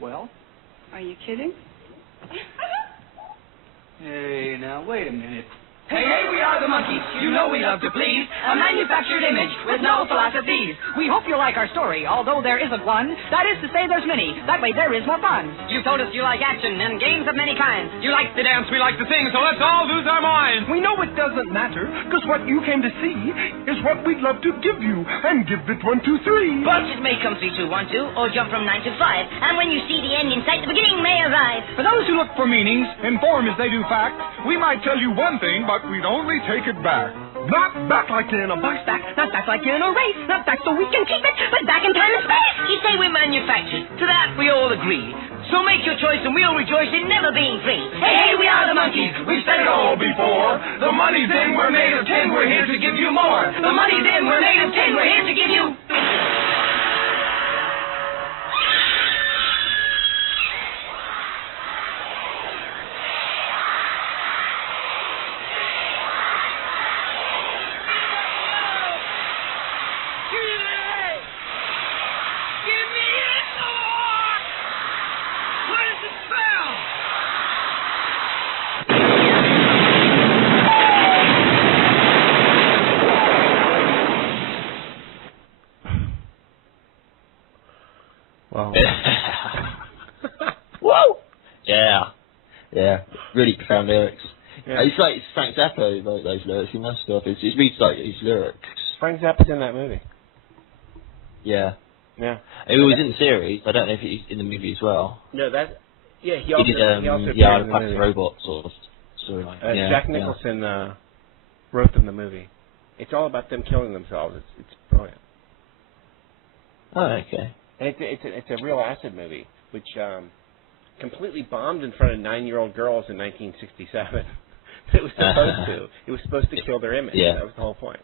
Well? Are you kidding? Hey, now, wait a minute. Hey, hey, we are the monkeys. You know we love to please. A manufactured image with no philosophies. We hope you like our story, although there isn't one. That is to say, there's many. That way there is more fun. You told us you like action and games of many kinds. You like to dance, we like to sing, so let's all lose our minds. We know it doesn't matter, because what you came to see is what we'd love to give you, and give it 1, 2, 3. But it may come 3, 2, 1, 2, or jump from 9 to 5. And when you see the end in sight, the beginning may arrive. For those who look for meanings, inform as they do fact, we might tell you one thing, but we'd only take it back. Not back like in a box back, Not back like in a race, not back so we can keep it, but back in time and space. You say we're manufactured. To that we all agree. So make your choice and we'll rejoice in never being free. Hey, hey, we are the monkeys. We've said it all before. The money's in, we're made of tin, we're here to give you more. The money's in, we're made of tin, we're here to give you... Wow. Whoa! Yeah, really profound lyrics. Yeah. It's like Frank Zappa who wrote those lyrics. He must have. It reads like his lyrics. Frank Zappa's in that movie. Yeah. Yeah. It was in the series. I don't know if he's in the movie as well. No, that... Yeah, he He also, did, he also yeah, appeared in the Fuck movie. the Robot sort of storyline. Yeah, Jack Nicholson wrote them the movie. It's all about them killing themselves. It's brilliant. Oh, okay. And it's a real acid movie, which completely bombed in front of 9-year-old girls in 1967. It was supposed to. It was supposed to kill their image. Yeah. That was the whole point.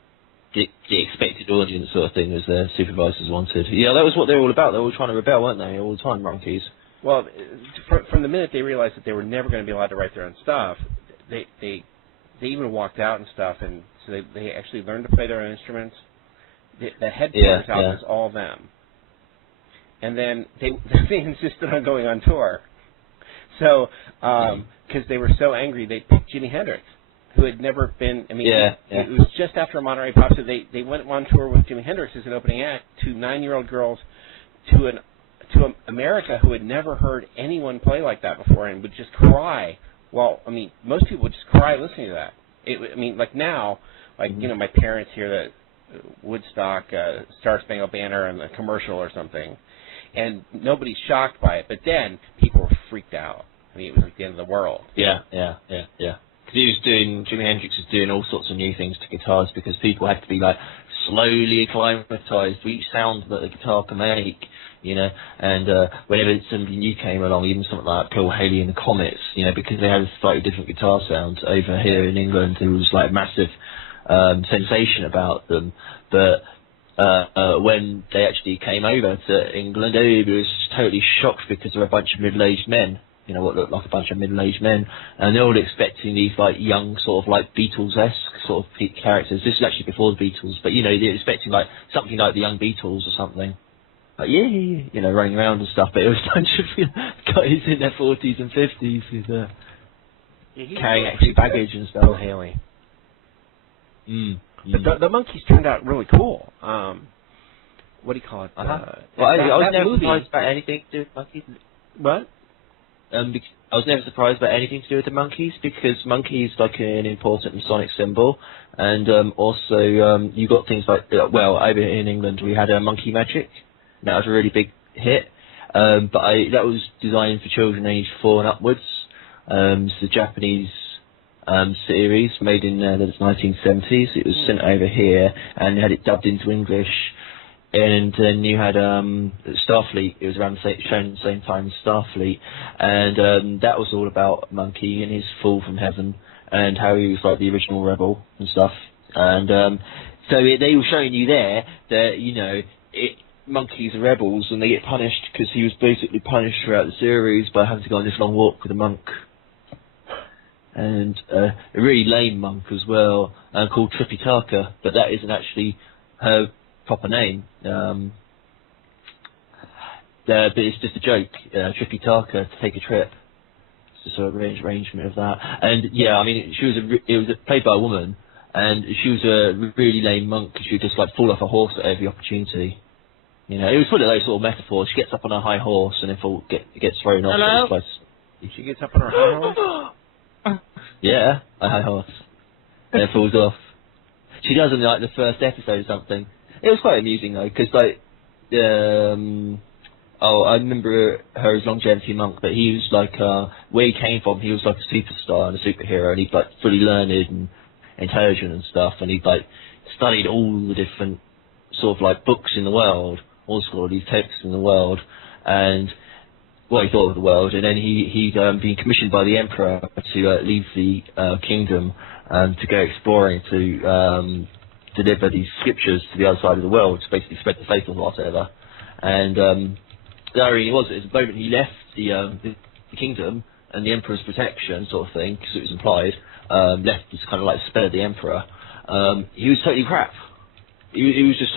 The expected audience sort of thing was their supervisors wanted. Yeah, that was what they were all about. They were all trying to rebel, weren't they, all the time, monkeys? Well, from the minute they realized that they were never going to be allowed to write their own stuff, they even walked out and stuff, and so they actually learned to play their own instruments. The headquarters album is all them. And then they insisted on going on tour. So, because they were so angry, they picked Jimi Hendrix, who had never been, it was just after Monterey Pop, so they went on tour with Jimi Hendrix as an opening act to 9-year-old girls, to America who had never heard anyone play like that before and would just cry. Well, I mean, most people would just cry listening to that. Like now, my parents hear the Woodstock, Star Spangled Banner and the commercial or something, and nobody's shocked by it. But then people were freaked out. I mean, it was like the end of the world. Yeah. Because Jimi Hendrix was doing all sorts of new things to guitars because people had to be like slowly acclimatized to each sound that the guitar can make. And whenever something new came along, even something like Bill Haley and the Comets, because they had a slightly different guitar sound over here in England, there was like massive sensation about them. But when they actually came over to England, everybody was totally shocked because they were a bunch of middle-aged men, what looked like a bunch of middle-aged men, and they're all expecting these like young sort of like Beatles-esque sort of characters. This is actually before the Beatles, but they're expecting like something like the Young Beatles or something. Like, running around and stuff, but it was a bunch of guys in their 40s and 50s who's carrying extra baggage and stuff. Bill Haley. But the monkeys turned out really cool. What do you call it? Well, I was never surprised about anything to do with monkeys. What? I was never surprised about anything to do with the monkeys because monkeys like an important Masonic symbol, and also you got things like over in England we had monkey magic. That was a really big hit, but that was designed for children aged 4 and upwards. It's a Japanese series made in the 1970s. It was sent over here and had it dubbed into English. And then you had Starfleet. It was around shown at the same time as Starfleet, and that was all about Monkey and his fall from heaven and how he was like the original rebel and stuff. And so they were showing you there that monkeys are rebels and they get punished because he was basically punished throughout the series by having to go on this long walk with a monk. And a really lame monk as well, called Tripitaka, but that isn't actually her proper name. but it's just a joke. Trippy Tarka to take a trip. It's just a sort of arrangement of that. And yeah, I mean, it was played by a woman, and she was a really lame monk. She would just like fall off a horse at every opportunity. You know, it was full of those sort of metaphors. She gets up on a high horse and then gets thrown off. Hello? She gets up on her high horse? Yeah, a high horse. And then falls off. She does in like the first episode or something. It was quite amusing though, because like, I remember her as Longevity Monk, but he was like, where he came from, he was like a superstar and a superhero, and he's like fully learned and intelligent and stuff, and he'd like studied all the different sort of like books in the world, all these texts in the world, and what he thought of the world, and then he'd been commissioned by the Emperor to leave the kingdom to go exploring to deliver these scriptures to the other side of the world, to basically spread the faith or whatever. And there he was, at the moment he left the kingdom and the Emperor's protection sort of thing, because it was implied, left as kind of like spare the Emperor, he was totally crap. He was just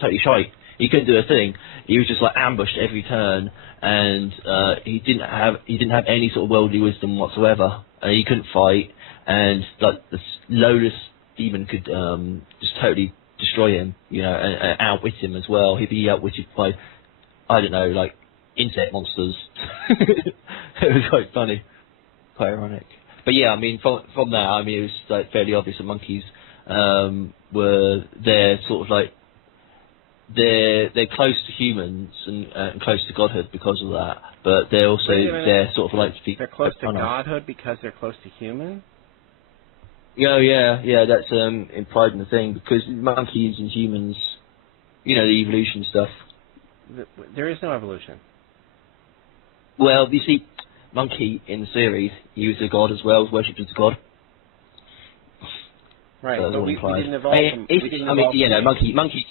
totally shite. He couldn't do a thing. He was just like ambushed every turn, and he didn't have any sort of worldly wisdom whatsoever. He couldn't fight, and like the lowest demon could just totally destroy him, you know, and outwit him as well. He'd be outwitted by, I don't know, like insect monsters. It was quite funny, quite ironic. But yeah, I mean, from that, I mean, it was like fairly obvious that monkeys were they're sort of like they're close to humans and close to godhood because of that, but they're also they're sort of like they're close to godhood because they're close to human. Yeah, that's implied in the thing, because monkeys and humans, you know, the evolution stuff. There is no evolution. Well, you see, Monkey in the series, he was a god as well, was worshipped as a god. Right, so but we didn't evolve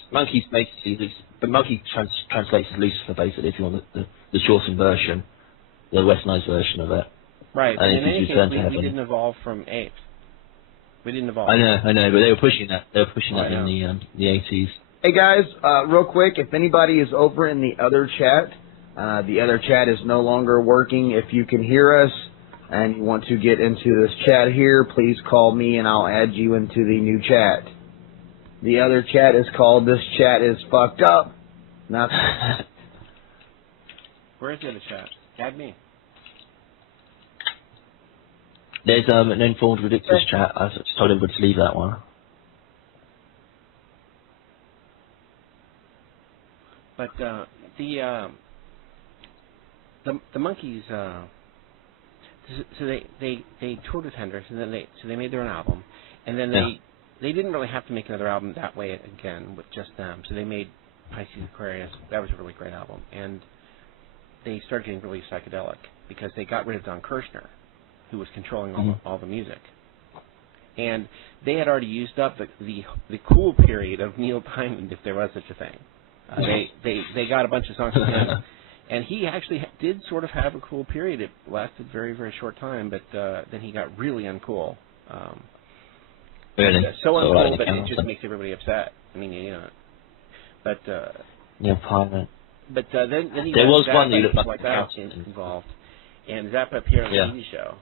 Monkey's basically, but Monkey translates as Lucifer, basically, if you want the shortened version, the westernized version of it. Right, but and in any case, we didn't evolve from apes. We didn't evolve. I know, but they were pushing that. They were pushing that in the 80s. Hey guys, real quick, if anybody is over in the other chat is no longer working. If you can hear us and you want to get into this chat here, please call me and I'll add you into the new chat. The other chat is called "This Chat Is Fucked Up." Not. Where's the other chat? Add me. There's an informed ridiculous chat. I just told everybody to leave that one. But the monkeys, so they toured with Hendrix, and then they made their own album, and then they didn't really have to make another album that way again with just them. So they made Pisces Aquarius. That was a really great album, and they started getting really psychedelic because they got rid of Don Kirshner, who was controlling all the music. And they had already used up the cool period of Neil Diamond, if there was such a thing. They got a bunch of songs from him, and he actually did sort of have a cool period. It lasted very, very short time, but then he got really uncool. Really? So uncool that it just makes everybody upset. I mean, you know. But Parliament. But then he there got was Zappa one that looked like that involved, and Zappa appeared on the TV show.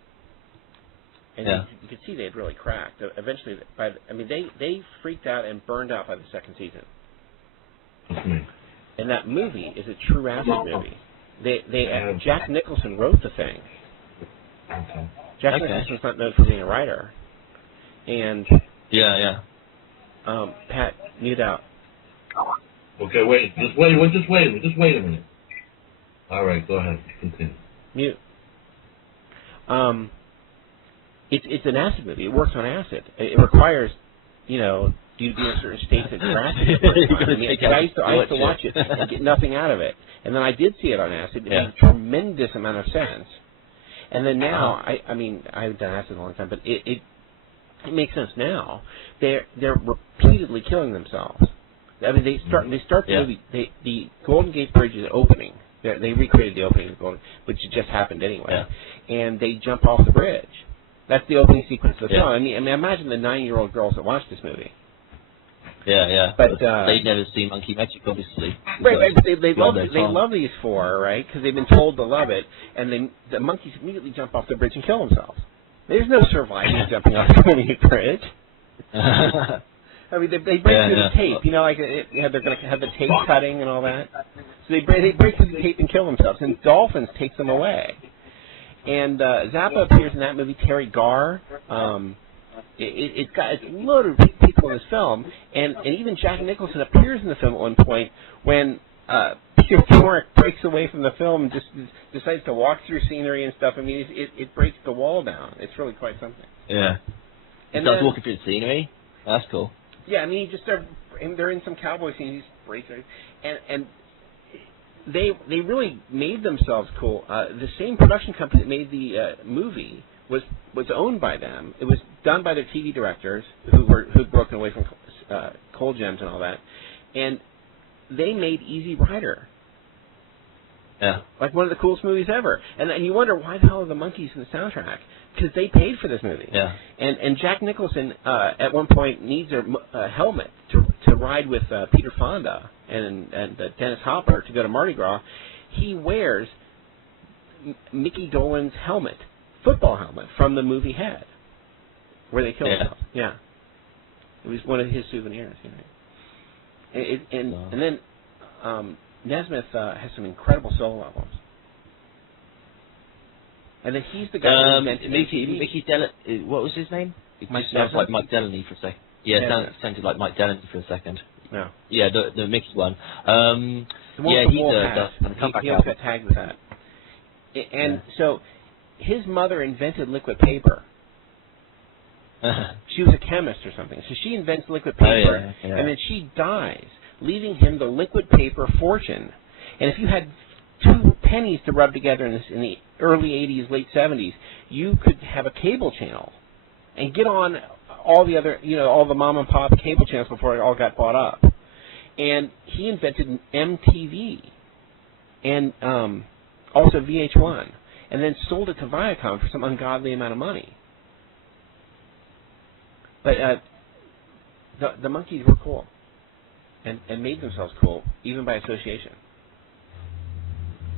And you could see they had really cracked. Eventually, they freaked out and burned out by the second season. And that movie is a true acid movie. Jack Nicholson wrote the thing. Jack Nicholson's not known for being a writer. And Pat, mute out. Okay, wait. Just wait a minute. All right, go ahead. Continue. Mute. It's an acid movie. It works on acid. It requires, you to be in a certain state that your acid. I used to watch it and get nothing out of it, and then I did see it on acid. It made a tremendous amount of sense. And then now, I haven't done acid in a long time, but it makes sense now. They're repeatedly killing themselves. I mean, they start the movie. The Golden Gate Bridge is opening. They recreated the opening of the Golden, which just happened anyway, and they jump off the bridge. That's the opening sequence of the film. I mean, imagine the 9-year-old girls that watched this movie. Yeah. But they'd never seen Monkey Magic, obviously. Right, they love these four, right? Because they've been told to love it, and the monkeys immediately jump off the bridge and kill themselves. There's no surviving jumping off the 28th bridge. I mean, they break through the tape, you know, like they're going to have the tape cutting and all that. So they break through the tape and kill themselves, and dolphins take them away. And Zappa appears in that movie. Terry Garr. It's loaded with people in this film, and even Jack Nicholson appears in the film at one point when Peter Tork breaks away from the film and just decides to walk through scenery and stuff. I mean, it breaks the wall down. It's really quite something. Yeah. He starts walking through the scenery. That's cool. Yeah, I mean, they're in some cowboy scene. He's breaking, and they really made themselves cool. The same production company that made the movie was owned by them. It was done by their TV directors who'd broken away from Coal Gems and all that, and they made Easy Rider. Yeah. Like one of the coolest movies ever. And you wonder, why the hell are the monkeys in the soundtrack? Because they paid for this movie. Yeah. And Jack Nicholson at one point needs a helmet to ride with Peter Fonda and Dennis Hopper to go to Mardi Gras. He wears Mickey Dolenz helmet, football helmet from the movie Head, where they killed themselves. Yeah. It was one of his souvenirs. You know. And then Nesmith has some incredible solo albums. And then he's the guy who invented Mickey what was his name? It Mike sounds like Mike Delaney for a second. Yeah, it sounded like Mike Delaney for a second. No. Yeah, the Mickey one. The one yeah, with he also got tagged with that. And so his mother invented liquid paper. She was a chemist or something. So she invents liquid paper, and then she dies, leaving him the liquid paper fortune. And if you had 2 pennies to rub together in the early 80s, late 70s, you could have a cable channel and get on all the other, all the mom and pop cable channels before it all got bought up. And he invented MTV and also VH1, and then sold it to Viacom for some ungodly amount of money. But the monkeys were cool and made themselves cool, even by association.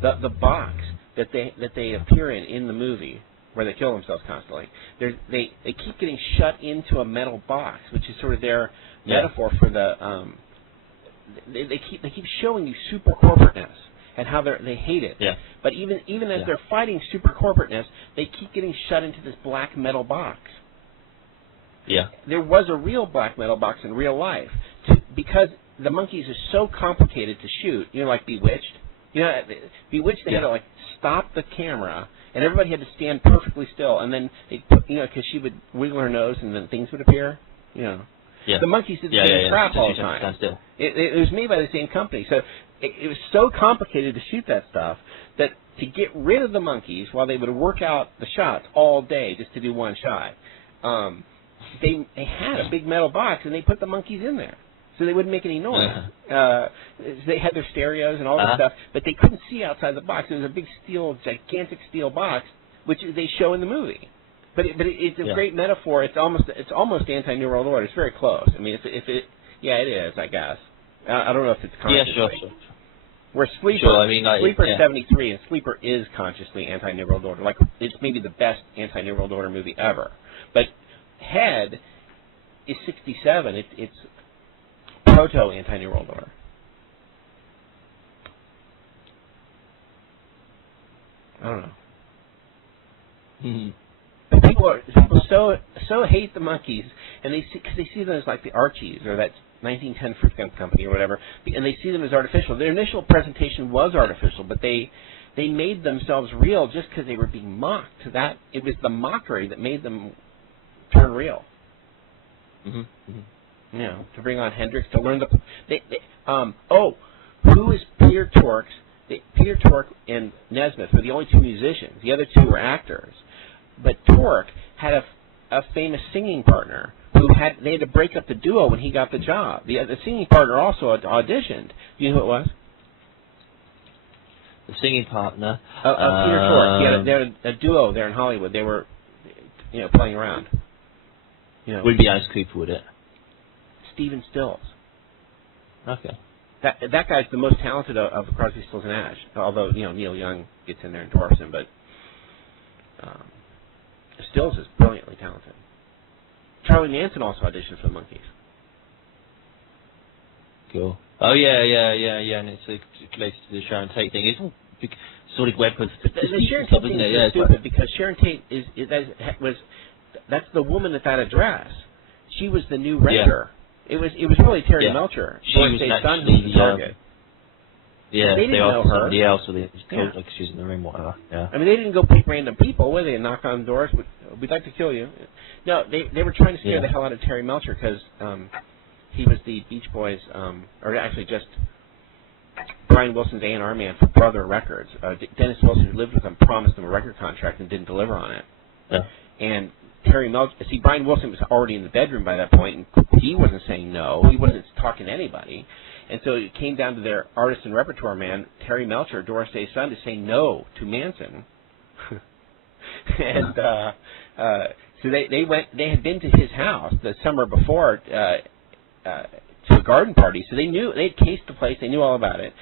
The box that they appear in the movie, where they kill themselves constantly, they keep getting shut into a metal box, which is sort of their metaphor for the they keep showing you super corporateness and how they hate it. Yeah. But even as they're fighting super corporateness, they keep getting shut into this black metal box. Yeah. There was a real black metal box in real life because the monkeys are so complicated to shoot. Like Bewitched. Bewitched, they had to stop the camera, and everybody had to stand perfectly still, and then they put, because she would wiggle her nose, and then things would appear. Yeah. The monkeys did the same crap all the time. It was made by the same company, so it was so complicated to shoot that stuff that to get rid of the monkeys while they would work out the shots all day just to do one shot, they had a big metal box, and they put the monkeys in there so they wouldn't make any noise. They had their stereos and all that stuff, but they couldn't see outside the box. It was a big gigantic steel box, which they show in the movie. But it's a great metaphor. It's almost anti-New World Order. It's very close. I mean, it is, I guess. I don't know if it's conscious. Yeah, sure. Where Sleeper, Sleeper 73, and Sleeper is consciously anti-New World Order. It's maybe the best anti-New World Order movie ever. But Head is 67. It's proto anti-New World Order. I don't know. But people so hate the monkeys, and they see them as like the Archies or that 1910 Fruit Gum Company or whatever, and they see them as artificial. Their initial presentation was artificial, but they made themselves real just because they were being mocked. It was the mockery that made them turn real. To bring on Hendrix, to learn who is Peter Tork's? Peter Tork and Nesmith were the only 2 musicians. The other 2 were actors. But Tork had a famous singing partner they had to break up the duo when he got the job. The singing partner also auditioned. Do you know who it was? The singing partner of Peter Tork. They had a duo there in Hollywood. They were, playing around. Wouldn't be Alice Cooper, would it? Stephen Stills. Okay. That guy's the most talented of Crosby, Stills and Nash. Although Neil Young gets in there and dwarfs him, but Stills is brilliantly talented. Charlie Manson also auditioned for the Monkees. Cool. Oh yeah, and it's related to the Sharon Tate thing. It's all big solid web of the Sharon Tate thing is stupid because Sharon Tate that's the woman at that address. She was the new writer. Yeah. It was really Terry Melcher. She was actually the target. Yeah, they didn't know her. Somebody else, or they told like she's in the room, whatever. Yeah. I mean, they didn't go pick random people. Where they knock on doors, we'd like to kill you. No, they were trying to scare the hell out of Terry Melcher because he was the Beach Boys, or actually just Brian Wilson's A&R man for Brother Records. Dennis Wilson, who lived with him, promised him a record contract and didn't deliver on it. Yeah. And Terry Melcher, see, Brian Wilson was already in the bedroom by that point, and he wasn't saying no. He wasn't talking to anybody. And so it came down to their artist and repertoire man, Terry Melcher, Doris Day's son, to say no to Manson. And so they had been to his house the summer before to a garden party, so they'd cased the place, they knew all about it,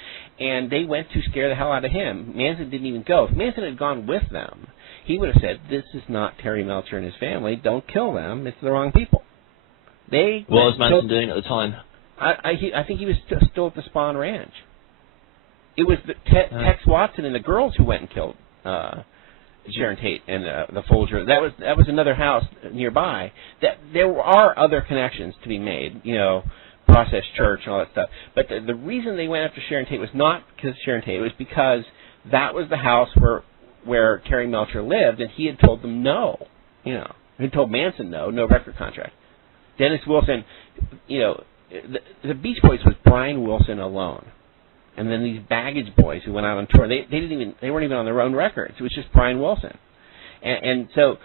and they went to scare the hell out of him. Manson didn't even go. If Manson had gone with them, he would have said, "This is not Terry Melcher and his family. Don't kill them. It's the wrong people." What was Manson doing at the time? I think he was still at the Spawn Ranch. It was Tex Watson and the girls who went and killed Sharon Tate and the Folger. That was another house nearby. That there are other connections to be made, Process Church and all that stuff. But the reason they went after Sharon Tate was not because of Sharon Tate. It was because that was the house where Terry Melcher lived, and he had told them no. He told Manson no record contract. Dennis Wilson, the Beach Boys was Brian Wilson alone, and then these Baggage Boys who went out on tour. They weren't even on their own records. It was just Brian Wilson, and so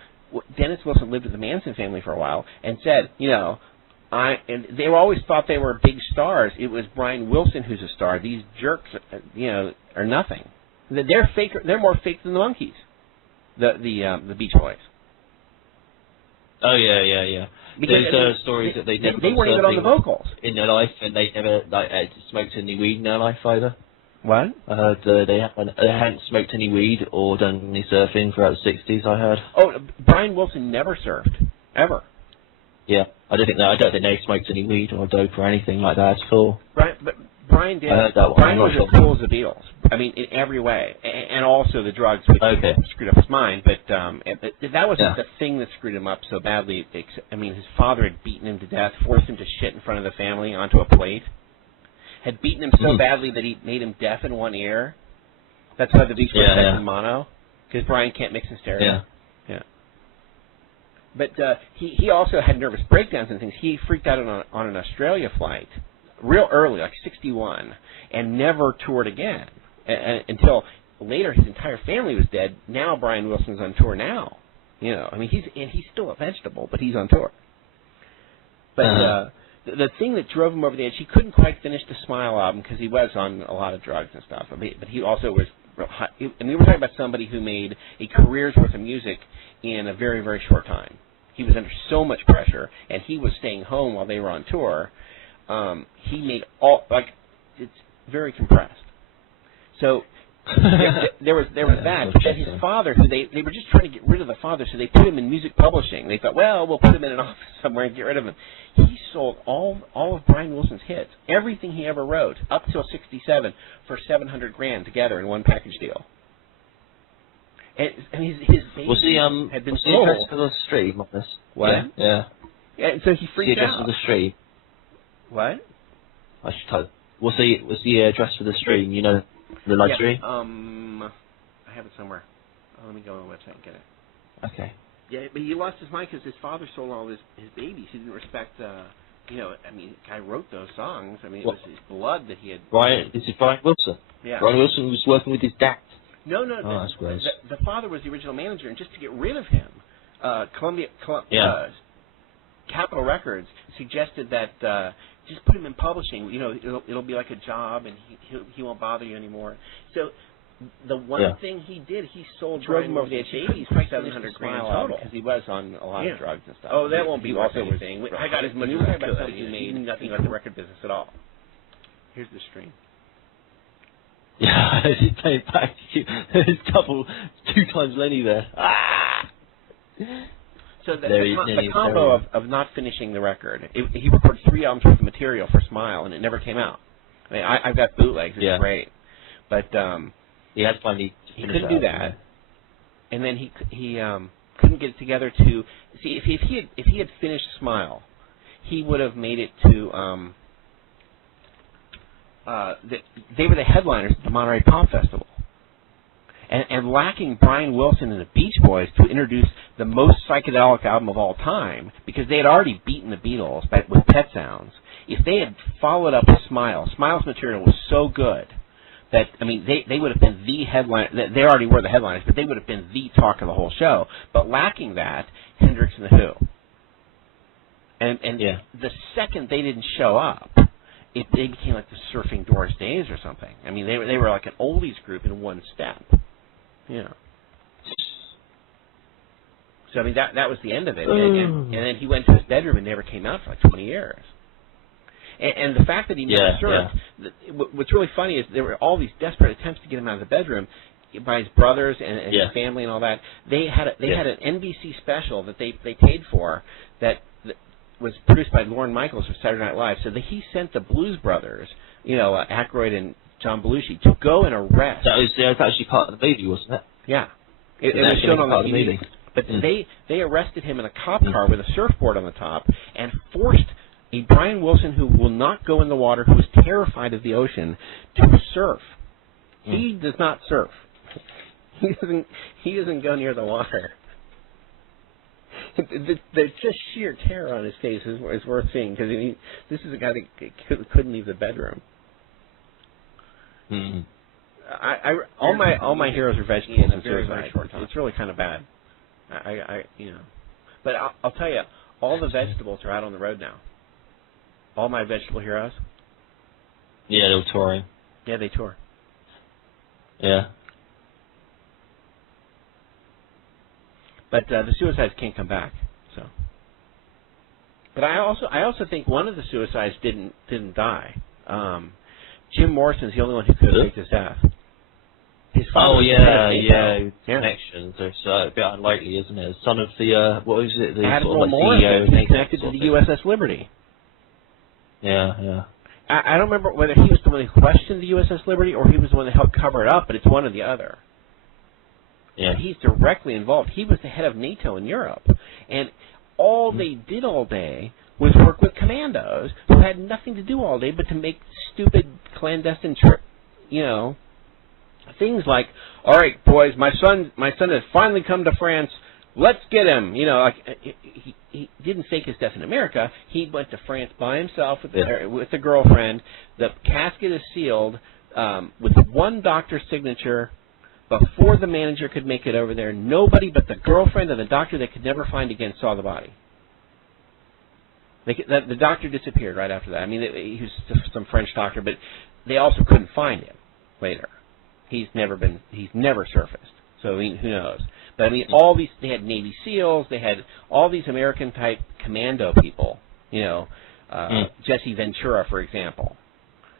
Dennis Wilson lived with the Manson family for a while and said, and they always thought they were big stars. It was Brian Wilson who's a star. These jerks, are nothing. They're fake. They're more fake than the Monkees, the Beach Boys. Oh yeah. There's stories that they weren't even on the vocals in their life, and they never smoked any weed in their life either. What? They hadn't smoked any weed or done any surfing throughout the 60s. I heard. Oh, Brian Wilson never surfed ever. Yeah, I don't think they smoked any weed or dope or anything like that at all. Brian did. I heard that one. Brian was as cool as the Beatles. I mean, in every way, and also the drugs which screwed up his mind. But that wasn't the thing that screwed him up so badly. I mean, his father had beaten him to death, forced him to shit in front of the family onto a plate, had beaten him so badly that he made him deaf in one ear. That's why the Beach Boys sang in mono, because Brian can't mix in stereo. Yeah. But he also had nervous breakdowns and things. He freaked out on an Australia flight real early, like 61, and never toured again until later. His entire family was dead. Now Brian Wilson's on tour now. I mean, he's still a vegetable, but he's on tour. But the thing that drove him over the edge, he couldn't quite finish the Smile album because he was on a lot of drugs and stuff. But he also was real hot. And we were talking about somebody who made a career's worth of music in a very, very short time. He was under so much pressure, and he was staying home while they were on tour. He made it's very compressed. So there was that. But then his father, who they were just trying to get rid of the father, so they put him in music publishing. They thought, well, we'll put him in an office somewhere and get rid of him. He sold all of Brian Wilson's hits, everything he ever wrote, up till '67, for $700,000 together in one package deal. And his baby had been sold. Was the address for the stream on this? What? Yeah. And so he freaked the address out. For the stream. What? I should tell. What's the address for the stream? The live stream. I have it somewhere. Let me go on the website and get it. Okay. Yeah, but he lost his mind because his father sold all his babies. He didn't respect. I mean, the guy wrote those songs. I mean, it was his blood that he had. This is Brian Wilson. Yeah. Brian Wilson was working with his dad. No. Oh, that's gross. The father was the original manager, and just to get rid of him, Capitol Records suggested that just put him in publishing. It'll be like a job, and he won't bother you anymore. So the one thing he did, he sold Brian over the babies for $700,000 total because he was on a lot of drugs and stuff. Oh, that won't be also anything. I got his money about something he made nothing about the record business at all. Here's the stream. Yeah, he's playing back. There's two times Lenny there. Ah! So the combo of not finishing the record, he recorded 3 albums worth of material for Smile, and it never came out. I mean, I've got bootlegs. It's great, but he had finally couldn't do that, and then he couldn't get it together to see if he had finished Smile, he would have made it to. They were the headliners at the Monterey Pop Festival. And lacking Brian Wilson and the Beach Boys to introduce the most psychedelic album of all time, because they had already beaten the Beatles with Pet Sounds, if they had followed up with Smile, Smile's material was so good that, I mean, they would have been the headline. They already were the headliners, but they would have been the talk of the whole show. But lacking that, Hendrix and the Who. And the second they didn't show up, they became like the Surfing Doors Days or something. I mean, they were like an oldies group in one step. Yeah. So I mean that was the end of it, and then he went to his bedroom and never came out for like 20 years. And the fact that he never served, what's really funny is there were all these desperate attempts to get him out of the bedroom by his brothers and his family and all that. They had an NBC special that they paid for that was produced by Lorne Michaels of Saturday Night Live. So he sent the Blues Brothers, Aykroyd and John Belushi, to go and arrest. That was actually part of the movie, wasn't it? Yeah. It was shown on the TV. But they arrested him in a cop car with a surfboard on the top and forced a Brian Wilson who will not go in the water, who is terrified of the ocean, to surf. He does not surf. He doesn't go near the water. The just sheer terror on his face is worth seeing, because this is a guy that couldn't leave the bedroom. Mm-hmm. All my heroes are vegetables and suicide. It's really kind of bad. But I'll tell you, all the vegetables are out on the road now. All my vegetable heroes. Yeah, they were touring. Yeah, they tour. Yeah. But the suicides can't come back. So. But I also think one of the suicides didn't die. Jim Morrison's the only one who could have faked his death. His father connections. It's a bit unlikely, isn't it? Son of the what was it? The Admiral sort of Morrison, CEO connected to the USS Liberty. Yeah. I don't remember whether he was the one who questioned the USS Liberty or he was the one that helped cover it up, but it's one or the other. Yeah. He's directly involved. He was the head of NATO in Europe, and all they did all day was work with commandos who had nothing to do all day but to make stupid clandestine things like, all right, boys, my son has finally come to France. Let's get him. He didn't fake his death in America. He went to France by himself with the girlfriend. The casket is sealed with one doctor's signature. Before the manager could make it over there, nobody but the girlfriend and the doctor they could never find again saw the body. The doctor disappeared right after that. I mean, he was just some French doctor, but they also couldn't find him later. He's never surfaced. So I mean, who knows? But I mean, they had Navy SEALs, they had all these American type commando people. Jesse Ventura, for example,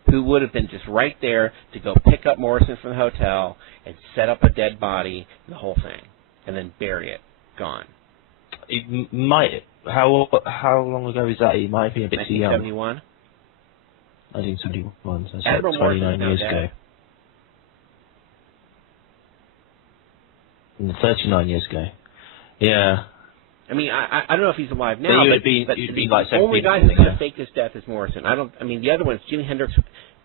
who would have been just right there to go pick up Morrison from the hotel and set up a dead body, the whole thing, and then bury it, gone. It might. How long ago is that? He might have been a bit too young. 1971. 1971. So that's like 29 years ago. 39 years ago. Yeah. I mean, I don't know if he's alive now, but the only guy who could have faked his death is Morrison. I mean, the other ones, Jimi Hendrix,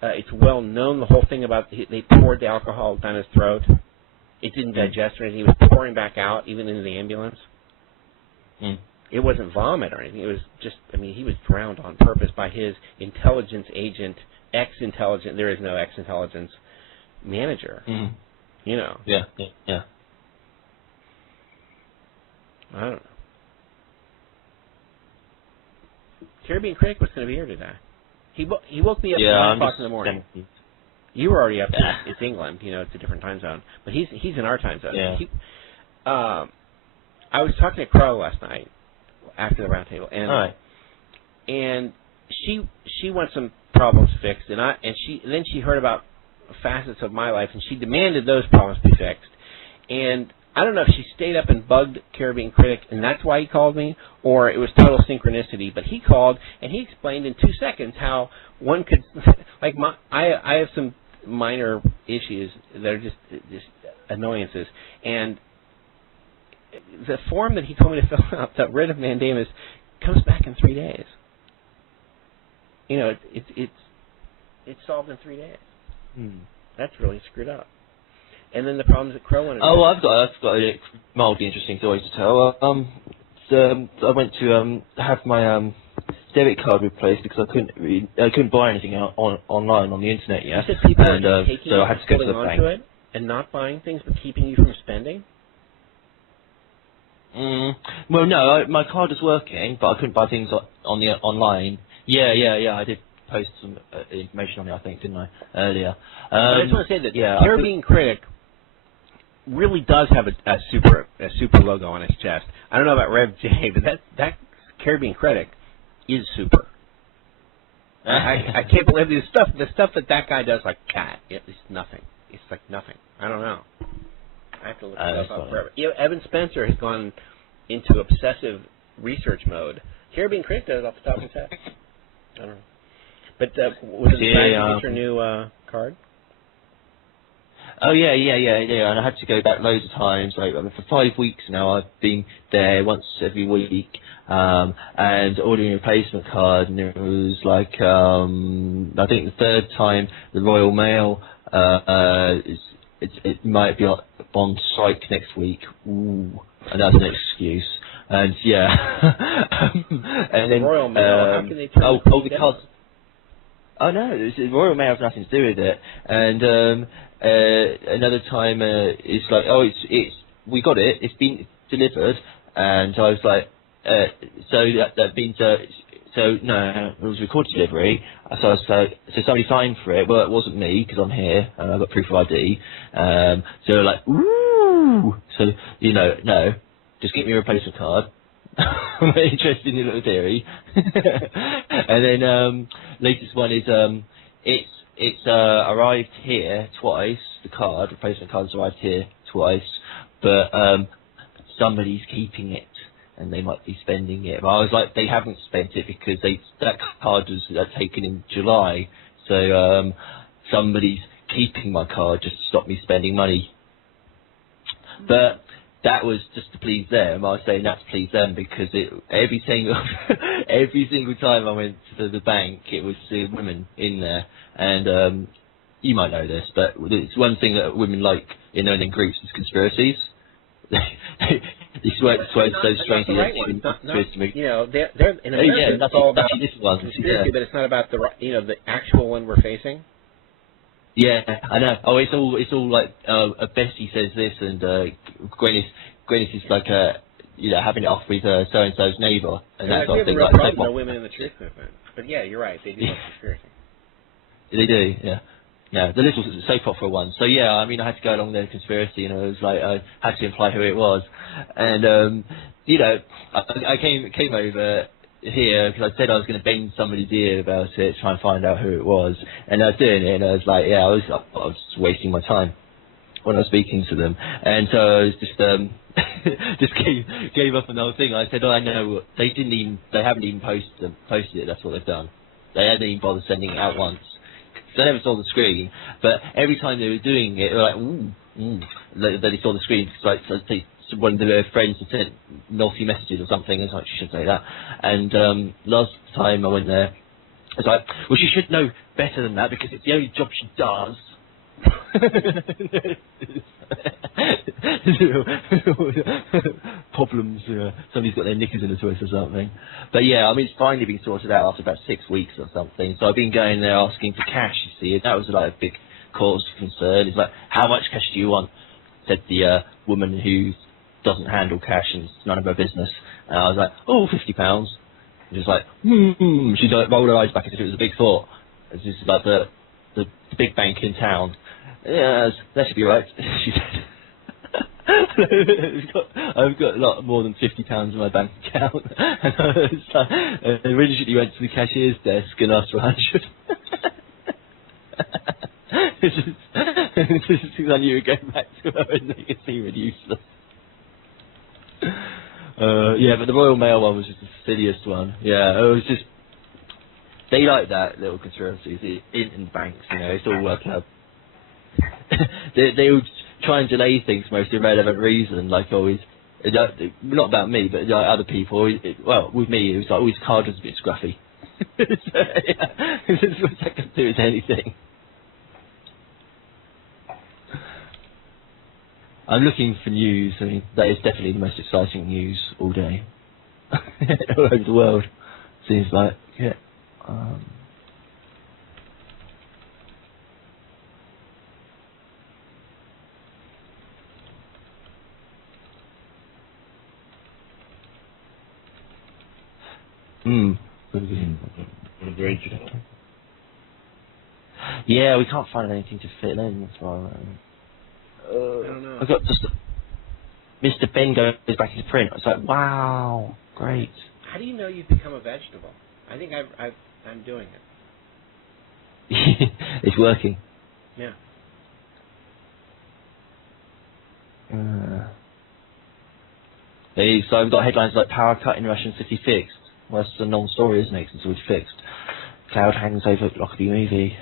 it's well known, the whole thing about they poured the alcohol down his throat. It didn't digest or anything. He was pouring back out, even into the ambulance. It wasn't vomit or anything. It was just, I mean, he was drowned on purpose by his intelligence agent, ex-intelligence, there is no ex-intelligence manager. Yeah. I don't know. Caribbean Critic was going to be here today. He woke me up at 1 o'clock in the morning. You were already up. It's England. It's a different time zone. But he's in our time zone. Yeah. I was talking to Crow last night after the round table, and she wants some problems fixed, and then she heard about facets of my life, and she demanded those problems be fixed. And I don't know if she stayed up and bugged Caribbean Critic, and that's why he called me, or it was total synchronicity. But he called, and he explained in 2 seconds how one could, like, I have some minor issues that are just annoyances, and the form that he told me to fill out, the writ of mandamus, comes back in 3 days. You know, it's solved in 3 days. That's really screwed up. And then the problems that Crow wanted. Oh, I've got a mildly interesting story to tell. I went to have my debit card replaced because I couldn't buy anything online on the internet yet. You said people and are taking so I had to go to the onto bank. it and not buying things, but keeping you from spending. Well, no, my card was working, but I couldn't buy things online. Yeah. I did post some information on it, I think, didn't I, earlier? I just want to say that Caribbean Critic really does have a super logo on its chest. I don't know about Rev J, but that Caribbean Critic is super. I can't believe the stuff that guy does, like cat. It's nothing. It's like nothing. I don't know. I have to look stuff up forever. You know, Evan Spencer has gone into obsessive research mode. Caribbean Critic does off the top of his head. I don't know. But was it exciting to get your new card? Oh yeah, and I had to go back loads of times. Like for 5 weeks now, I've been there once every week, and ordering a replacement card. And it was like, I think the third time the Royal Mail it might be on strike next week. Ooh, and that's an excuse. And yeah, and then Royal Mail. How can they turn the cards. Oh no, the Royal Mail has nothing to do with it. And another time, it's like, we got it. It's been delivered, and I was like, so that means no, it was recorded delivery. So somebody signed for it. Well, it wasn't me because I'm here and I've got proof of ID. So like, ooh. So no, just get me a replacement card. I'm interested in your little theory. And then latest one is it's arrived here twice. The replacement card's arrived here twice, but somebody's keeping it and they might be spending it. But I was like, they haven't spent it because that card was taken in July, so somebody's keeping my card just to stop me spending money. But that was just to please them. I was saying that to please them because every single time I went to the bank, it was women in there. And you might know this, but it's one thing that women like in owning groups is conspiracies. They swear so strangely that it's conspiracy to me. You know, they're in America. That's all about this one, conspiracy, but it's not about the actual one we're facing. Yeah, I know. Oh, it's all like Bessie says this, and Gwyneth is like having it off with so and so's neighbour, and that sort of thing. Like the women in the truth movement. But yeah, you're right. They do have conspiracy. They do, yeah. No, the little soap opera one. So yeah, I mean, I had to go along with the conspiracy, and it was like I had to imply who it was, and I came over here because I said I was going to bend somebody's ear about it, try and find out who it was, and I was doing it, and I was like, yeah, I was just wasting my time when I was speaking to them, and so I was just gave up on the whole thing. I said, I know they haven't even posted it. That's what they've done. They hadn't even bothered sending it out once. I never saw the screen, but every time they were doing it, they were like, ooh. They saw the screen. Like, so one of their friends had sent naughty messages or something, and I was like, she shouldn't say that. And last time I went there, I was like, well, she should know better than that because it's the only job she does. Problems, somebody's got their knickers in the twist or something. But yeah, I mean, it's finally been sorted out after about 6 weeks or something. So I've been going there asking for cash, you see, and that was like a big cause of concern. It's like, how much cash do you want? Said the woman who doesn't handle cash and it's none of her business. And I was like, oh, £50. And she's like, She rolled her eyes back as if it was a big thought. It's just like the big bank in town. Yeah, that should be right, she said. I've got a lot more than £50 in my bank account. And I originally went to the cashier's desk and asked for 100. Because I knew you were going back to her and you could see really useless. Yeah, but the Royal Mail one was just the silliest one. Yeah, it was just... They like that little conspiracies in banks, you know, it's all worked out. they would try and delay things for most irrelevant reason, like always... Not about me, but like other people. Well, with me, it was like always card was a bit scruffy. So, yeah, it's what I can do with anything. I'm looking for news. I mean, that is definitely the most exciting news all day. All over the world, seems like. Yeah. What a great job. Yeah, we can't find anything to fit in. That's why. I don't know. I got just Mr. Ben goes back into print. I was like, wow, great. How do you know you've become a vegetable? I think I'm doing it. It's working. Yeah. So I've got headlines like power cut in Russian city fixed. Well, that's a non-story, isn't it? 'Cause it's already fixed. Cloud hangs over Lockerbie movie.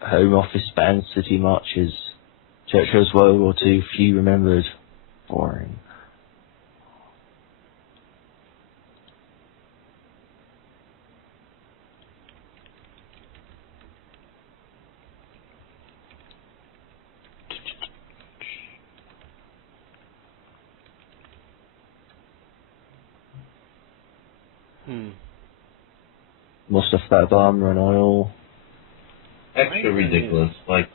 Home Office bans city marches. Churchill's World War II, few remembered. Boring. More stuff about Obama and oil. Extra ridiculous. Like,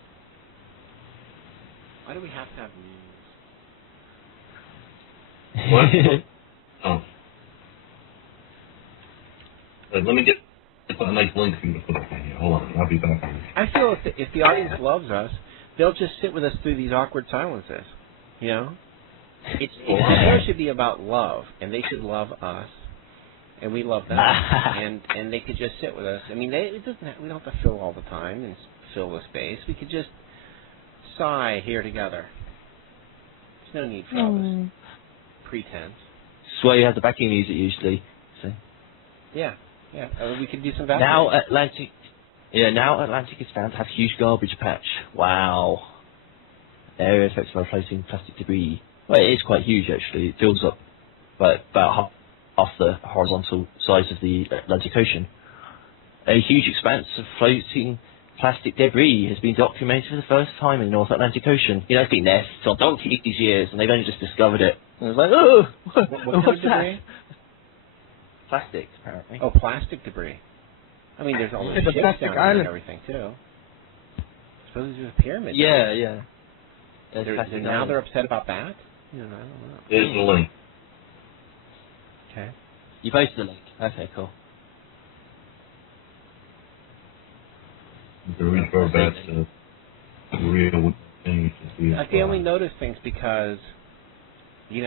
why do we have to have news? what? Oh. Let me get a nice link for you to put up in here. Hold on, I'll be back on this. I feel if the audience loves us, they'll just sit with us through these awkward silences. You know? The show should be about love, and they should love us. And we love them, and they could just sit with us. I mean, we don't have to fill all the time and fill the space. We could just sigh here together. There's no need for all this pretense. That's why you have the backing music usually. So. Yeah. We could do some Now Atlantic is found to have huge garbage patch. Wow. Area affected by floating plastic debris. Well, it is quite huge actually. It fills up about half the horizontal size of the Atlantic Ocean. A huge expanse of floating plastic debris has been documented for the first time in the North Atlantic Ocean. You know, it's been there for donkeys years, and they've only just discovered it. And it was like, oh, what's that? Plastic, apparently. Oh, plastic debris. I mean, there's all the ships down there and everything, too. I suppose there's a pyramid. Yeah. Now they're upset about that? I don't know. Here's the link. Okay. You posted the link. Okay, cool. You can refer back to the real things. I can only notice things because, they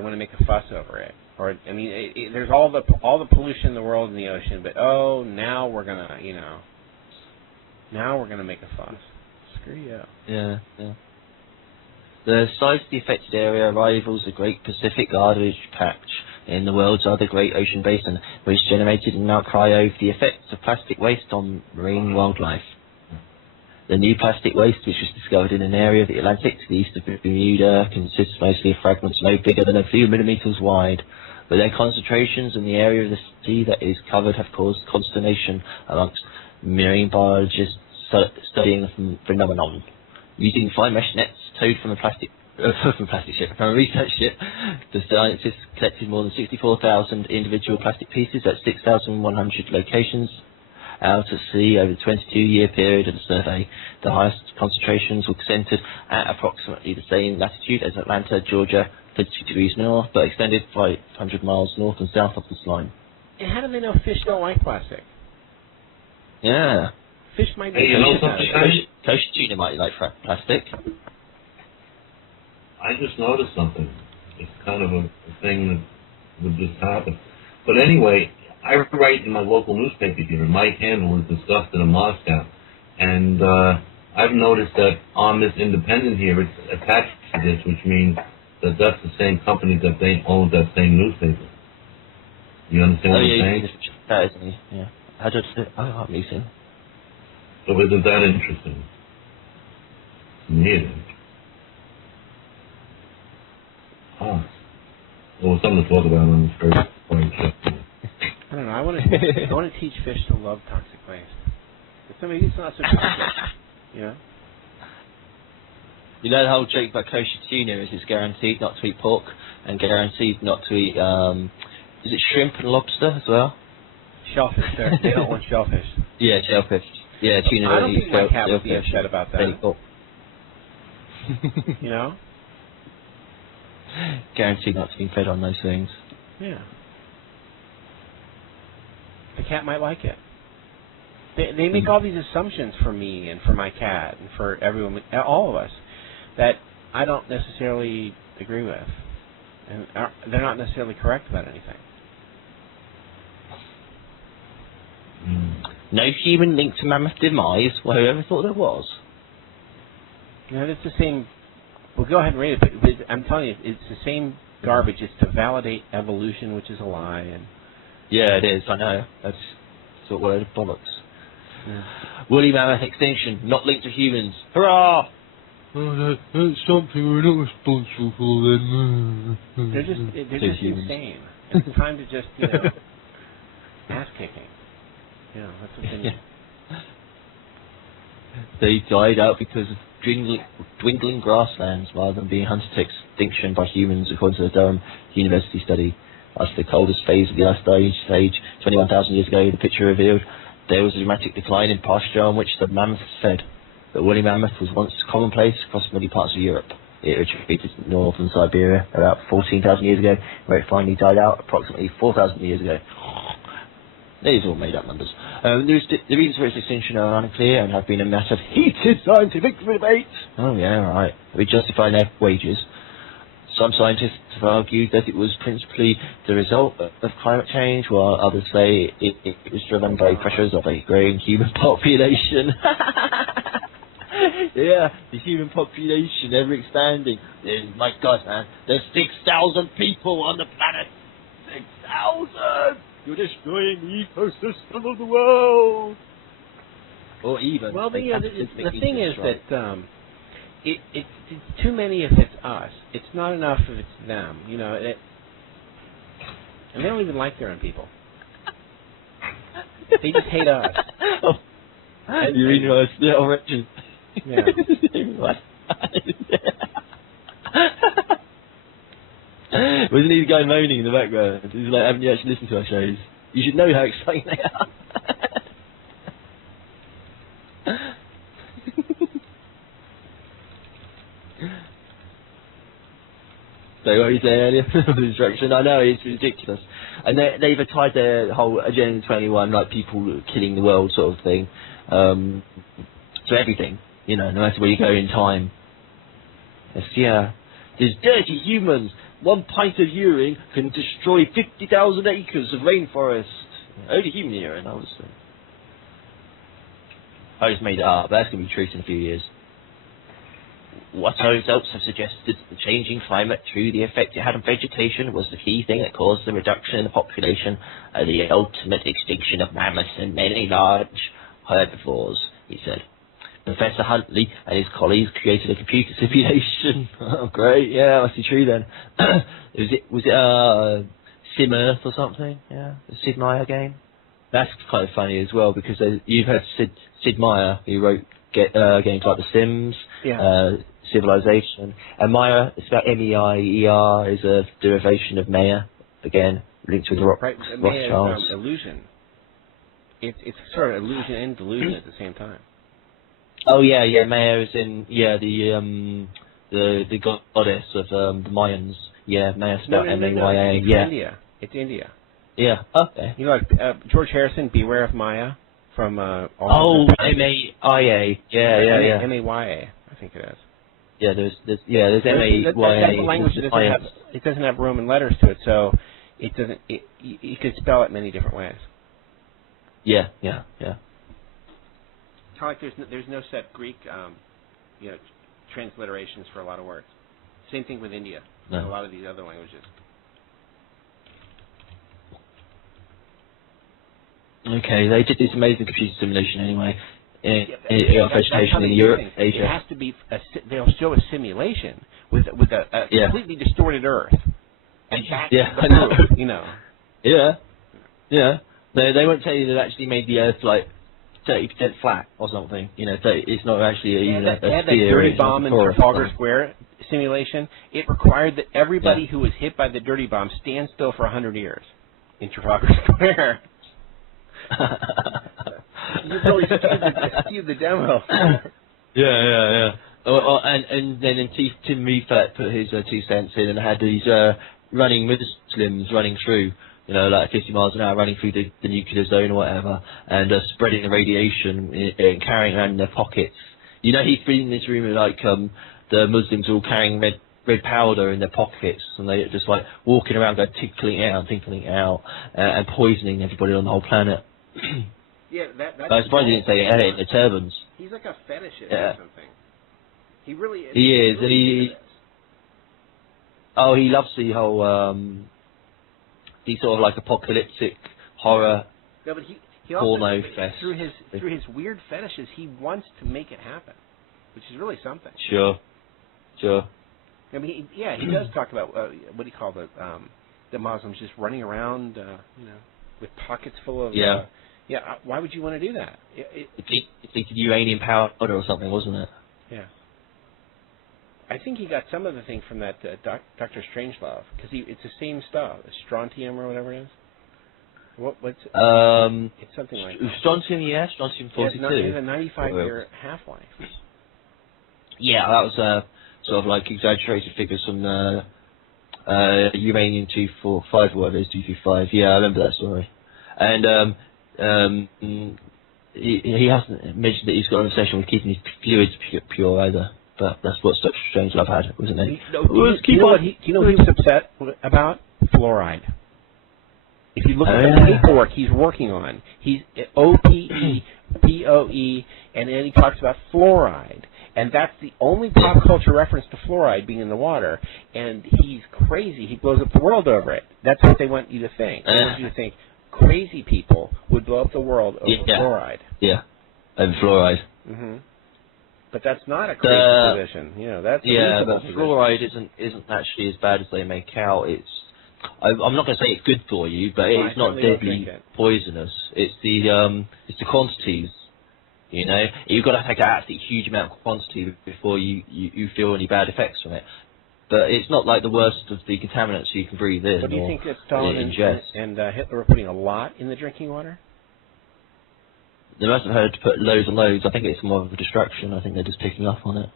want to make a fuss over it. Or, I mean, there's all the pollution in the world in the ocean, but now we're gonna, now we're gonna make a fuss. Screw you. Yeah. The size of the affected area rivals the Great Pacific Garbage Patch in the world's other great ocean basin, which generated an outcry over the effects of plastic waste on marine wildlife. The new plastic waste, which was discovered in an area of the Atlantic to the east of Bermuda, consists mostly of fragments no bigger than a few millimeters wide, but their concentrations in the area of the sea that is covered have caused consternation amongst marine biologists studying the phenomenon. Using fine mesh nets towed from a research ship, the scientists collected more than 64,000 individual plastic pieces at 6,100 locations out at sea over the 22-year period of the survey. The highest concentrations were centered at approximately the same latitude as Atlanta, Georgia, 32 degrees north, but extended 500 miles north and south of this line. And how do they know fish don't like plastic? Yeah. Fish might be Kosher tuna might like plastic. I just noticed something. It's kind of a thing that would just happen. But anyway, I write in my local newspaper here. Mike Handel is disgusted in Moscow, and I've noticed that on this Independent here, it's attached to this, which means that that's the same company that they own that same newspaper. You understand what I'm saying? That isn't he? Yeah. How do I'm missing. So isn't that interesting? Me it is. Huh. Well, something to talk about on this very point. I don't know. I want to teach fish to love toxic waste. Maybe it's not so toxic. You know. You know the whole joke about kosher tuna is it's guaranteed not to eat pork and guaranteed not to eat. Is it shrimp and lobster as well? Shellfish. They don't want shellfish. Yeah, shellfish. Yeah, tuna. I don't think my cat would be upset about that. You know? Guaranteed not to be fed on those things. Yeah. The cat might like it. They make all these assumptions for me and for my cat and for everyone, all of us, that I don't necessarily agree with. And they're not necessarily correct about anything. No human link to mammoth demise. Well, whoever thought there was? You know, it's the same. Well, go ahead and read it, but I'm telling you, it's the same garbage. It's to validate evolution, which is a lie. And yeah, it is. I know. That's sort of word of bollocks. Yeah. Woolly mammoth extinction, not linked to humans. Hurrah! Oh, that's something we're not responsible for then. They're just insane. It's time to just, ass kicking. You know, that's what they need. They died out because of dwindling grasslands rather than being hunted to extinction by humans, according to the Durham University study. That's the coldest phase of the ice age, 21,000 years ago. The picture revealed there was a dramatic decline in pasture on which the mammoths fed. The woolly mammoth was once commonplace across many parts of Europe. It retreated to northern Siberia about 14,000 years ago, where it finally died out approximately 4,000 years ago. These are all made-up numbers. The reasons for its extinction are unclear and have been a matter of heated scientific debate. Oh yeah, right. We justify their wages. Some scientists have argued that it was principally the result of climate change, while others say it was driven by pressures of a growing human population. Yeah, the human population ever expanding. My God, man, there's 6,000 people on the planet. 6,000! You're destroying the ecosystem of the world. Or even. Well, the thing is that it's too many if it's us. It's not enough if it's them. You know, and they don't even like their own people. They just hate us. You realise the origin. Yeah. Wasn't he the guy moaning in the background? He's like, haven't you actually listened to our shows? You should know how exciting they are. So what were you saying earlier? The instruction. I know, it's ridiculous. And they've tied their whole Agenda 21, like people killing the world sort of thing, to everything. You know, no matter where you go in time. There's dirty humans. 1 pint of urine can destroy 50,000 acres of rainforest. Only human urine, obviously. I just made it up. That's going to be true in a few years. What our results have suggested, the changing climate through the effect it had on vegetation was the key thing that caused the reduction in the population and the ultimate extinction of mammoths and many large herbivores, he said. Professor Huntley and his colleagues created a computer simulation. Oh, great. Yeah, that must be true then. Was it Sim Earth or something? Yeah, the Sid Meier game. That's kind of funny as well because you've heard Sid Meier, who wrote games like The Sims, Civilization, and Meier, it's about M-E-I-E-R, is a derivation of Meyer, again linked with Rothschilds. Illusion. It's sort of illusion and delusion at the same time. Oh yeah, Maya is in the goddess of the Mayans. Yeah, Maya spelled M-A-Y-A. It's India. It's India. Yeah. Okay. You know, like George Harrison, Beware of Maya from. M-A-I-A. Yeah. M-A-Y-A. I think it is. Yeah, there's M-A-Y-A. That's a language that it doesn't have Roman letters to it, so it doesn't. You could spell it many different ways. Yeah. Kind of like there's no set Greek, transliterations for a lot of words. Same thing with India and a lot of these other languages. Okay, they did this amazing computer simulation anyway. Vegetation in Europe, Asia. It has to be. They'll show a simulation with a completely distorted Earth. And I know. You know. Yeah. They won't tell you that actually made the Earth like 30% flat or something. You know, it's not actually even a They had that sphere. dirty bomb in Trafalgar Square simulation. It required that everybody who was hit by the dirty bomb stand still for 100 years in Trafalgar Square. You really skewed the demo. Yeah. And then Tim Refat put his 2 cents in and had these running Muslims running through, like 50 miles an hour, running through the nuclear zone or whatever, and spreading the radiation and carrying around in their pockets. He's been in this rumor like the Muslims are all carrying red powder in their pockets, and they're just like walking around, going tinkling out, and poisoning everybody on the whole planet. Yeah, I suppose he didn't say it in the turbans. He's like a fetishist or something. He really is. He is, and he loves the whole the sort of like apocalyptic horror. No, but he also porno fest. through his weird fetishes, he wants to make it happen, which is really something. Sure. I mean, he does talk about what do you call the Muslims just running around, with pockets full of. Why would you want to do that? It's uranium powder or something, wasn't it? Yeah. I think he got some of the thing from that Dr. Strangelove, because it's the same stuff, strontium or whatever it is. What's it's something like that. Strontium, strontium 42. It has a 95-year half-life. Yeah, that was sort of like exaggerated figures from uranium-245, or whatever it is, 225. Yeah, I remember that story. And he hasn't mentioned that he's got an obsession with keeping his fluids pure either. But that's what Dr. Strangelove had, wasn't he? Do you know what he was upset about? Fluoride. If you look at the paperwork he's working on, he's OPE, POE, and then he talks about fluoride. And that's the only pop culture reference to fluoride being in the water. And he's crazy. He blows up the world over it. That's what they want you to think. They want you to think crazy people would blow up the world over fluoride. Yeah, over fluoride. Mm-hmm. But that's not a crazy position. That's a but position. fluoride isn't actually as bad as they make out. I'm not going to say it's good for you, but it's not deadly poisonous. It's the quantities. You've got to take an absolutely huge amount of quantity before you feel any bad effects from it. But it's not like the worst of the contaminants you can breathe in. So do you think that Stalin and Hitler were putting a lot in the drinking water? They must have heard to put loads and loads. I think it's more of a distraction. I think they're just picking up on it.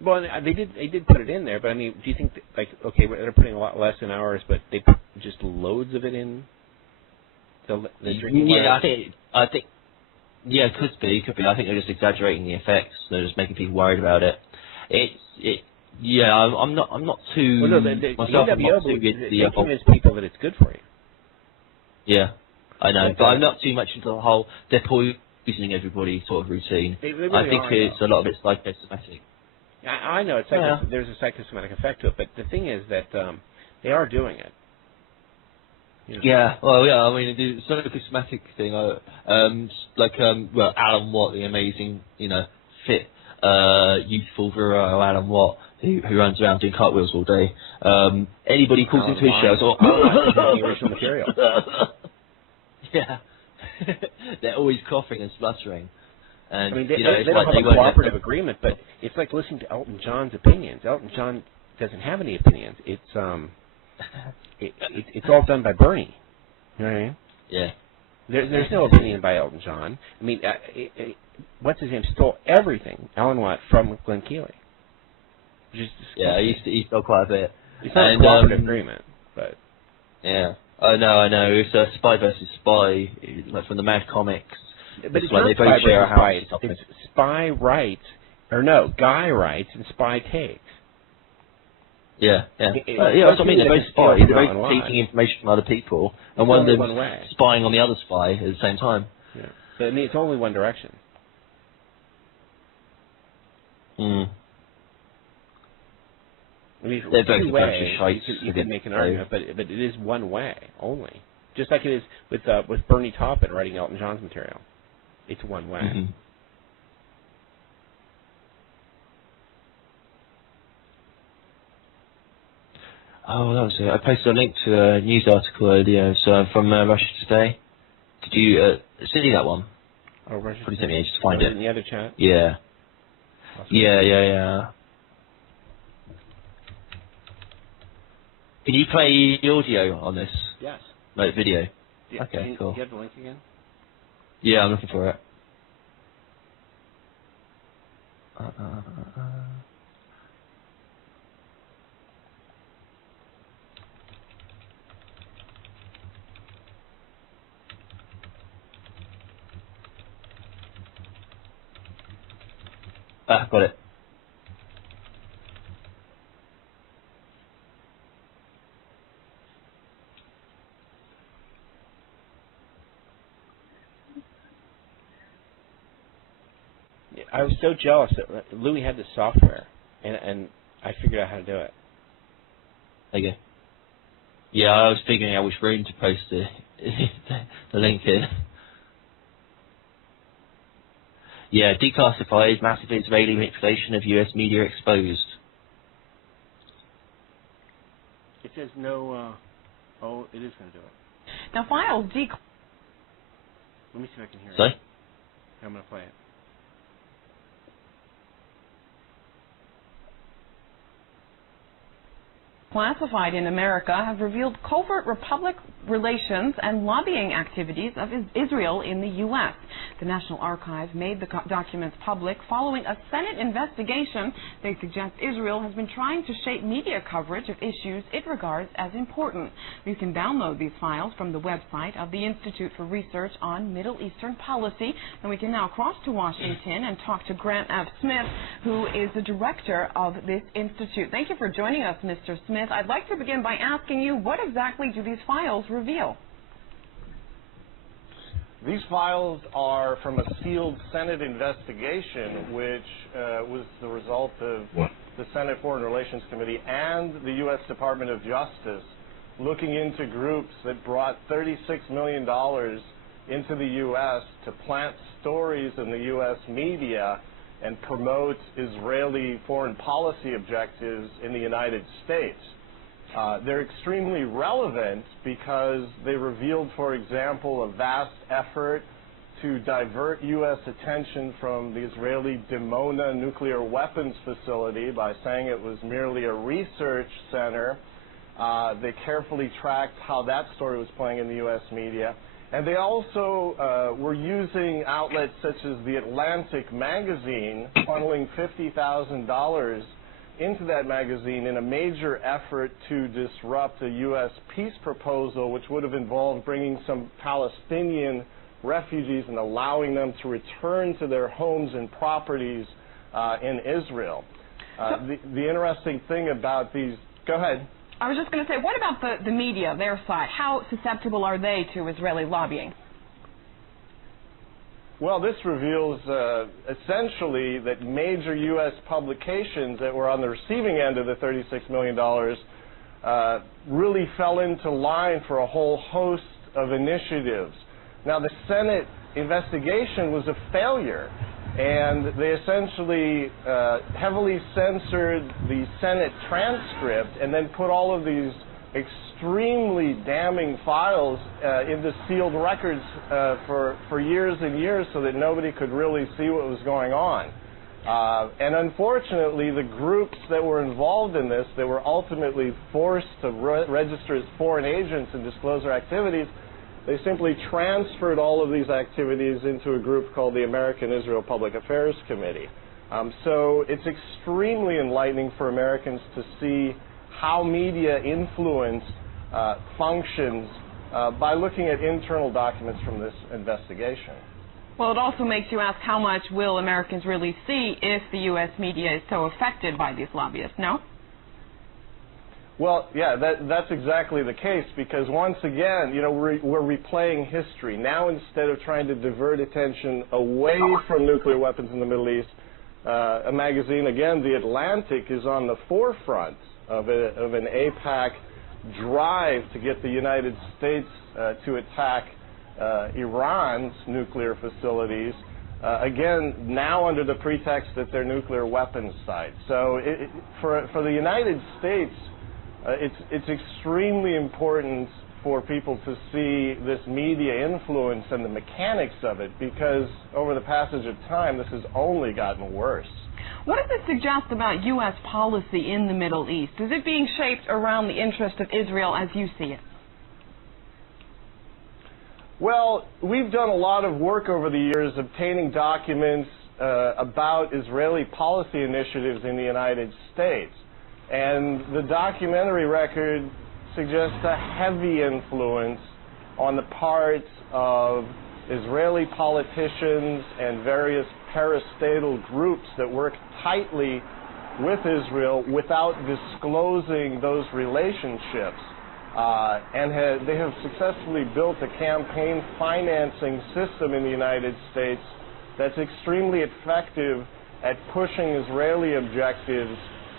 Well, they did put it in there, but I mean, do you think that, they're putting a lot less in ours, but they put just loads of it in the drinking water? I think it could be. I think they're just exaggerating the effects. They're just making people worried about it. I'm not too. Well, no, the NWO they convince people that it's good for you. Yeah. I know, but I'm not too much into the whole they're poisoning everybody sort of routine. They really I think a lot of it's psychosomatic. I know there's a psychosomatic effect to it, but the thing is that they are doing it. I mean, the psychosomatic thing, Alan Watt, the amazing, fit, youthful, virile Alan Watt, who runs around doing cartwheels all day. Anybody who calls into his shows, the original material. Yeah, they're always coughing and spluttering. And, I mean, they don't have a cooperative agreement, but it's like listening to Elton John's opinions. Elton John doesn't have any opinions. It's it's all done by Bernie. You know what I mean? Yeah. There's no opinion by Elton John. I mean, what's his name? Stole everything, Alan Watt, from Glenn Keely. He stole quite a bit. It's not a cooperative agreement, but yeah. I know. It's a spy versus spy, like from the Mad Comics. But it's like not they both share a house. It's spy rights, or no, guy rights and spy takes. Yeah, yeah. It- Yeah, that's what I mean. They're both spies. They're Mountain both Wide. taking information from other people, and It's one of only them's one way. spying on the other spy at the same time. Yeah. But I mean, it's only one direction. Hmm. I mean, if it They're was both a bunch of two-way, shites, you I could think, make an so. argument, but it is one way only. Just like it is with Bernie Taupin writing Elton John's material. It's one way. Mm-hmm. Oh, that was it. I posted a link to a news article earlier from Russia Today. Did you see that one? Oh, Russia Probably Today. took me ages to find it. In the other chat? Yeah. Yeah. Can you play the audio on this? Yes. Like video? Yeah. Okay, cool. Do you have the link again? Yeah, I'm looking for it. Got it. I was so jealous that Louis had the software, and I figured out how to do it. There you go. Yeah, I was figuring out which room to post the link in. Yeah, declassified, massive Israeli manipulation of US media exposed. It says no, oh, it is going to do it. Now, files Let me see if I can hear Sorry? it. I'm going to play it. classified in America have revealed covert Republic relations and lobbying activities of Israel in the U.S. The National Archive made the documents public following a Senate investigation. They suggest Israel has been trying to shape media coverage of issues it regards as important. You can download these files from the website of the Institute for Research on Middle Eastern Policy. And we can now cross to Washington and talk to Grant F. Smith, who is the director of this institute. Thank you for joining us, Mr. Smith. I'd like to begin by asking you, what exactly do these files reveal? These files are from a sealed Senate investigation, which was the result of the Senate Foreign Relations Committee and the U.S. Department of Justice looking into groups that brought $36 million into the U.S. to plant stories in the U.S. media and promote Israeli foreign policy objectives in the United States. They're extremely relevant because they revealed, for example, a vast effort to divert U.S. attention from the Israeli Dimona nuclear weapons facility by saying it was merely a research center. They carefully tracked how that story was playing in the U.S. media. And they also were using outlets such as The Atlantic magazine, funneling $50,000 into that magazine in a major effort to disrupt a U.S. peace proposal, which would have involved bringing some Palestinian refugees and allowing them to return to their homes and properties in Israel. The interesting thing about these... Go ahead. I was just going to say, what about the media, their side? How susceptible are they to Israeli lobbying? Well, this reveals essentially that major U.S. publications that were on the receiving end of the $36 million really fell into line for a whole host of initiatives. Now, the Senate investigation was a failure, and they essentially heavily censored the Senate transcript and then put all of these extremely damning files into sealed records for years and years so that nobody could really see what was going on. And unfortunately, the groups that were involved in this, that were ultimately forced to register as foreign agents and disclose their activities, they simply transferred all of these activities into a group called the American Israel Public Affairs Committee. So it's extremely enlightening for Americans to see how media influence functions by looking at internal documents from this investigation. Well, it also makes you ask, how much will Americans really see if the U.S. media is so affected by these lobbyists, no? Well, yeah, that's exactly the case, because once again, we're replaying history. Now, instead of trying to divert attention away from nuclear weapons in the Middle East, a magazine, again, The Atlantic, is on the forefront of an APAC drive to get the United States to attack Iran's nuclear facilities, again, now under the pretext that they're nuclear weapons sites. So for the United States, it's extremely important for people to see this media influence and the mechanics of it, because over the passage of time, this has only gotten worse. What does it suggest about U.S. policy in the Middle East? Is it being shaped around the interest of Israel as you see it? Well, we've done a lot of work over the years obtaining documents about Israeli policy initiatives in the United States. And the documentary record suggests a heavy influence on the part of Israeli politicians and various parastatal groups that work tightly with Israel without disclosing those relationships. And they have successfully built a campaign financing system in the United States that's extremely effective at pushing Israeli objectives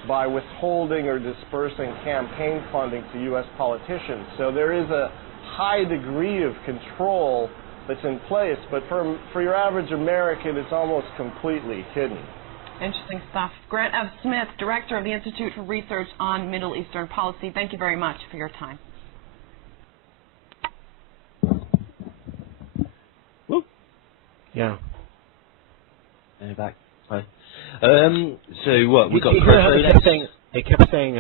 by withholding or dispersing campaign funding to U.S. politicians. So there is a high degree of control that's in place, but for your average American, it's almost completely hidden. Interesting stuff. Grant F. Smith, Director of the Institute for Research on Middle Eastern Policy, thank you very much for your time. Woo. Yeah. Back. Hi. So what we got? They kept saying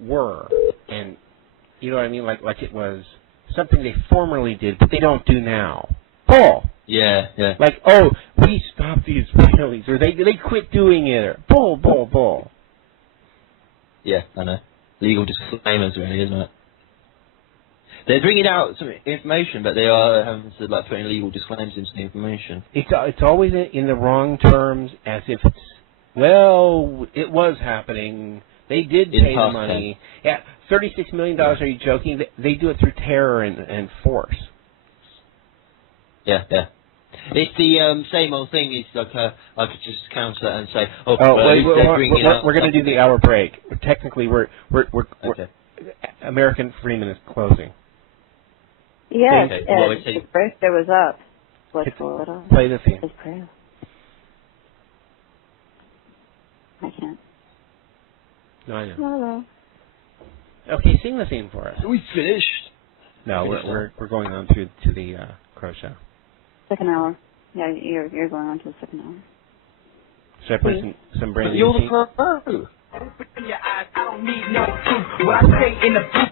were, and you know what I mean, like it was something they formerly did, but they don't do now. Bull. Yeah. Like, oh, we stopped the Israelis, or they quit doing it, or bull. Yeah, I know. Legal disclaimers, really, isn't it? They're bringing out some information, but they are having to putting legal disclaimers into the information. It's always in the wrong terms, as if it's, well, it was happening. They did pay the money. Yeah, $36 million. Are you joking? They do it through terror and force. Yeah. It's the same old thing. It's I could just counter and say, we're going to do the hour break. Technically, we're okay. American Freeman is closing. Yes, his birthday was up. Let's pull it on. Play the theme. His prayer. I can't. No, I know. Hello. Okay, sing the theme for us. We finished. No, we're going on to the Crow Show. Second hour. Yeah, you're going on to the second hour. Should I play some brand new? You're the pro. Open your eyes, I don't need no proof. What I say in the booth,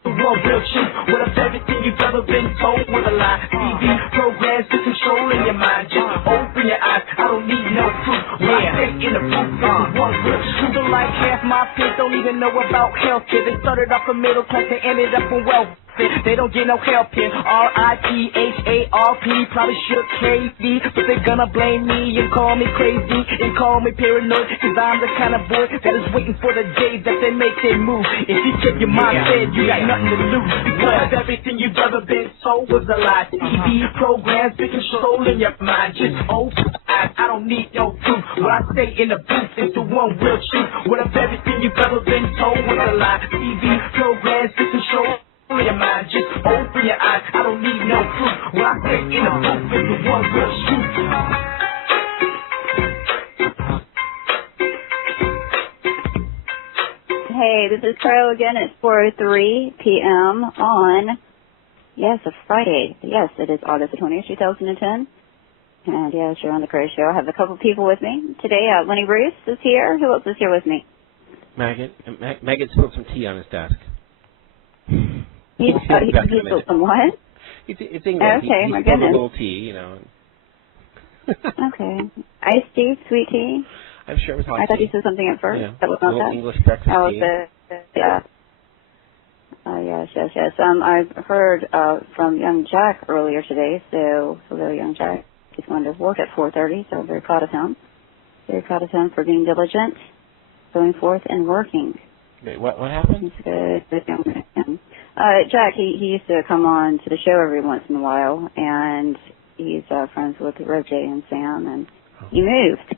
the world real truth. What if everything you've ever been told was a lie? TV programs to controlling your mind. Just open your eyes, I don't need no proof. What I say in the booth, the one real truth. So like half my peers don't even know about healthcare. They started off a middle class and ended up in wealth. They don't get no help here. RIPHARP, probably should KV, but they're gonna blame me and call me crazy and call me paranoid, cause I'm the kind of boy that is waiting for the day that they make their move. If you keep your mind fed, you got nothing to lose, because everything you've ever been told was a lie. TV programs be controlling your mind. Just open eyes, I don't need no proof. What I say in the booth is the one real truth. What if everything you've ever been told was a lie? TV programs be controlling your mind, just open your eyes, I don't need no proof. What I say in the booth is the one real truth. Hey, this is Crow again. It's 4:03 p.m. on, a Friday. Yes, it is August the 20th, 2010. And yes, you're on the Crow Show. I have a couple people with me today. Lenny Bruce is here. Who else is here with me? Maggot. Maggot spilled some tea on his desk. He spilled some what? It's English. Okay, he my spilled a goodness. little tea, you know. Okay. Iced tea, sweet tea? I'm sure it was hot tea. I thought you said something at first. Yeah. That was not that? English breakfast that was tea. Yeah. Yes. I heard from young Jack earlier today, so hello, young Jack. He's going to work at 4:30, so I'm very proud of him. Very proud of him for being diligent, going forth and working. Wait, what happened? He's good. Good young man. Jack, he used to come on to the show every once in a while, and he's friends with Roger and Sam, and he moved,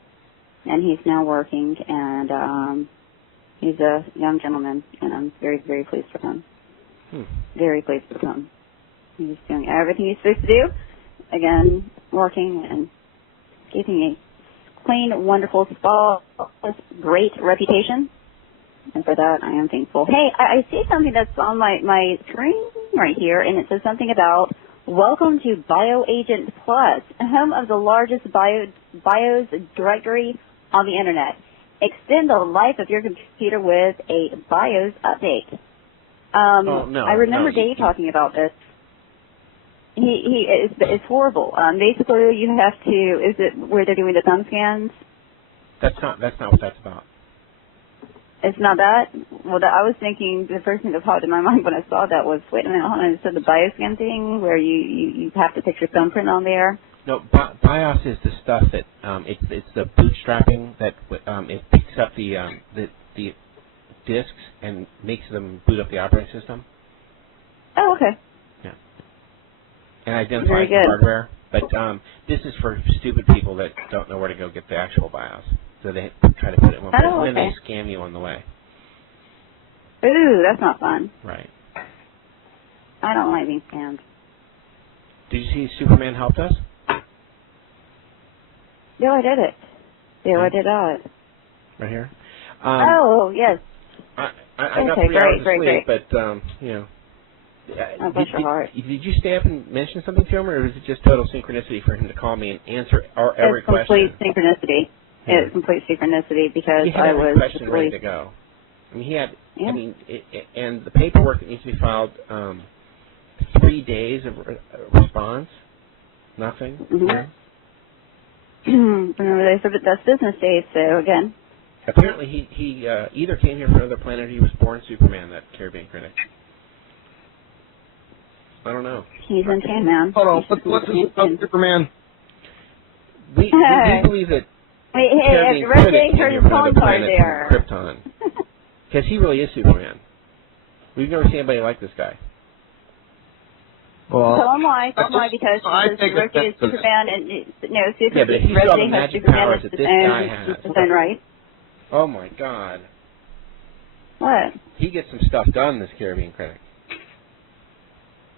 and he's now working, and he's a young gentleman, and I'm very, very pleased with him. Very pleased with him. He's doing everything he's supposed to do. Again, working and keeping a clean, wonderful, spotless, great reputation. And for that, I am thankful. Hey, I see something that's on my screen right here, and it says something about welcome to BioAgent Plus, home of the largest BIOS directory on the Internet. Extend the life of your computer with a BIOS update. I remember Dave talking about this. It's horrible. Basically, you have to. Is it where they're doing the thumb scans? That's not what that's about. It's not that. Well, I was thinking the first thing that popped in my mind when I saw that was, wait a minute, hold on. So the bioscan thing where you have to put your thumbprint on there. No, BIOS is the stuff that it's the bootstrapping that it picks up the disks and makes them boot up the operating system. Oh, okay. Yeah. And identifies the hardware. But this is for stupid people that don't know where to go get the actual BIOS. So they try to put it in one place, and then they scam you on the way. Ooh, that's not fun. Right. I don't like being scammed. Did you see Superman helped us? No, I did it. No, I did not. Right here? Oh, yes. I got 3 hours of sleep, but, you know. Oh, bless your heart. Did you stay up and mention something to him, or was it just total synchronicity for him to call me and answer every question? It's complete synchronicity. Yeah. It's complete synchronicity because he had every question ready to go. I mean, he had, I mean, and the paperwork that needs to be filed, 3 days of response, nothing. Mm-hmm. Remember, they said that that's business days, so again. Apparently, he either came here from another planet or he was born Superman, that Caribbean critic. I don't know. He's in Tan Man. Hold on, what's Superman? We believe that Hey, Caribbean Red critic Day came heard here his from another calling card planet there. from Krypton. Because he really is Superman. We've never seen anybody like this guy. Well, tell him why, because Red Day is Superman, and yeah, but if you saw the magic powers that this guy has, right? Oh my God! What? He gets some stuff done. This Caribbean critic.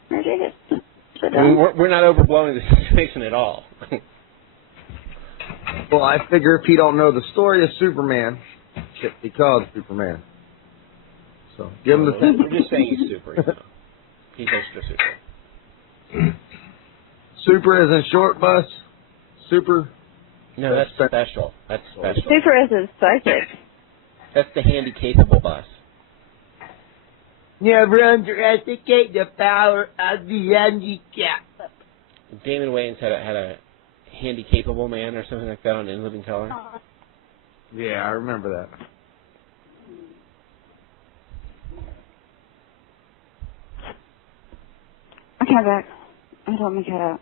Red Day gets I mean, we're not overblowing the situation at all. Well, I figure if you don't know the story of Superman, should be called Superman. So give him the. We're just saying he's super. You know. He's extra super. Super as in short bus. Super. No, that's special. That's special. Super is a psychic. That's the handy capable bus. Never underestimate the power of the handicap. Damon Wayans had a handy capable man or something like that on In Living Color. Yeah, I remember that. Okay, I'm back. I don't make it out.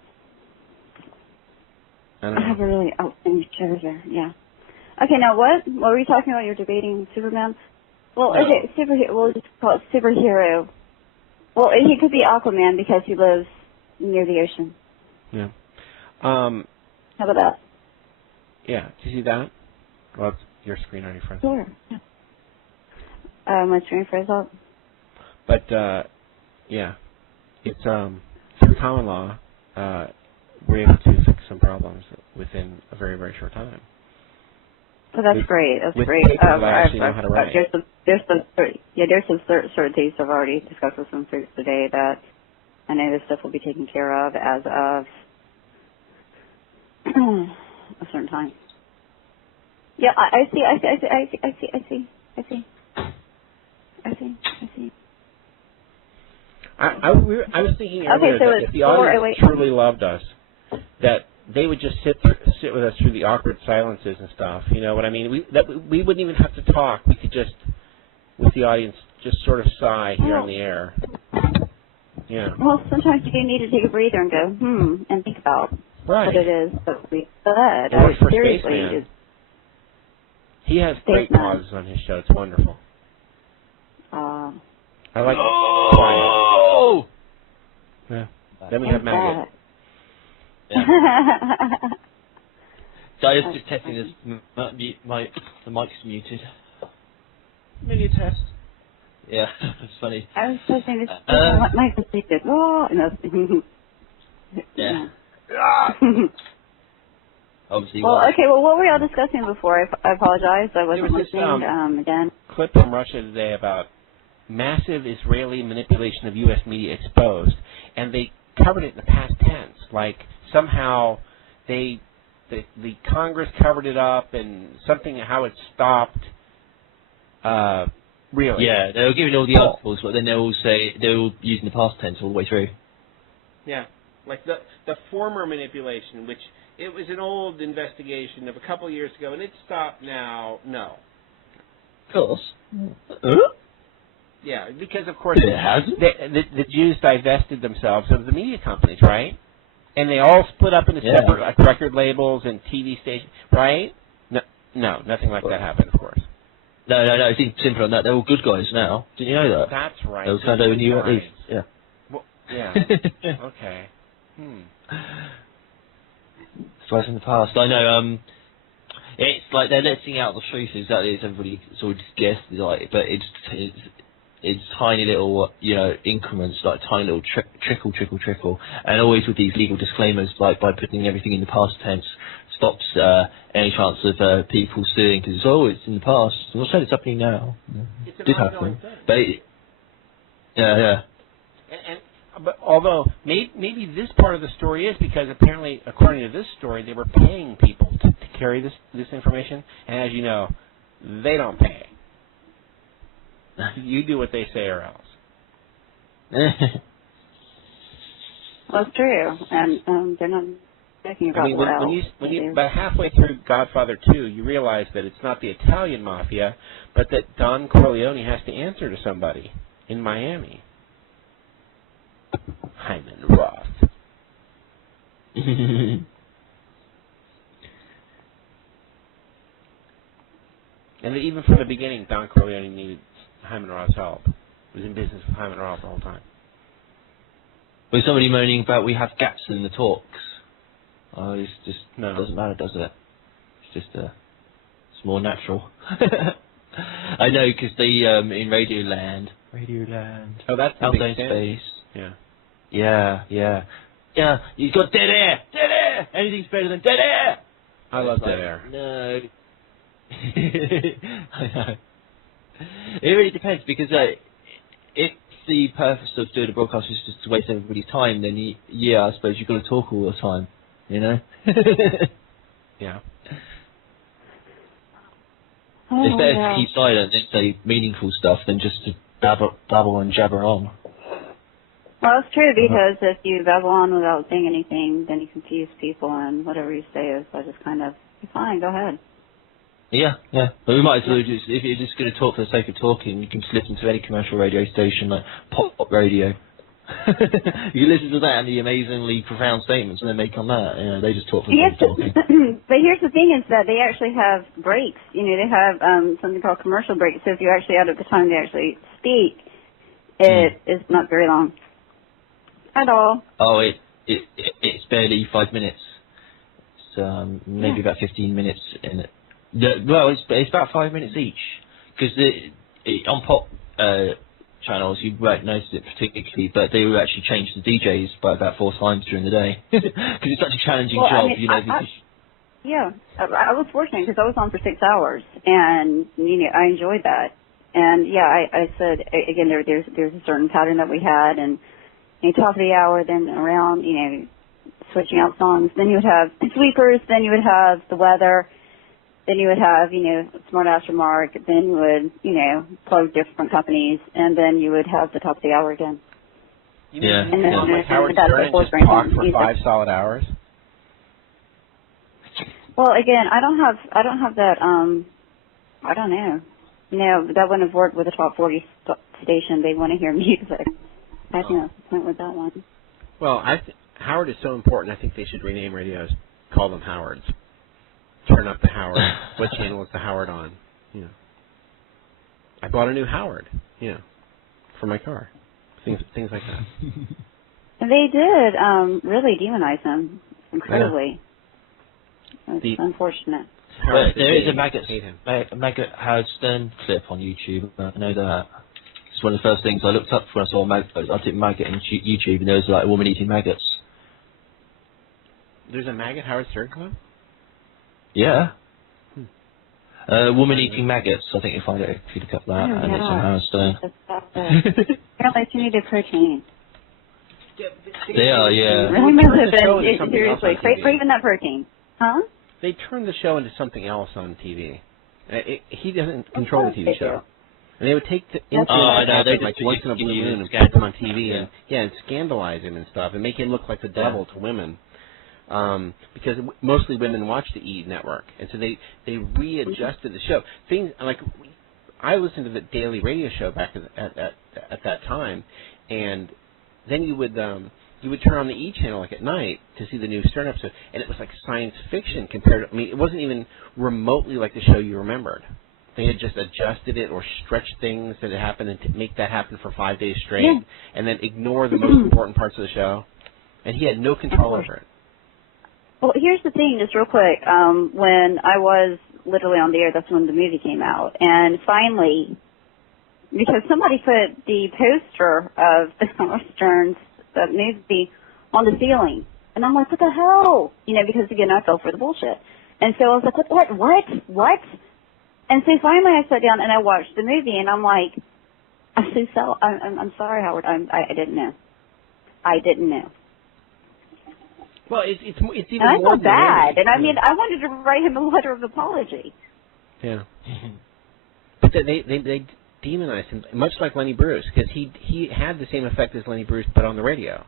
I have a really outstanding show here. Yeah. Okay, now what? What were you talking about? You're debating Superman? Well, okay, superhero. We'll just call it superhero. Well, he could be Aquaman because he lives near the ocean. Yeah. How about that? Yeah. Did you see that? Well, it's your screen on your front. Sure. Yeah. My screen froze up. But yeah, it's through common law, we're able to fix some problems within a very, very short time. Well, that's great. That's great. There's some certainties I've already discussed with some folks today that I know this stuff will be taken care of as of a certain time. Yeah, I see. I was thinking earlier that if the audience truly loved us, that they would just sit with us through the awkward silences and stuff. You know what I mean? We wouldn't even have to talk. We could just, with the audience, just sort of sigh here on the air. Yeah. Well, sometimes you need to take a breather and go, and think about what it is that we said. For Spaceman. He has great pauses on his show. It's wonderful. I like Oh! quiet. Yeah. Then we have Maggot. Yeah. So I was just testing this. The mic's muted. Mini test. Yeah, it's funny. I was testing this. What mic was muted? Oh, no. Yeah. Obviously. Well, okay. Well, what were y'all discussing before? I apologize. I wasn't listening. Again. Clip from Russia today about massive Israeli manipulation of U.S. media exposed, and they covered it in the past tense. Like somehow the Congress covered it up, and something how it stopped. Really? Yeah, they were giving all the articles, but then they'll all say they're all using the past tense all the way through. Yeah, like the former manipulation, which it was an old investigation of a couple of years ago, and it's stopped now. No. Of course. Yeah, because of course it hasn't. The Jews divested themselves of the media companies, right? And they all split up into separate like, record labels and TV stations, right? No, nothing like that happened, of course. No, it's even simpler than that. They're all good guys now. Didn't you know that? That's right. They were turned over new at least. Yeah. Well, yeah. Okay. Twice in the past. I know. It's like they're letting out the truth exactly as everybody sort of guessed, like, but it's tiny little, increments, like tiny little trickle, and always with these legal disclaimers, like by putting everything in the past tense, stops any chance of people suing because it's in the past. I'm not saying it's happening now. It did happen, but yeah. But although maybe this part of the story is because apparently, according to this story, they were paying people to carry this information, and as you know, they don't pay. You do what they say or else. Well, it's true, and they're not talking about when you about halfway through Godfather 2, you realize that it's not the Italian mafia, but that Don Corleone has to answer to somebody in Miami. Hyman Roth. And even from the beginning, Don Corleone needed Hyman Roth's help. He was in business with Hyman Roth the whole time. Was somebody moaning about we have gaps in the talks? Oh, it's just doesn't matter, does it? It's just it's more natural. I know because they in Radioland. Oh, that's the big space. Yeah. Yeah. You've got dead air. Anything's better than dead air. I love dead air. No. I know. It really depends because if the purpose of doing a broadcast is just to waste everybody's time, then I suppose you've got to talk all the time, Yeah. It's better to keep silent and say meaningful stuff than just to babble and jabber on. Well, it's true because if you babble on without saying anything, then you confuse people, and whatever you say is just kind of fine. Go ahead. Yeah. But we might as well just, if you're just going to talk for the sake of talking, you can just listen to any commercial radio station like pop radio. You can listen to that and the amazingly profound statements, and then make on that. They just talk for the sake of talking. But here's the thing: is that they actually have breaks. They have something called commercial breaks. So if you actually add up the time they actually speak, it is not very long at all. Oh, it's barely 5 minutes. It's maybe about 15 minutes in it. Well, it's about 5 minutes each, because on pop channels you won't notice it particularly, but they will actually change the DJs by about 4 times during the day, because it's such a challenging job. I was fortunate because I was on for 6 hours, and I enjoyed that. And I said again, there's a certain pattern that we had, and top of the hour, then around switching out songs. Then you would have sweepers. Then you would have the weather. Then you would have, Smart Ass Remark. Then you would, plug different companies. And then you would have the top of the hour again. And then Howard Stern just talk for 5 solid hours? Well, again, I don't have that, I don't know. That wouldn't have worked with a top 40 station. They want to hear music. I think that's the point with that one. Well, Howard is so important, I think they should rename radios, call them Howards. Turn up the Howard. What channel is the Howard on? I bought a new Howard. for my car. Things like that. They did really demonize him incredibly. It's unfortunate. But there is a Maggot Howard Stern clip on YouTube. I know that. It's one of the first things I looked up when I saw Maggot. I typed Maggot in YouTube, and there was like a woman eating maggots. There's a Maggot Howard Stern clip? Yeah. Woman eating maggots. I think you'll find it if you look up that, and it's on Howard Stern. Apparently, she needed protein. They are, yeah. Really must have been seriously craving that protein, huh? They turned the show into something else on TV. He doesn't control the TV show. And they would take the like once in a blue moon and put him on TV and scandalize him and stuff and make him look like the devil to women. Because mostly women watch the E! Network, and so they readjusted the show. Things like I listened to the daily radio show back at that time, and then you would turn on the E! Channel like at night to see the new Stern episode, and it was like science fiction compared to. I mean, it wasn't even remotely like the show you remembered. They had just adjusted it or stretched things that had happened and to make that happen for 5 days straight, and then ignore the most important parts of the show. And he had no control over it. Well, here's the thing, just real quick. When I was literally on the air, that's when the movie came out. And finally, because somebody put the poster of Stern's movie on the ceiling. And I'm like, what the hell? You know, because, again, I fell for the bullshit. And so I was like, what? And so finally I sat down and I watched the movie, and I'm like, I'm sorry, Howard. I didn't know. I didn't know. Well, it's even and I more felt bad, and I mean, I wanted to write him a letter of apology. Yeah. But they demonized him, much like Lenny Bruce, because he had the same effect as Lenny Bruce, but on the radio.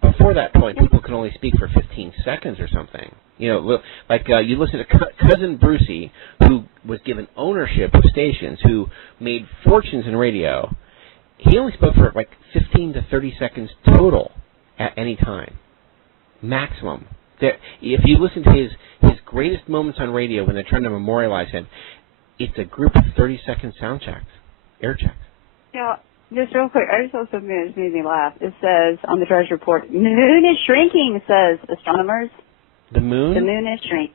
Before that point, people could only speak for 15 seconds or something. You know, like you listen to Cousin Brucey, who was given ownership of stations, who made fortunes in radio. He only spoke for like 15 to 30 seconds total at any time. Maximum. If you listen to his greatest moments on radio when they're trying to memorialize him, it's a group of 30-second sound checks, air checks. Yeah, just real quick, I just saw something that just made me laugh. It says on the Drudge Report, moon is shrinking, says astronomers. The moon? The moon is shrinking.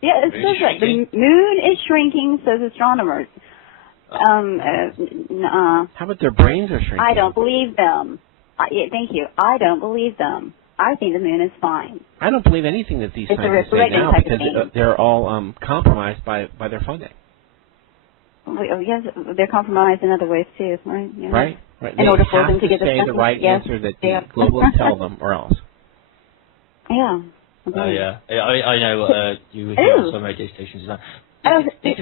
Yeah, it says that. The moon is shrinking, says astronomers. How about their brains are shrinking? I don't believe them. Thank you. I don't believe them. I think the moon is fine. I don't believe anything that these scientists say now because they're all compromised by their funding. Oh, yes, they're compromised in other ways too, right? Yeah. Right. In order for them to get say the right answer that the globalists tell them, or else. Yeah. Yeah. I know you hear on some radio stations now. It's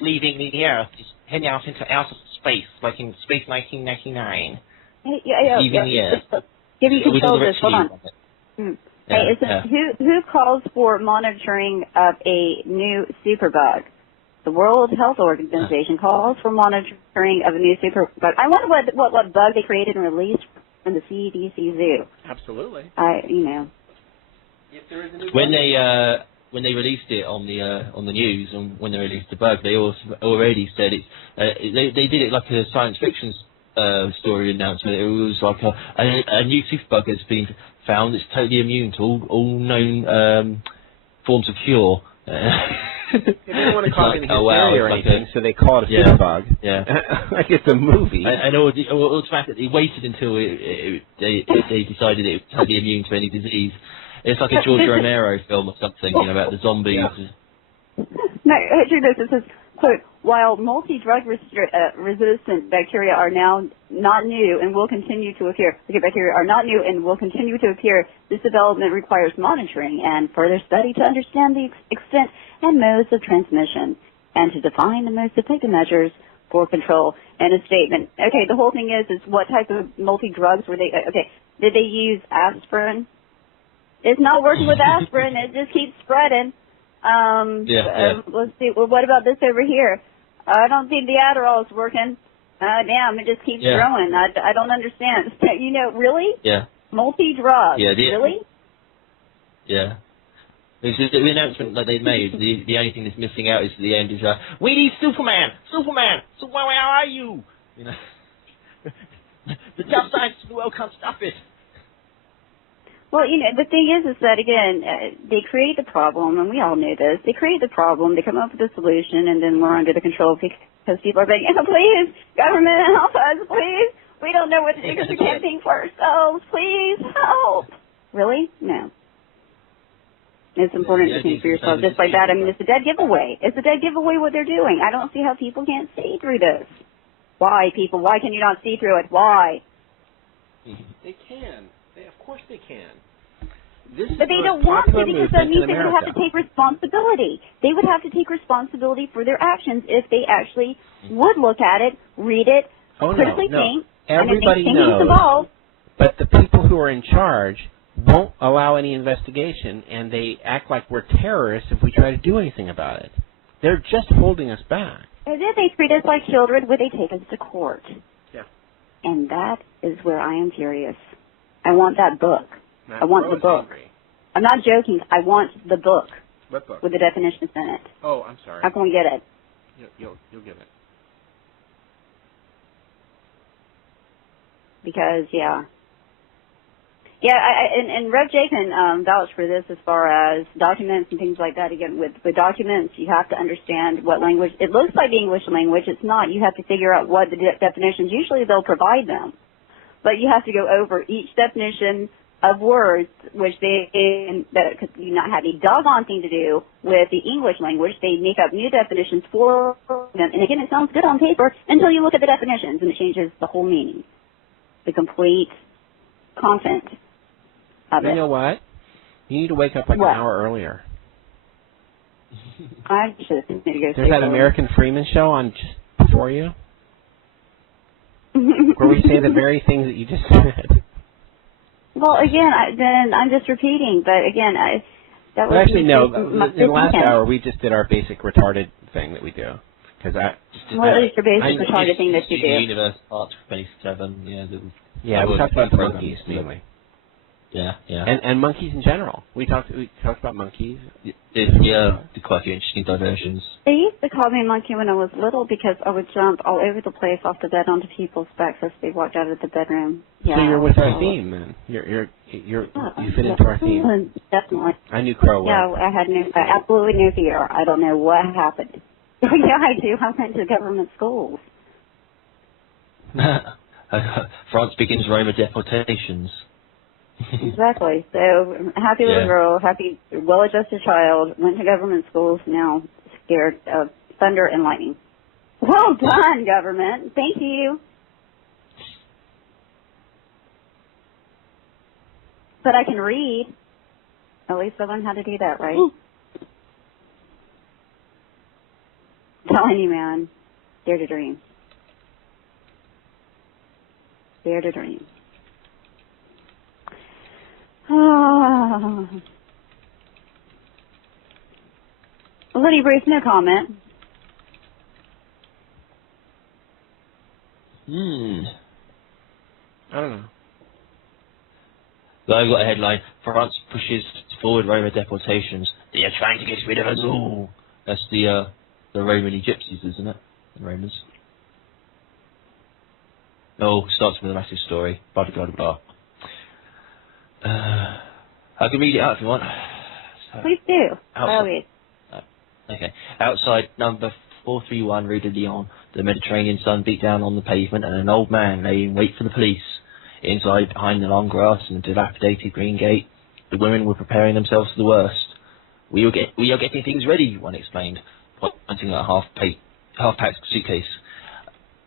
leaving the Earth, it's heading out into outer space, like in Space 1999. Leaving the Earth. Give you control of this. Hold on. Hey, it says, who calls for monitoring of a new superbug? The World Health Organization calls for monitoring of a new superbug. I wonder what bug they created and released from the CDC zoo. Absolutely. When they released it on the news, and when they released the bug, they also already said it. They did it like a science fiction story announcement. It was like a new superbug has been found. It's totally immune to all known forms of cure. They didn't want to call it hysteria or anything, so they called it a superbug. Yeah. Like it's a movie. And automatically waited until they decided it was totally immune to any disease. It's like a George Romero film or something, you know, about the zombies. No, actually, it says, quote, while multi-drug resistant bacteria are now not new and will continue to appear, this development requires monitoring and further study to understand the extent and modes of transmission and to define the most effective measures for control. And a statement. Okay, the whole thing is what type of multi-drugs were they, did they use aspirin? It's not working with aspirin. It just keeps spreading. Let's see. Well, what about this over here? I don't think the Adderall is working. Damn, it just keeps growing. I don't understand. You know, really? Yeah. Multi-drug. Yeah. Really? Yeah. The announcement that they've made, the only thing that's missing out is at the end is, we need Superman! So where are you? You know? The tough science of the world can't stop it. Well, the thing is that, again, they create the problem, and we all knew this. They create the problem, they come up with a solution, and then we're under the control because people are saying, please, government, help us, please. We don't know what to do because we can't think for ourselves. Please, help. Really? No. It's important to think for yourself just like that. I mean, it's a dead giveaway. It's a dead giveaway what they're doing. I don't see how people can't see through this. Why, people? Why can you not see through it? Why? They can. Of course they can. But they don't want to because that means they would have to take responsibility. They would have to take responsibility for their actions if they actually would look at it, read it, critically think. Everybody knows. But the people who are in charge won't allow any investigation, and they act like we're terrorists if we try to do anything about it. They're just holding us back. And then they treat us like children when they take us to court. Yeah. And that is where I am furious. I want that book. I want the book. Angry. I'm not joking. I want the book. What book? With the definitions in it. Oh, I'm sorry. How can we get it? You'll get it. Because, and Rev J can vouch for this as far as documents and things like that. Again, with documents, you have to understand what language. It looks like the English language. It's not. You have to figure out what the definitions. Usually they'll provide them. But you have to go over each definition of words, which that could not have a doggone thing to do with the English language. They make up new definitions for them. And again, it sounds good on paper until you look at the definitions, and it changes the whole meaning, the complete content of it. You know what? You need to wake up like an hour earlier. I just need to go. There's that American Freeman show on just before you, where we say the very things that you just said. Well, again, then I'm just repeating. But again, that was actually no. In the last hour, we just did our basic retarded thing that we do. Because it's your basic retarded thing that you do. Universe Part 27. We talked about monkeys mainly. Yeah. And monkeys in general. We talked about monkeys. Did quite a few interesting diversions. They used to call me a monkey when I was little because I would jump all over the place off the bed onto people's backs as they walked out of the bedroom. Yeah. So you're with our theme, then. You fit into our theme. Definitely. I knew Crow. Yeah, I absolutely no fear. I don't know what happened. Yeah, I do. I went to government schools. France begins Roma deportations. Exactly. So, happy little girl, happy, well-adjusted child, went to government schools, now scared of thunder and lightning. Well done, government. Thank you. But I can read. At least I learned how to do that, right? Telling you, man. Dare to dream. Dare to dream. Lenny Bruce, no comment. I don't know. So I've got a headline: France pushes forward Roma deportations. They are trying to get rid of us all. That's the Romany gypsies, isn't it? The Romans. Oh, starts with a massive story. Blah blah blah blah. I can read it out if you want. Please do. Outside, okay. Outside number 431 Rue de Lyon, the Mediterranean sun beat down on the pavement and an old man lay in wait for the police. Inside, behind the long grass and the dilapidated green gate, the women were preparing themselves for the worst. We are getting things ready, one explained, pointing at a half-packed suitcase.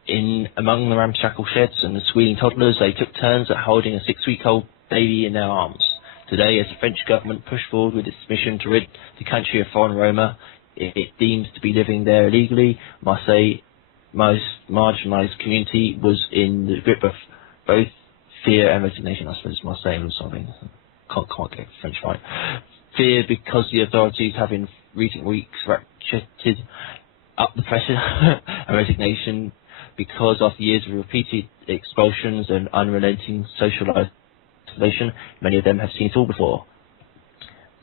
In among the ramshackle sheds and the squealing toddlers, they took turns at holding a 6-week-old baby in their arms. Today, as the French government pushed forward with its mission to rid the country of foreign Roma, it deems to be living there illegally, Marseille, most marginalised community, was in the grip of both fear and resignation. I suppose Marseille was something. Can't get French right. Fear because the authorities have in recent weeks ratcheted up the pressure, and resignation because after years of repeated expulsions and unrelenting social isolation, many of them have seen it all before.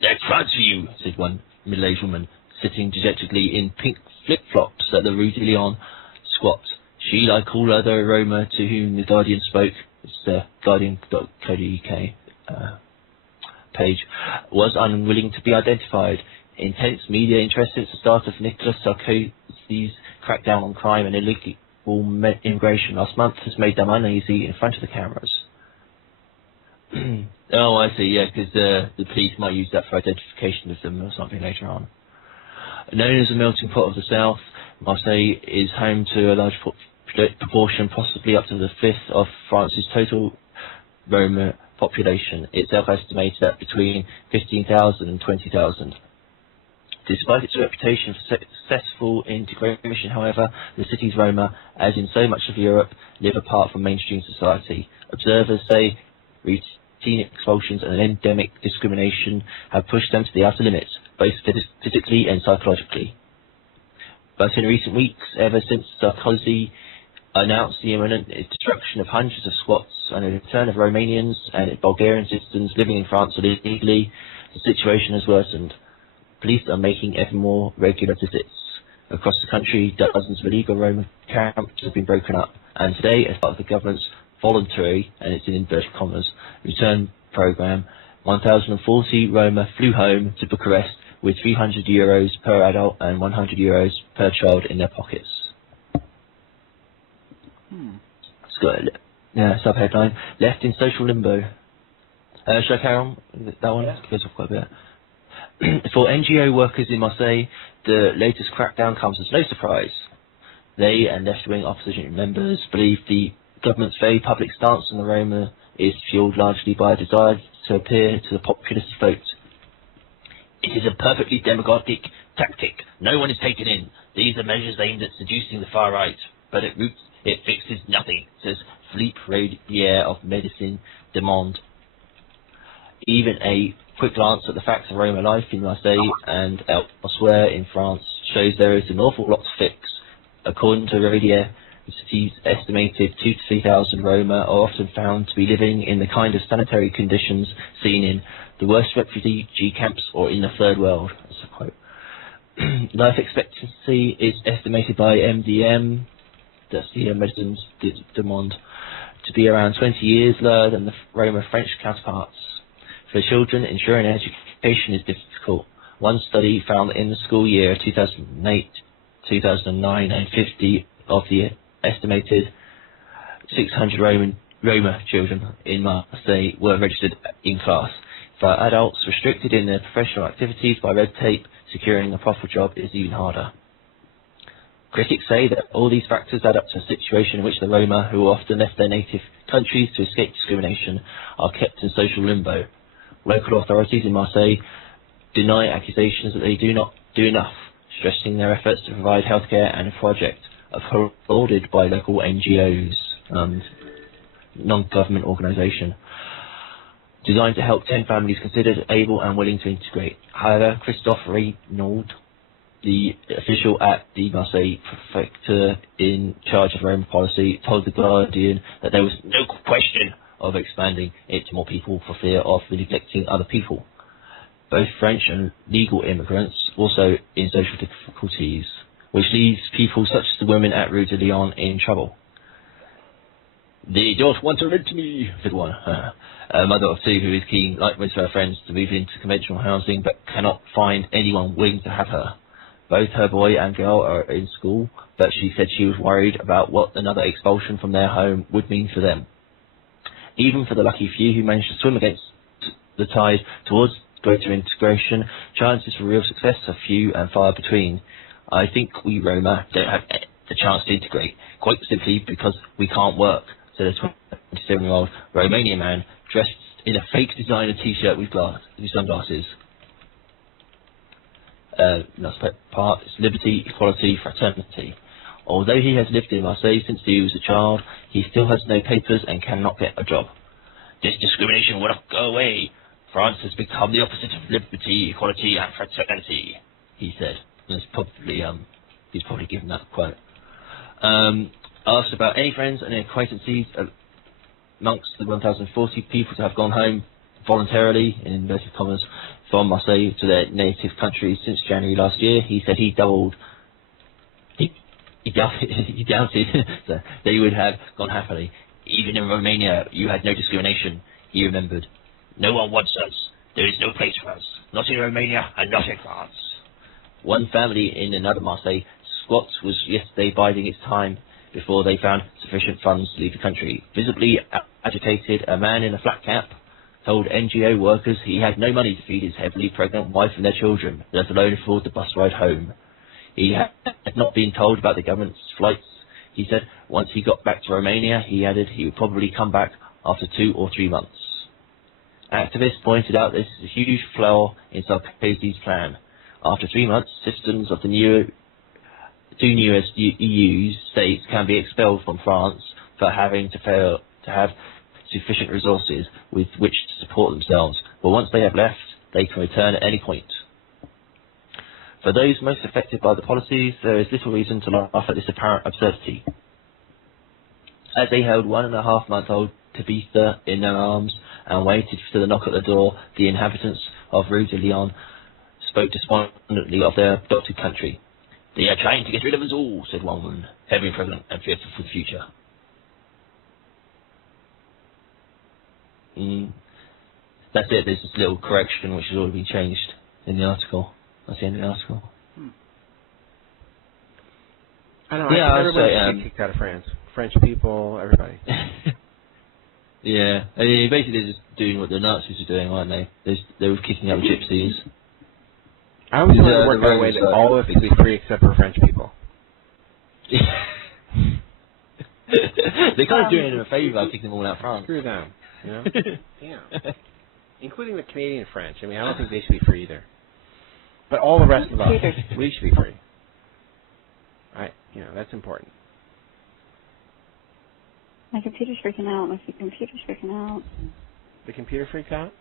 "That's France for you," said one middle-aged woman, sitting dejectedly in pink flip-flops at the Rue de Lyon squat. She She, like all other Roma to whom the Guardian spoke, it's the guardian.co.uk page, was unwilling to be identified. Intense media interest since the start of Nicolas Sarkozy's crackdown on crime and illegal immigration last month has made them uneasy in front of the cameras. Oh, I see, yeah, because the police might use that for identification of them or something later on. Known as a melting pot of the south, Marseille is home to a large proportion, possibly up to the fifth of France's total Roma population, itself estimated at between 15,000 and 20,000. Despite its reputation for successful integration, however, the city's Roma, as in so much of Europe, live apart from mainstream society. Observers say routine expulsions and endemic discrimination have pushed them to the outer limits, both physically and psychologically. But in recent weeks, ever since Sarkozy announced the imminent destruction of hundreds of squats and the return of Romanians and Bulgarian citizens living in France illegally, the situation has worsened. Police are making ever more regular visits. Across the country, dozens of illegal Roma camps have been broken up, and today, as part of the government's voluntary, and it's in inverted commas, return programme, 1,040 Roma flew home to Bucharest with €300 per adult and €100 per child in their pockets. It's got a sub-headline, left in social limbo. Shall I carry on with that one? It goes off quite a bit. For NGO workers in Marseille, the latest crackdown comes as no surprise. They and left-wing opposition members believe the government's very public stance on the Roma is fueled largely by a desire to appear to the populist vote. It is a perfectly demagogic tactic. No one is taken in. These are measures aimed at seducing the far right, but at roots it fixes nothing, says Philippe Rodier of Médecins du Monde. Even a quick glance at the facts of Roma life in Marseille and elsewhere in France shows there is an awful lot to fix. According to Rodier, the city's estimated 2,000 to 3,000 Roma are often found to be living in the kind of sanitary conditions seen in the worst refugee camps or in the third world. That's a quote. Life expectancy is estimated by MDM, that's the Médecins du Monde, to be around 20 years lower than the Roma French counterparts. For children, ensuring education is difficult. One study found that in the school year 2008, 2009 and 50 of the estimated 600 Roma children in Marseille were registered in class. For adults restricted in their professional activities by red tape, securing a proper job is even harder. Critics say that all these factors add up to a situation in which the Roma, who often left their native countries to escape discrimination, are kept in social limbo. Local authorities in Marseille deny accusations that they do not do enough, stressing their efforts to provide healthcare and a project applauded by local NGOs and non-government organisation, designed to help 10 families considered able and willing to integrate. However, Christophe Reynaud, the official at the Marseille prefecture in charge of Roma policy, told the Guardian that there was no question of expanding it to more people for fear of neglecting other people, both French and legal immigrants, also in social difficulties, which leaves people such as the women at Rue de Lyon in trouble. They don't want to rent me, said one. A mother of two who is keen, like most of her friends, to move into conventional housing but cannot find anyone willing to have her. Both her boy and girl are in school, but she said she was worried about what another expulsion from their home would mean for them. Even for the lucky few who managed to swim against the tide towards greater integration, chances for real success are few and far between. I think we Roma don't have the chance to integrate, quite simply because we can't work, said a 27-year-old Romanian man dressed in a fake designer t-shirt with sunglasses. That's part is liberty, equality, fraternity. Although he has lived in Marseille since he was a child, he still has no papers and cannot get a job. This discrimination will not go away. France has become the opposite of liberty, equality and fraternity, he said. And it's probably, he's probably given that quote. Asked about any friends and acquaintances amongst the 1,040 people to have gone home voluntarily, in inverted commas, from Marseille to their native countries since January last year, he said he doubled He doubted that they would have gone happily. Even in Romania, you had no discrimination, he remembered. No one wants us. There is no place for us. Not in Romania and not in France. One family in another Marseille squat was yesterday biding its time before they found sufficient funds to leave the country. Visibly agitated, a man in a flat cap told NGO workers he had no money to feed his heavily pregnant wife and their children, let alone afford the bus ride home. He had not been told about the government's flights. He said once he got back to Romania, he added he would probably come back after 2 or 3 months. Activists pointed out this is a huge flaw in Sarkozy's plan. After 3 months, citizens of the two newest EU states can be expelled from France for having to fail to have sufficient resources with which to support themselves. But once they have left, they can return at any point. For those most affected by the policies, there is little reason to laugh at this apparent absurdity. As they held 1.5-month-old Tabitha in their arms and waited for the knock at the door, the inhabitants of Rue de Lyon spoke despondently of their adopted country. They are trying to get rid of us all, said one woman, heavily pregnant and fearful for the future. That's it, there's this little correction which has already been changed in the article. That's the end of the article. I know, I everybody kicked out of France. French people, everybody. Yeah, I mean, basically they're just doing what the Nazis were doing, aren't they? They were kicking out gypsies. I always want to work out a way that all of it be free except for French people. They're kind of doing them a favour, kicking them all out of France. Screw them, you know? Yeah. Including the Canadian French. I mean, I don't think they should be free either. But all the rest of us, we should be free. Right? You know, that's important. My computer's freaking out. My computer's freaking out. The computer freaked out?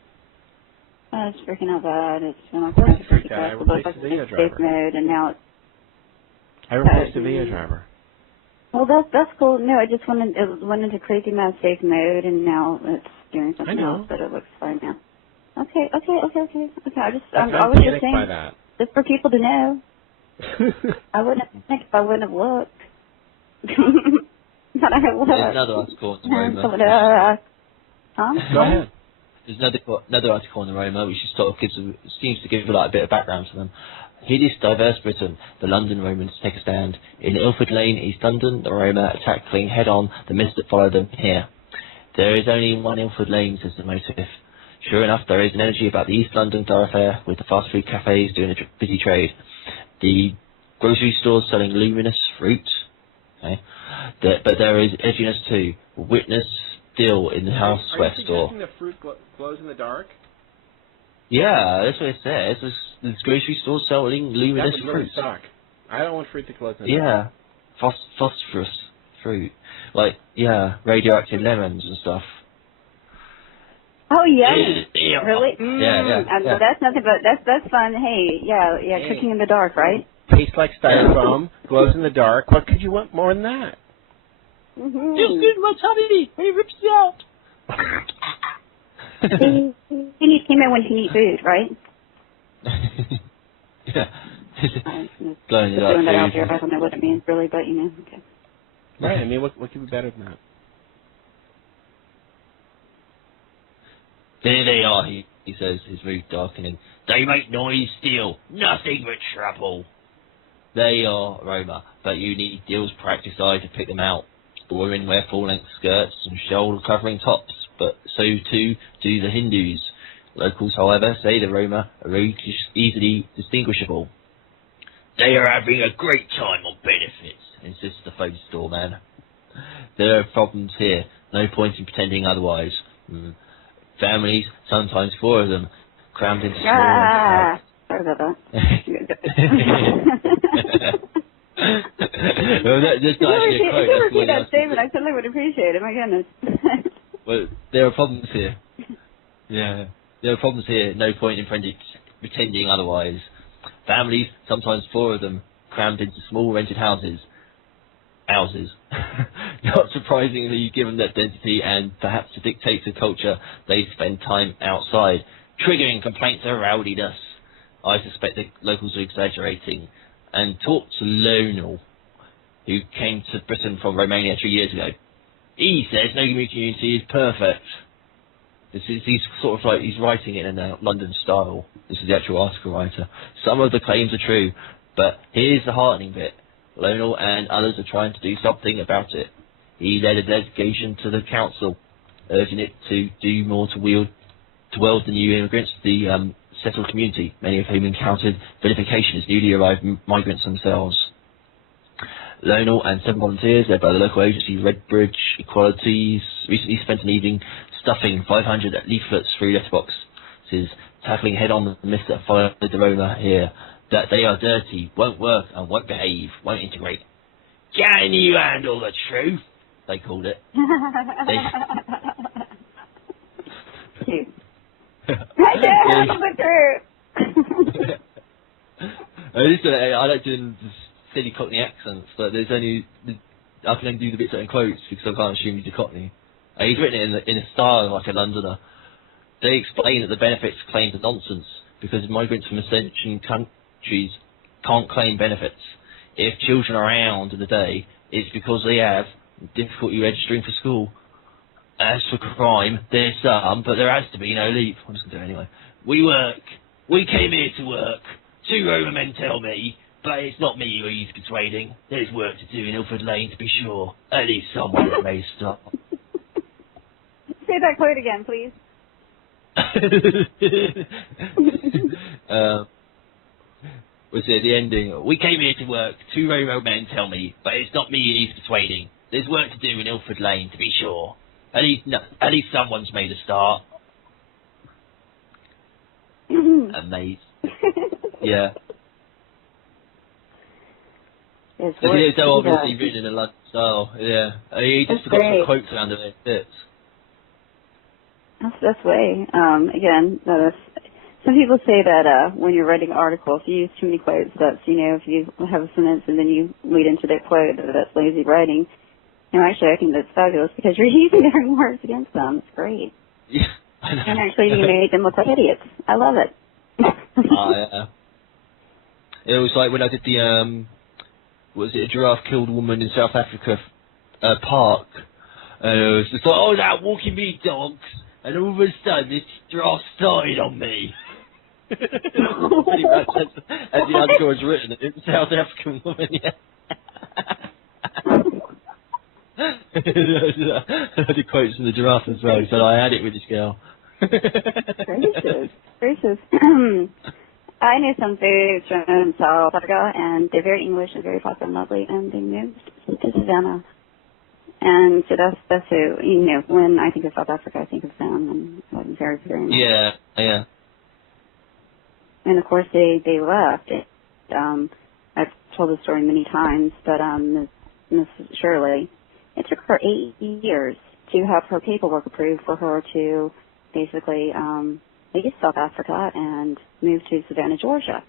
It's freaking out bad. It's been all kinds of freaked out. I replaced the video driver. Mode, and now it's... I replaced the video driver. Well, that's cool. No, it just went into crazy mode safe mode, and now it's doing something else, but it looks fine now. Okay. I was just saying, just for people to know. I wouldn't think if I wouldn't have looked. But I have looked. There's another article in the Roma. Go ahead. There's another article in the Roma which sort of seems to give a bit of background to them. Hideous diverse Britain, the London Romans take a stand. In Ilford Lane, East London, the Roma tackling head-on the mist that followed them here. There is only one Ilford Lane, says the motive. Sure enough, there is an energy about the East London thoroughfare, with the fast food cafes doing a busy trade. The grocery stores selling luminous fruit. Okay. But there is edginess too. Witness still in the Houseware store. Are you suggesting the fruit glows in the dark? Yeah, that's what it says. There's grocery stores selling luminous fruit. That would really suck. I don't want fruit that glows in the dark. Yeah, phosphorus fruit. Like, radioactive lemons and stuff. Oh, yeah. Really? Yeah. That's nothing but, that's fun. Hey, cooking in the dark, right? Tastes like styrofoam, glows in the dark. What could you want more than that? Just in my tummy when he rips it out. He needs chemo when he needs food, right? Yeah. Glowing it up. Doing that out there. I don't know what it means really, but you know. Okay. Right. I mean, what could be better than that? There they are, he says, his mood darkening. They make noise still, nothing but trouble. They are Roma, but you need Dill's practice eye to pick them out. The women wear full-length skirts and shoulder-covering tops, but so too do the Hindus. Locals, however, say the Roma are easily distinguishable. They are having a great time on benefits, insists the phone store man. There are problems here, no point in pretending otherwise. Families, sometimes 4 of them, crammed into small... Sorry about that. Well, that's not actually a quote. If you repeat that statement, I certainly would appreciate it. My goodness. Well, there are problems here. Yeah. There are problems here. No point in pretending otherwise. Families, sometimes 4 of them, crammed into small rented houses. Not surprisingly, given that density and perhaps to dictate the culture, they spend time outside, triggering complaints of rowdiness. I suspect the locals are exaggerating. And talk to Lonel. who came to Britain from Romania 3 years ago. He says no community is perfect. He's sort of like, he's writing it in a London style. This is the actual article writer. Some of the claims are true, but here's the heartening bit. Lonel and others are trying to do something about it. He led a delegation to the council, urging it to do more to weld the new immigrants to the settled community, many of whom encountered vilification as newly arrived migrants themselves. Lonel and 7 volunteers, led by the local agency Redbridge Equalities, recently spent an evening stuffing 500 leaflets through letterboxes, tackling head-on the myth that followed the Roma here, that they are dirty, won't work, and won't behave, won't integrate. Can you handle the truth? They called it. Cute. I can't handle the truth. I like doing silly Cockney accents, but there's only I can only do the bits that in quotes because I can't assume he's a Cockney. He's written it in a style like a Londoner. They explain that the benefits claimed are nonsense because migrants from ascension countries can't claim benefits. If children are around in the day, it's because they have difficulty registering for school. As for crime, there's some, but there has to be no leap. I'm just going to do it anyway. We work. We came here to work. 2 Roma men tell me, but it's not me who he's persuading. There's work to do in Ilford Lane, to be sure. At least someone may stop. Say that quote again, please. Was it the ending? We came here to work. 2 Roma men tell me, but it's not me who he's persuading. There's work to do in Ilford Lane, to be sure. At least someone's made a start. Amazing. Yeah. It's so obviously written in a London style. Yeah. He just got some quotes around it. Bits. That's the best way. Again, some people say that when you're writing articles, you use too many quotes. That's, if you have a sentence and then you lead into that quote, that's lazy writing. Actually, I think that's fabulous because you're using different words against them. It's great. Yeah, I know. And actually, you made them look like idiots. I love it. Yeah. It was like when I did the, was it a giraffe killed a woman in South Africa park? And it was just like, I was out walking me dogs, and all of a sudden this giraffe started on me. Pretty much as the article was written, it's a South African woman, yeah. I did quotes from the giraffe as well, so I had it with this girl. Gracious. I knew some foods from South Africa, and they're very English and very popular and lovely, and they moved to Savannah. And so that's who, when I think of South Africa, I think of them, and I'm very, very much. Yeah. And of course, they left. I've told the story many times, but Miss Shirley, it took her 8 years to have her paperwork approved for her to basically leave South Africa and move to Savannah, Georgia.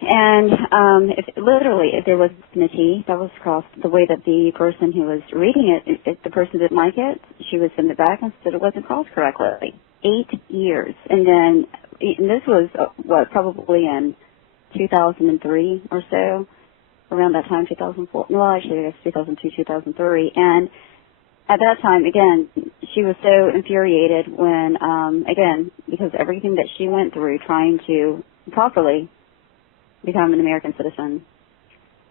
And if there was enmity, that was across the way that the person who was reading it, if the person didn't like it, she would send it back and said it wasn't crossed correctly. 8 years. And then, and this was, probably in 2003 or so, around that time, 2004. Well, actually, I guess 2002, 2003. And at that time, again, she was so infuriated when, again, because everything that she went through trying to properly become an American citizen,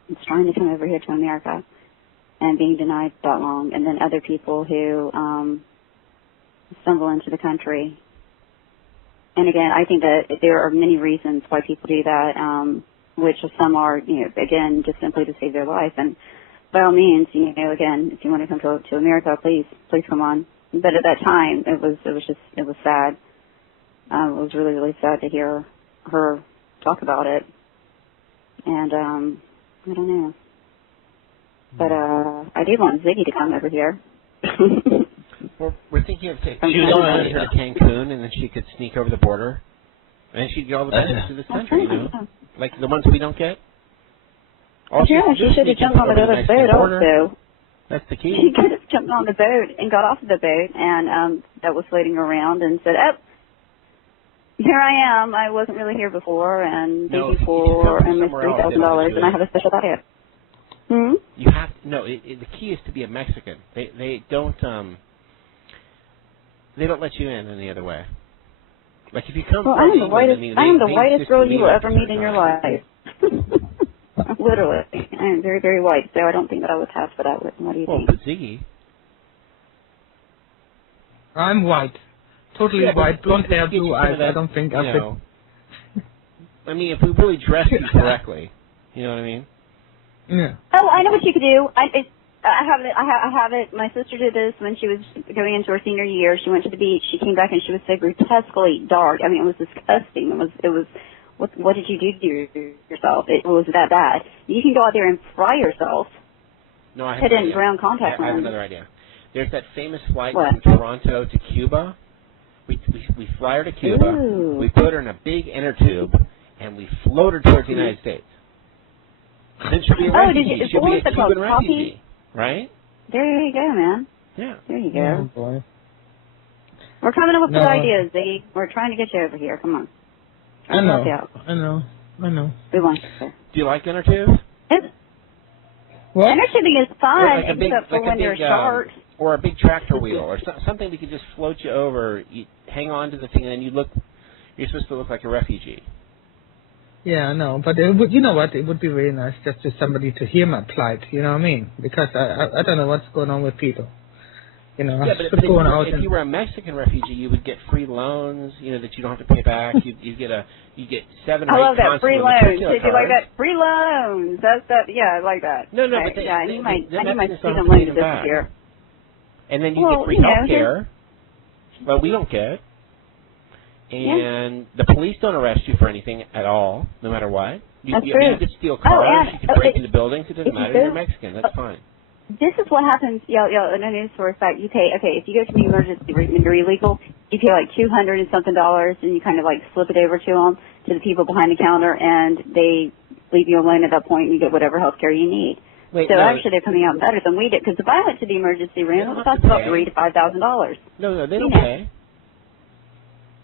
it's trying to come over here to America and being denied that long, and then other people who stumble into the country. And again, I think that there are many reasons why people do that, which some are, again, just simply to save their life. And by all means, again, if you want to come to America, please come on. But at that time, it was sad. It was really, really sad to hear her talk about it. And I don't know. But I did want Ziggy to come over here. We're thinking of taking her to Cancun, and then she could sneak over the border, and she'd get all the benefits of this country, like the ones we don't get. She should have jumped on the other boat also. That's the key. She could have jumped on the boat and got off of the boat, and that was floating around, and said, "Oh, here I am. I wasn't really here before, and thank you for $3,000, and I have a special diet." Hmm? You have to, no. The key is to be a Mexican. They don't let you in any other way. Like if you come Well, from I am the whitest. I am the whitest girl you will ever meet in your life. Literally, I am very, very white, so I don't think that I would pass for that. What do you think? But Ziggy. I'm white, totally white, blonde hair, blue eyes. I don't think I fit. I mean, if we really dress you correctly, you know what I mean? Yeah. Oh, I know what you could do. I have it. I have it. My sister did this when she was going into her senior year. She went to the beach. She came back and she was so grotesquely dark. I mean, it was disgusting. It was. What did you do to yourself? It was that bad. You can go out there and fry yourself. No, I have put in brown contact I have lenses. another idea. There's that famous flight from Toronto to Cuba. We fly her to Cuba. Ooh. We put her in a big inner tube, and we float her towards the United States. Then she'll be a refugee. She'll be a Cuban refugee, right? There you go, man. Yeah. There you go. Oh, boy. We're coming up with good ideas, Ziggy. We're trying to get you over here. Come on. I know. We want you. Do you like inner tubes? What? Inner tubing is fun, Like a big, except for when you're short. or a big tractor wheel, or something that could just float you over. You hang on to the thing, and then you're supposed to look like a refugee. Yeah, I know, but it would, you know what? It would be really nice just to somebody to hear my plight. You know what I mean? Because I don't know what's going on with people. You know, yeah, but if you were a Mexican refugee, you would get free loans. You know that you don't have to pay back. You get 7 or 8 I love that free loans. Did you like that free loans? That's that. Yeah, I like that. No, okay. but I need my student loan this year. And then you get free health care. Well, we don't get. And the police don't arrest you for anything at all, no matter what. You could steal cars. You could break into buildings. It doesn't matter. You're Mexican. That's fine. This is what happens, y'all, and I know this for a fact. You pay, if you go to the emergency room and you're illegal, you pay like $200 and something, and you kind of like slip it over to them, to the people behind the counter, and they leave you alone at that point, and you get whatever health care you need. Actually, they're coming out better than we did, because if I went to the emergency room, it would cost about $3,000 to $5,000. No, they don't pay.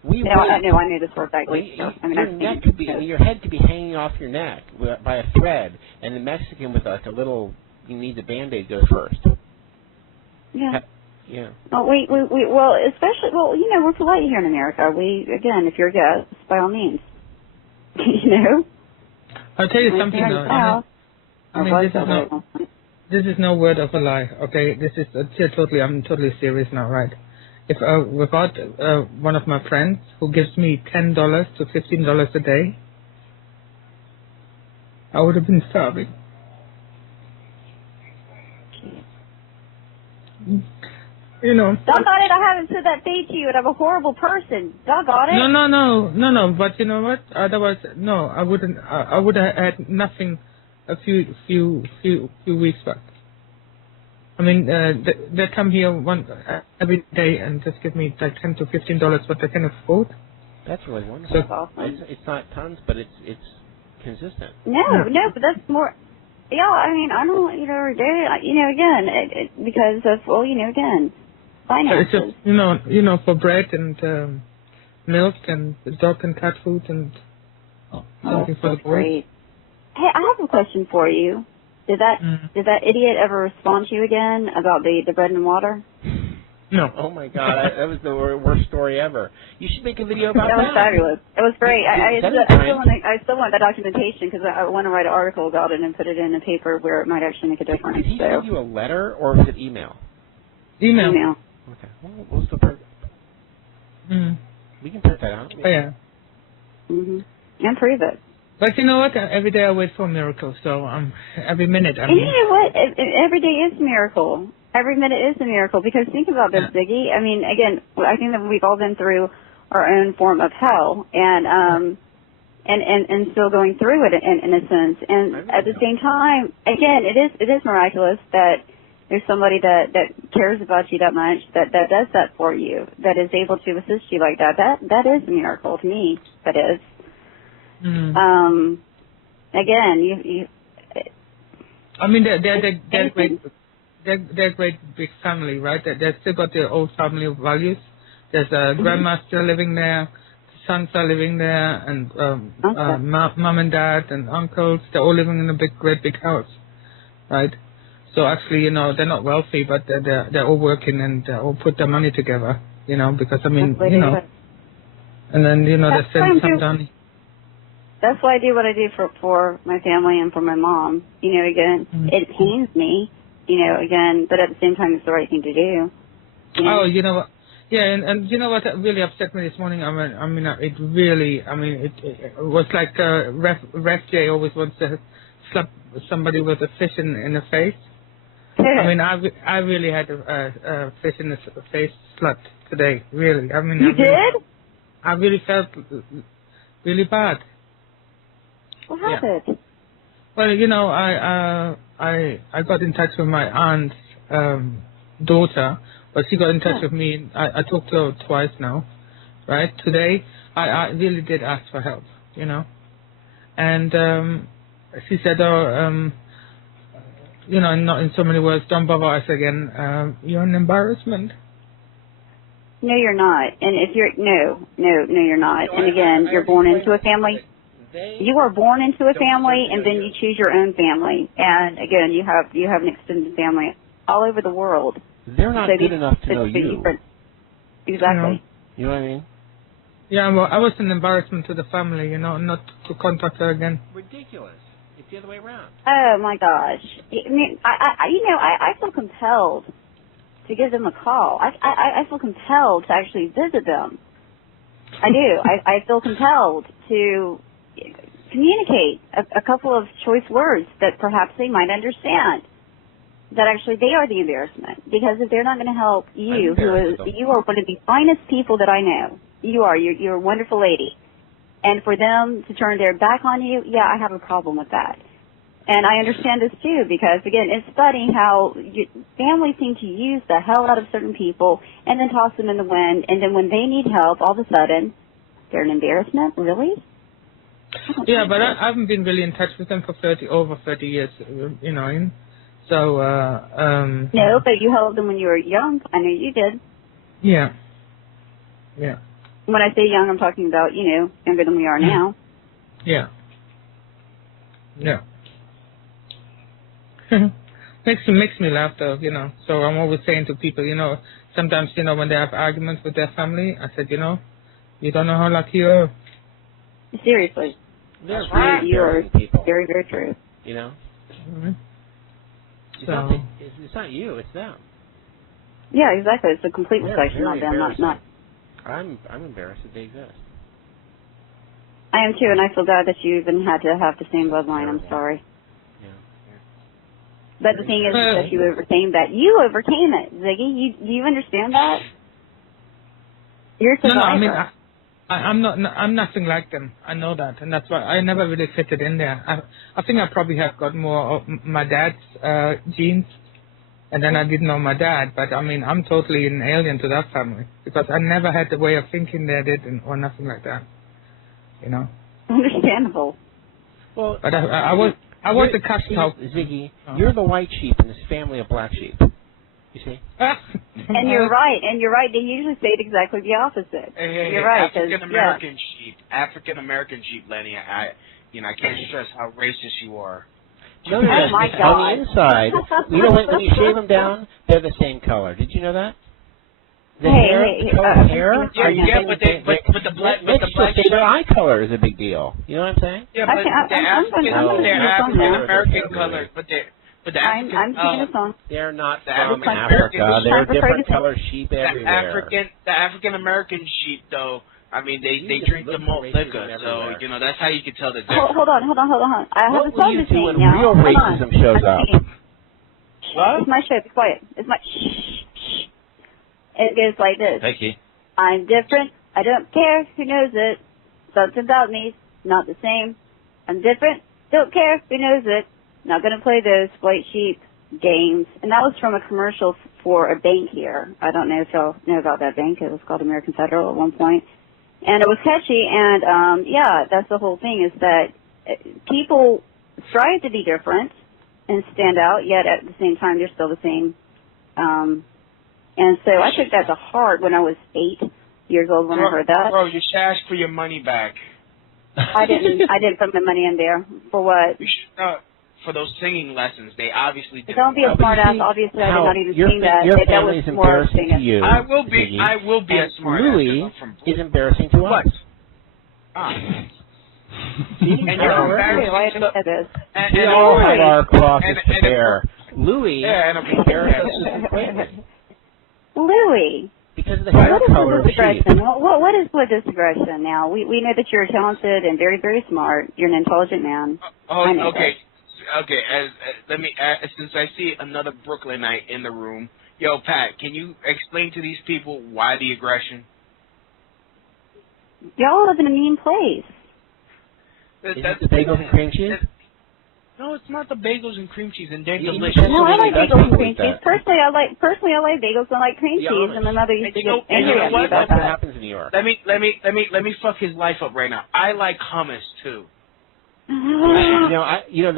I know this for a fact. Your head could be hanging off your neck by a thread, and the Mexican with like a little, you need the Band-Aid goes first. Yeah. Yeah. Well, especially, we're polite here in America. Again, if you're a guest, by all means. You know? I'll tell you something though. I mean, this is no word of a lie, okay? This is I'm totally serious now, right? If without one of my friends who gives me $10 to $15 a day, I would have been starving. You know. Doggone it! I haven't said that thing to you, and I'm a horrible person. Doggone it! No. But you know what? Otherwise, no, I wouldn't. I would have had nothing a few weeks back. I mean, they come here every day and just give me like $10 to $15 what they can afford. That's really wonderful. So, it's not tons, but it's consistent. No, but that's more. Yeah, I mean, I don't eat every day. Again, because of again, finances. It's just for bread and milk and dog and cat food and something for the boys. Great. Hey, I have a question for you. Did that idiot ever respond to you again about the bread and water? No. Oh my God, that was the worst story ever. You should make a video about that. That was fabulous. It was great. I still want that documentation because I want to write an article about it and put it in a paper where it might actually make a difference. Did he send you a letter or was it email? Email. Okay. Well, we'll still print. We can print that out. Oh yeah. And prove it. But you know what? Every day I wait for a miracle. So every minute. And you know what? Every day is a miracle. Every minute is a miracle. Because think about this, Ziggy. I mean, again, I think that we've all been through our own form of hell, and still going through it in a sense. And at the same time, again, it is miraculous that there's somebody that cares about you that much, that does that for you, that is able to assist you like that. That is a miracle to me. That is. Again, you. I mean, they're great. They're great big family, right? They're still got their old family values. There's a grandma still living there, sons are living there, and mom and dad and uncles. They're all living in a great big house. right? So actually, you know, they're not wealthy, but they're all working and all put their money together, you know, because I mean, you know, and then you know they send some money. That's why I do what I do for my family and for my mom. You know, again, it pains me, you know, again, but at the same time, it's the right thing to do. You know? Oh, you know what? Yeah, and you know what really upset me this morning? It really, it was like Ref J always wants to slap somebody with a fish in the face. I mean, I really had a fish in the face slapped today, really. I mean, you did? I really felt really bad. What happened? Yeah. Well, you know, I got in touch with my aunt's daughter, but she got in touch with me. I talked to her twice now, right? Today, I really did ask for help, you know. And she said, you know, not in so many words, don't bother us again. You're an embarrassment. No, you're not. And if you're, no, you're not. And again, you're born into a family. You are born into a family, and then you choose your own family. And again, you have an extended family all over the world. They're not good enough to know you. Exactly. You know what I mean? Yeah, well, I was an embarrassment to the family, you know, not to contact her again. Ridiculous. It's the other way around. Oh my gosh! I mean, I feel compelled to give them a call. I feel compelled to actually visit them. I do. I feel compelled to communicate a couple of choice words that perhaps they might understand. That actually they are the embarrassment, because if they're not going to help you, you are one of the finest people that I know. You are. You're a wonderful lady. And for them to turn their back on you, yeah, I have a problem with that. And I understand this too, because again, it's funny how families seem to use the hell out of certain people and then toss them in the wind, and then when they need help, all of a sudden, they're an embarrassment? Really? Yeah, but I haven't been really in touch with them for over 30 years, you know. So, no, but you helped them when you were young. I know you did. Yeah. Yeah. When I say young, I'm talking about, you know, younger than we are now. Yeah. Yeah. makes me laugh though, you know. So I'm always saying to people, you know, sometimes, you know, when they have arguments with their family, I said, you know, you don't know how lucky you are. Seriously. That's right. You are very, very true. You know? Mm-hmm. It's not you, it's them. Yeah, exactly. It's a complete reflection on them, not. I'm embarrassed that they exist. I am too, and I feel bad that you even had to have the same bloodline. I'm sorry. Yeah. But the thing is that you overcame that. You overcame it, Ziggy. You understand that? You're a survivor. No, I mean, I'm nothing like them. I know that, and that's why I never really fitted in there. I think I probably have got more of my dad's genes, and then I didn't know my dad. But I mean, I'm totally an alien to that family because I never had the way of thinking they did, or nothing like that. You know. Understandable. Well, but I was the cash cow. Ziggy, you're the white sheep in this family of black sheep. You see? And you're right. They usually say it exactly the opposite. Hey, you're right. African American sheep, Lenny. I can't stress how racist you are. No, oh my God. On the inside, you know when you shave them down, they're the same color. Did you know that? The hair. Yeah, but the black their eye color is a big deal. You know what I'm saying? Yeah, but they're African American color, but the African, I'm singing a song. They're not from Africa. They're different color sheep everywhere. The African American sheep, though, I mean, they drink the malt liquor, so you know that's how you can tell the difference. Hold on. I have a song to sing when now. Real racism shows up? What? It's my show. Be quiet. It's my shh. It goes like this. Thank you. I'm different. I don't care who knows it. Something about me's not the same. I'm different. Don't care who knows it. Not going to play those white sheep games. And that was from a commercial for a bank here. I don't know if y'all know about that bank. It was called American Federal at one point. And it was catchy. And, yeah, that's the whole thing is that people strive to be different and stand out, yet at the same time they're still the same. And so I took that to heart when I was 8 years old when I heard that. Bro, you should ask for your money back. I didn't put my money in there. For what? You should, for those singing lessons. They obviously didn't. Don't be a smart ass. Obviously, I did not even see that. That was more embarrassing to you. I will be a smart Louis ass. is embarrassing to us. And you're embarrassing to this. We all have our crosses to bear. Louis Louis. Because of the hair color of the sheep. What is this aggression now? We know that you're talented and very, very smart. You're an intelligent man. Okay. Let me. Since I see another Brooklynite in the room, yo, Pat, can you explain to these people why the aggression? Y'all live in a mean place. That's the bagels and cream cheese? No, it's not the bagels and cream cheese, and they're delicious. No, I like bagels and cream cheese. Personally, I like bagels and I like cream cheese. And my mother used to get angry at me about that. That's what happens in New York. Let me fuck his life up right now. I like hummus too. The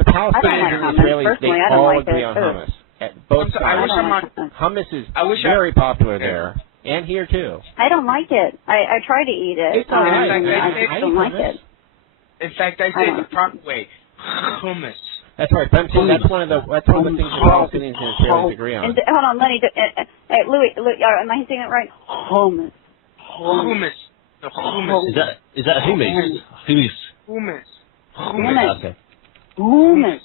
Palestinians and Israelis, they all agree on hummus. At both sides. Hummus is very popular there, and here too. I don't like it. I try to eat it. I don't like it. In fact, I say it the proper way. Hummus. That's right. That's one of the things the Palestinians and Israelis agree on. Hold on, Lenny. Louis, am I saying it right? Hummus. Hummus. No, hummus. Is that hummus? Hummus. Okay. Hummus.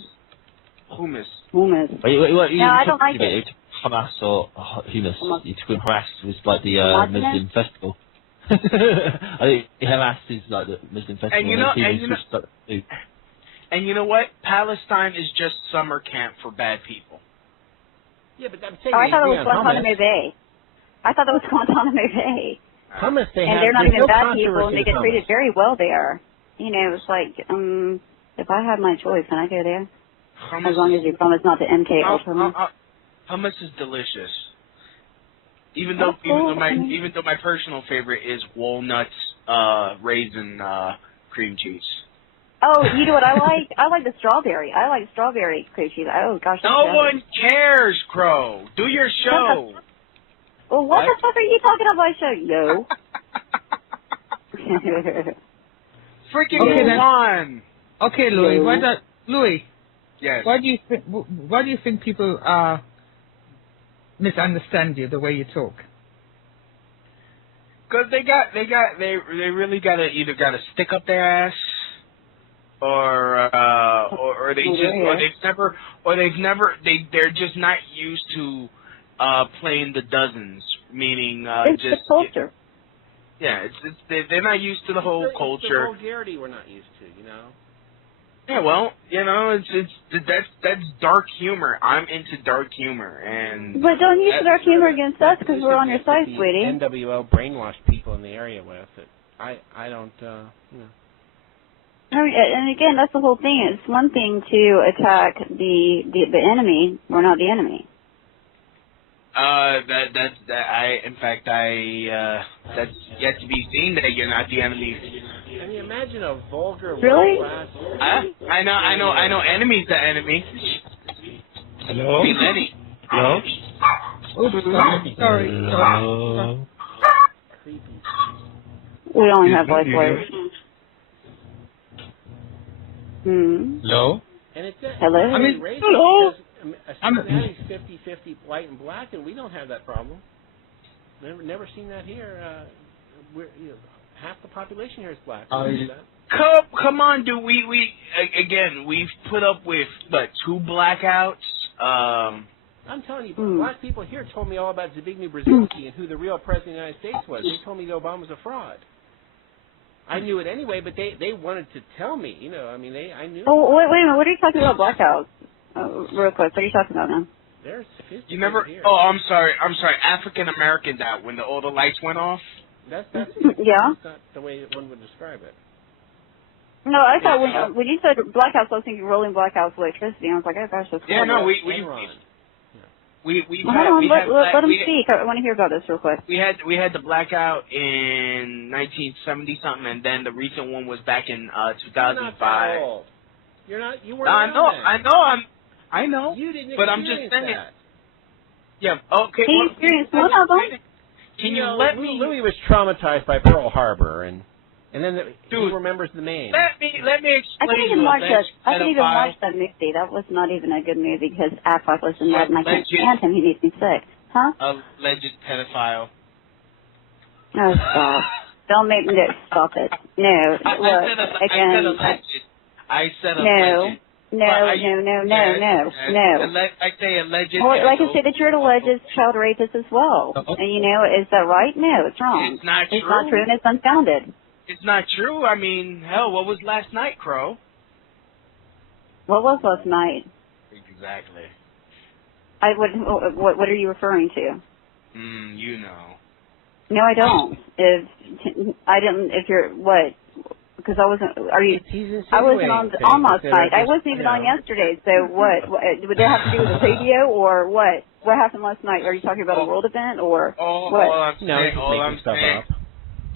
Wait, no, I don't like it. Hamas or hummus? You took Hamas was like the Muslim festival. I think Hamas is like the Muslim festival. And you know what? Palestine is just summer camp for bad people. Yeah, but I'm saying I thought it was Guantanamo Bay. I thought it was Guantanamo Bay. Hummus, and they're not even bad people, and they get treated very well there. It's like, if I had my choice, can I go there? Hummus, as long as you promise not to MK Ultra. Hummus is delicious. Even though my personal favorite is walnuts, raisin, cream cheese. Oh, you know what I like? I like the strawberry. I like strawberry cream cheese. Oh gosh. No one cares, Crow. Do your show. Well, what the fuck are you talking about? Show? Yo. Freaking on. Okay, Louis. Louis? Yes. Why do you think people misunderstand you the way you talk? Because they really gotta either gotta stick up their ass, or they're just not used to playing the dozens, meaning it's just the culture. Yeah, they're not used to the whole culture. It's the vulgarity we're not used to, Yeah, well, that's dark humor. I'm into dark humor, and but don't use dark humor against us because we're on your side, sweetie. NWO brainwashed people in the area with it. I don't. And again, that's the whole thing. It's one thing to attack the enemy. We're not the enemy. That's yet to be seen that you're not the enemy. Can you imagine a vulgar? Really? I know. Enemy's the enemy. Hello. Be Lenny. Hello. Oops, sorry. We only have voice words. Hello. And it's hello. I mean, hello. Cincinnati's 50-50 white and black, and we don't have that problem. Never seen that here. Half the population here is black. Come on, dude. We've put up with 2 blackouts. I'm telling you, black people here told me all about Zbigniew Brzezinski and who the real president of the United States was. They told me that Obama was a fraud. I knew it anyway, but they wanted to tell me. I knew. Oh, wait a minute. What are you talking about blackouts? Real quick, what are you talking about now? You never? Oh, I'm sorry. African Americans out when all the lights went off. That's yeah. That's not the way one would describe it. No, I thought when you said blackouts, I was thinking rolling blackouts with electricity. I was like, oh gosh, that's yeah. No, we let him speak. I want to hear about this real quick. We had the blackout in 1970 something, and then the recent one was back in 2005. You're not. You weren't. I know. You didn't. But I'm just saying. That. Yeah. Okay. He experienced one of them. Can you let me? Louis was traumatized by Pearl Harbor, and And then he remembers the name. Let me explain. I can even watch that movie. That was not even a good movie because Affleck was in that, and I can't stand him. He makes me sick. Huh? Alleged pedophile. Oh, stop. Don't make me stop it. No, look, again. I said alleged. No. I say alleged. Well, like I say that you're an alleged child rapist as well. And you know, is that right? No, it's wrong. It's not true. It's not true and it's unfounded. It's not true. I mean, hell, what was last night, Crow? What was last night? Exactly. What are you referring to? You know. No, I don't. If you're what? Because I wasn't. Are you? I wasn't on last night. I wasn't even on yesterday. So what? Would that have to do with the radio or what? What happened last night? Are you talking about a world event or what?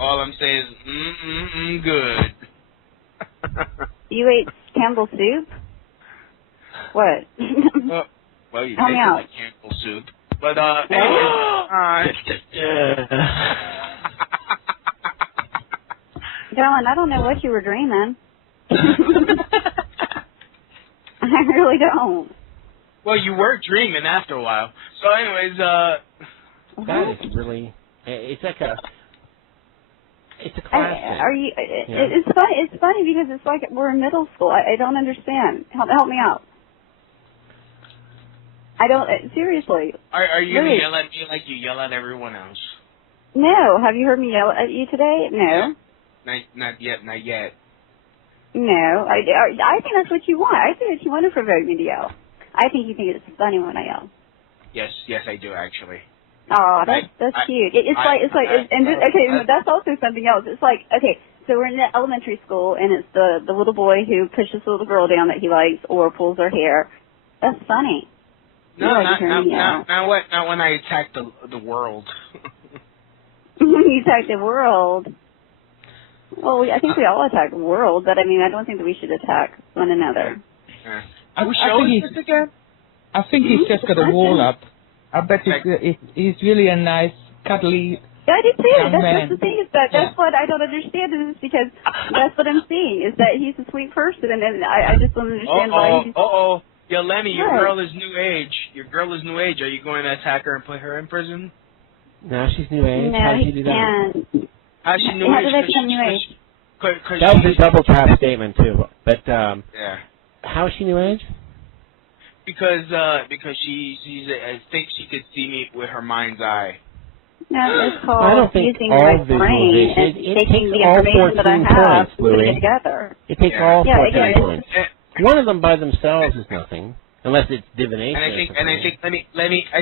All I'm saying is, good. You ate Campbell's soup? What? Well, you tasted like Campbell's soup. But, Darling, I don't know what you were dreaming. I really don't. Well, you were dreaming after a while. So anyways, that is really, it's like a, it's a classic. It's funny. It's funny because it's like we're in middle school. I don't understand. Help me out. I don't seriously. Are you gonna yell at me like you yell at everyone else? No. Have you heard me yell at you today? No. Not yet. No. I think that's what you want. I think that you want to provoke me to yell. I think you think it's funny when I yell. Yes, I do actually. Oh, that's cute. That's also something else. It's like, okay, so we're in elementary school, and it's the little boy who pushes the little girl down that he likes or pulls her hair. That's funny. No, not when I attack the world. You attack the world. Well, I think we all attack the world, but I mean, I don't think that we should attack one another. I think he's just got a wall up. I bet he's really a nice, cuddly. Yeah, I do too. Young man. That's the thing is that's what I don't understand is because that's what I'm seeing is that he's a sweet person and I just don't understand why he's. Yo, Lemmy, your girl is new age. Are you going to attack her and put her in prison? No, she's new age. No, How did you do that? How's she new How age? did I become new age? That was a double tap statement too. But how is she new age? Because she's I think she could see me with her mind's eye. No, it's called using my brain and taking the information that I have, putting it together. It takes all 14 points. One of them by themselves is nothing, unless it's divination. And I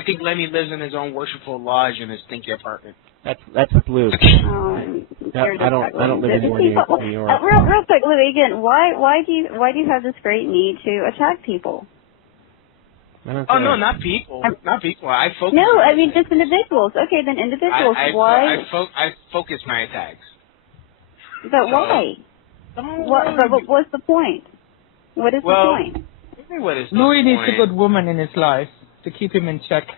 think Lemmy lives in his own worshipful lodge in his stinky apartment. That's a fluke. I don't live anywhere near New York. Real quick, Louis, again, why do you have this great need to attack people? Oh no, not people. Not people. I focus. No, I mean just individuals. Okay, then individuals. Why? I focus my attacks. But why? What's the point? What is the point? Louis needs a good woman in his life to keep him in check.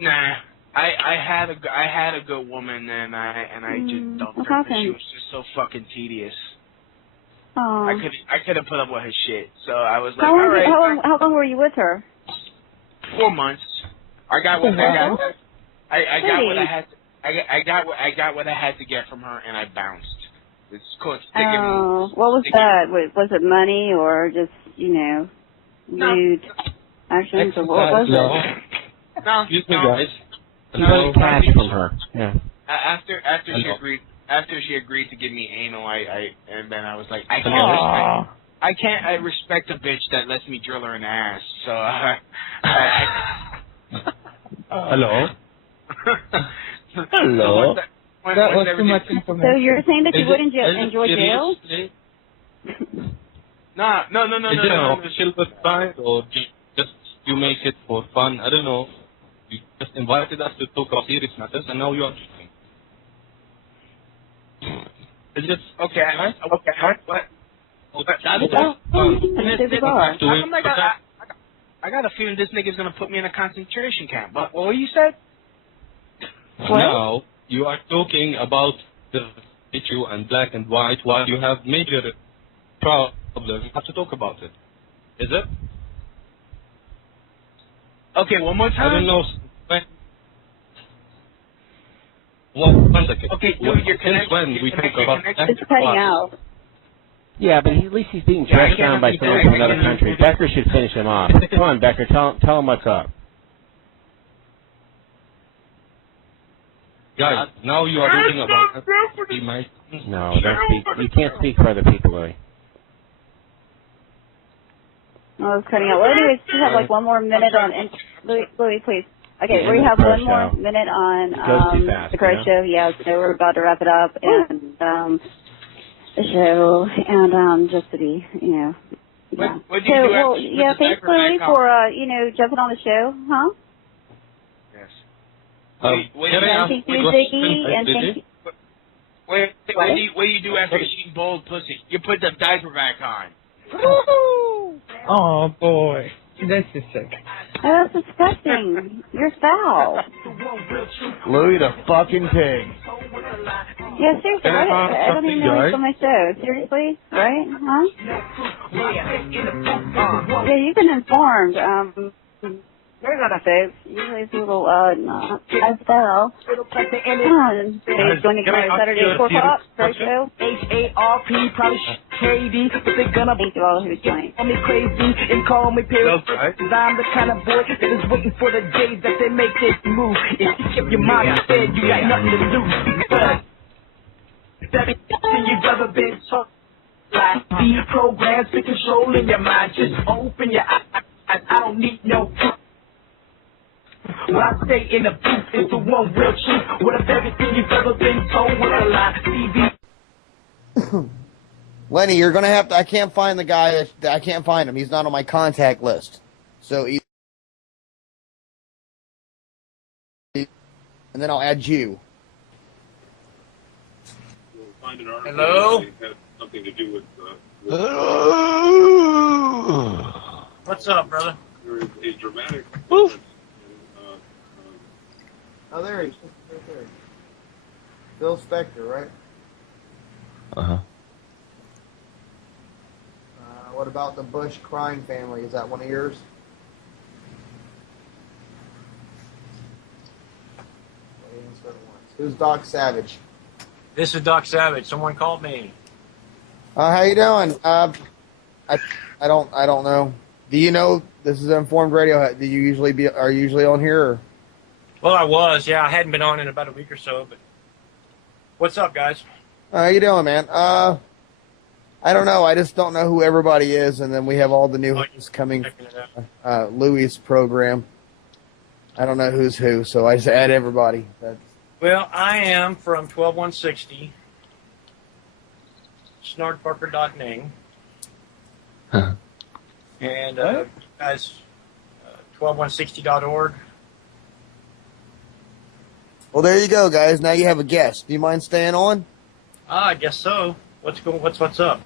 Nah, I had a good woman and I just dumped her because she was just so fucking tedious. Oh. I could have put up with her shit, so I was like, how long were you with her? 4 months. I got what I had to get from her, and I bounced. It's called sticking. Oh, what was that? Was it money or just rude actions or what was it? No, you guys. You wanted cash from her. Yeah. After she agreed to give me anal, and then I was like, I can't respect a bitch that lets me drill her in the ass. So Hello. Hello. That was too much information. So you're saying that you wouldn't enjoy jail? No. Is it an official website or just you make it for fun? I don't know. You just invited us to talk about serious matters, and now you are. Is it okay? What? I got a feeling this nigga's gonna put me in a concentration camp. But what you said? Now you are talking about issue and black and white, while you have major problems, you have to talk about it. Is it? Okay, one more time. I don't know. One second. Okay, dude, your Since when we talk about It's cutting out. Yeah, but at least he's being dressed down by someone from another country. Becker should finish him off. Come on, Becker, tell him what's up. Guys, now you are talking about No, don't speak. You can't speak for other people, Louis. Oh, it's cutting out. Well, anyways, we have like one more minute on. Louis, please. Okay, we have one more minute on the Crow Show. Yeah, so we're about to wrap it up, and the show, and just to be, yeah. What do you do well, after yeah, thanks, Louis, for jumping on the show, huh? Yes. Thank you, Ziggy, and thank you. What do you do after eating boiled pussy? You put the diaper back on. Oh boy, this is sick. Oh, that's disgusting. You're foul. Louis the fucking pig. Yeah, seriously, I don't even know what's on my show. Seriously? Right? Huh? Yeah, you've been informed. Sorry about that, folks. Usually it's a little, I fell. It's going to come out Saturday at 4 o'clock, Crow Show. HARP, probably KD, but they're gonna thank you all who's joining. call me crazy and call me period. Cause I'm the kind of boy that is waiting for the day that they make this move. If you keep your mind fed, you got nothing to lose. But everything you've ever been taught. Like these programs be controlling your mind. Just open your eyes. I don't need no proof. When I stay in the booth, it's the one real truth. What if everything you've ever been told was a lie? TV. Lenny, you're gonna have to. I can't find the guy. I can't find him. He's not on my contact list. So, and then I'll add you. Hello. Something to do with. What's up, brother? There is a dramatic. Oh, there he is. Right there. Bill Spector, right? Uh-huh. What about the Bush crime family? Is that one of yours? Who's Doc Savage? This is Doc Savage. Someone called me. How you doing? I don't know. Do you know this is Informed Radio? Do you usually are you usually on here? Or? Well, I was. Yeah, I hadn't been on in about a week or so. But what's up, guys? How you doing, man? I don't know. I just don't know who everybody is, and then we have all the new hosts coming. Louis' program. I don't know who's who, so I just add everybody. Well, I am from 12160, snartparker.ning, and guys, 12160.org. Well, there you go, guys. Now you have a guest. Do you mind staying on? I guess so. What's up?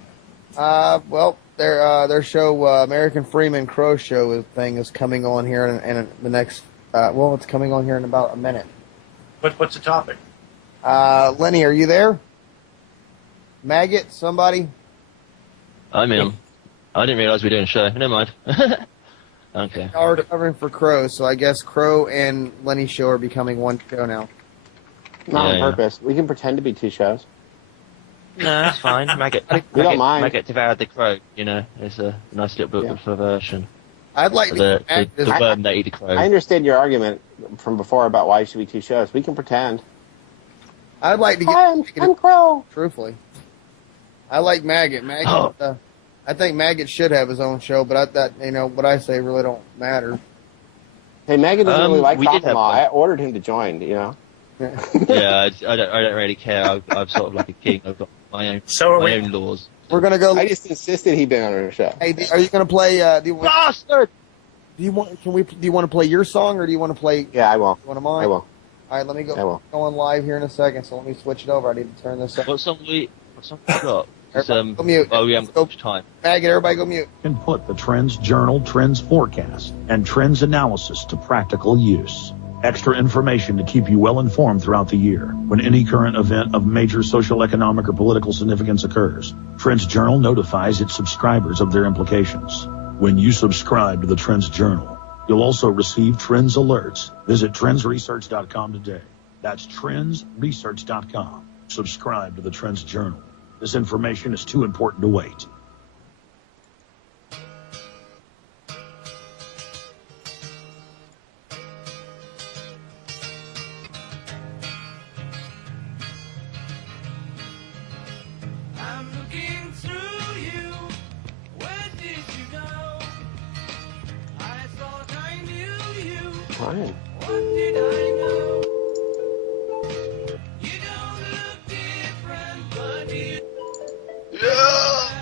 Well, their show, American Freeman Crow Show thing is coming on here in the next. It's coming on here in about a minute. What's the topic? Lenny, are you there? Maggot, somebody? I'm in. I didn't realize we were doing a show. Never mind. Okay. We're covering for Crow, so I guess Crow and Lenny's show are becoming one show now. Not on purpose. We can pretend to be two shows. No, that's fine. Maggot. We don't mind. Maggot devoured the crow. You know, it's a nice little book for version. I'd like the worm that ate the crow. I understand your argument from before about why it should be two shows. We can pretend. I'd like to get. I'm Crow. Truthfully, I like Maggot. Maggot. I think Maggot should have his own show, but what I say really don't matter. Hey, Maggot doesn't really like Cotton Law. I ordered him to join. You know. Yeah, I don't really care. I'm sort of like a king. I've got my own own laws. We're gonna go. I just insisted he be on our show. Hey, are you gonna play? Bastard! Do you want to play your song, or do you want to play? Yeah, I will. One of mine. I will. All right, let me go. I will. Going live here in a second, so let me switch it over. I need to turn this up. What song we got? Go mute. Oh, we haven't got much time. Maggot, everybody go mute. And put the Trends Journal Trends Forecast and Trends Analysis to practical use. Extra information to keep you well informed throughout the year when any current event of major social, economic, or political significance occurs. Trends Journal notifies its subscribers of their implications. When you subscribe to the Trends Journal, you'll also receive Trends alerts. Visit trendsresearch.com today. That's trendsresearch.com. Subscribe to the Trends Journal. This information is too important to wait. Ryan.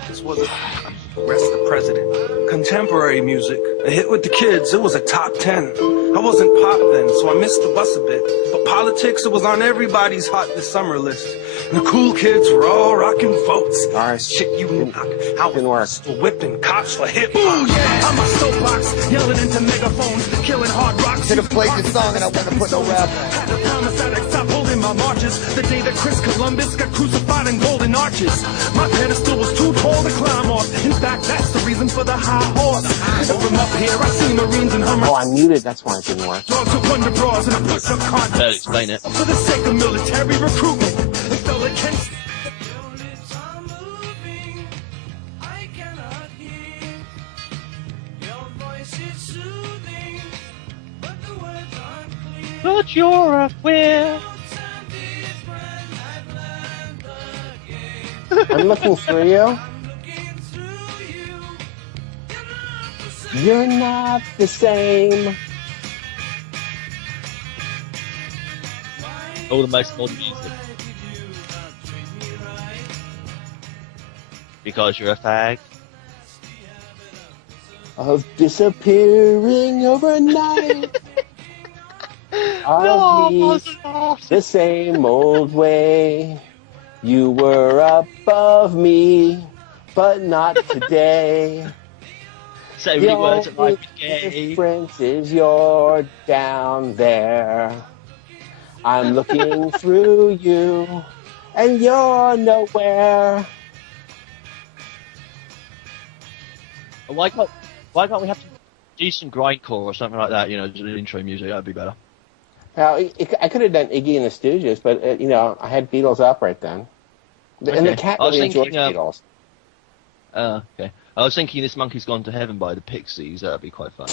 This was Rest the President. Contemporary music. A hit with the kids, it was a top 10. I wasn't pop then, so I missed the bus a bit. But politics, it was on everybody's hot this summer list. And the cool kids were all rocking votes. Shit you knock. I was still whipping cops for hip hop. Yeah, on my soapbox, yelling into megaphones, killing hard rocks. Should have played this song and I wouldn't have put no rap. Had to promise that I'd stop holding my marches. The day that Chris Columbus got crucified in golden arches. My pedestal was too tall to climb off. In fact, that's the reason for the high horse. And from up here, I see Marines and Hummers. Oh, I muted. That's why it didn't work. Dogs with wonder bras and a push-up contest. Better explain it. For the sake of military recruitment, a fella can. But you're a queer. I'm looking through you. You're not the same. All the most modern music. Because you're a fag. Of disappearing overnight. Of me, the same old way. You were above me, but not today. So many words of life The difference is you're down there. I'm looking through you, and you're nowhere. Why can't we have some decent grindcore or something like that? You know, just an intro music. That'd be better. Now, I could have done Iggy and the Stooges, but you know, I had Beatles up right then, and the cat really enjoys Beatles. Okay. I was thinking This Monkey's Gone to Heaven by the Pixies. That'd be quite funny.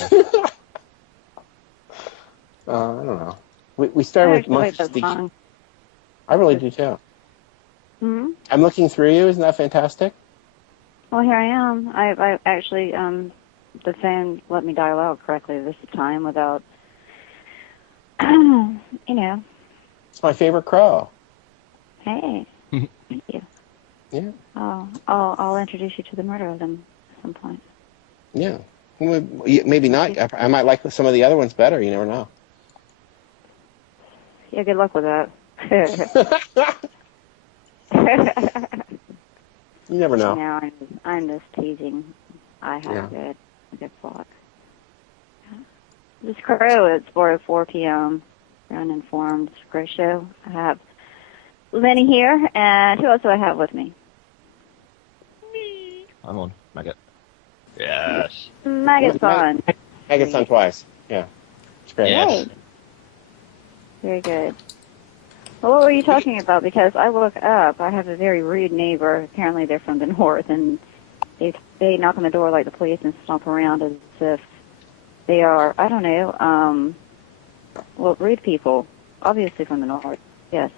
I don't know. We started with Monkey Sticky. I really do too. Hmm. I'm looking through you. Isn't that fantastic? Well, here I am. I actually the fan let me dial out correctly this time without, you know. It's my favorite crow. Hey, thank you. Yeah. Oh, I'll introduce you to the murder of them at some point. Yeah. Maybe not. I might like some of the other ones better. You never know. Yeah, good luck with that. You never know. No, I'm just teasing. I have a good flock. This crow, it's 4:04 p.m. We're uninformed. Great show. I have Lenny here, and who else do I have with me? I'm on. Maggot. Yes. Maggot's on. Maggot's on twice. Yeah. It's great. Yes. Very good. Well, what were you talking about? Because I look up, I have a very rude neighbor. Apparently they're from the north, and they knock on the door like the police and stomp around as if they are, I don't know, rude people. Obviously from the north. Yes.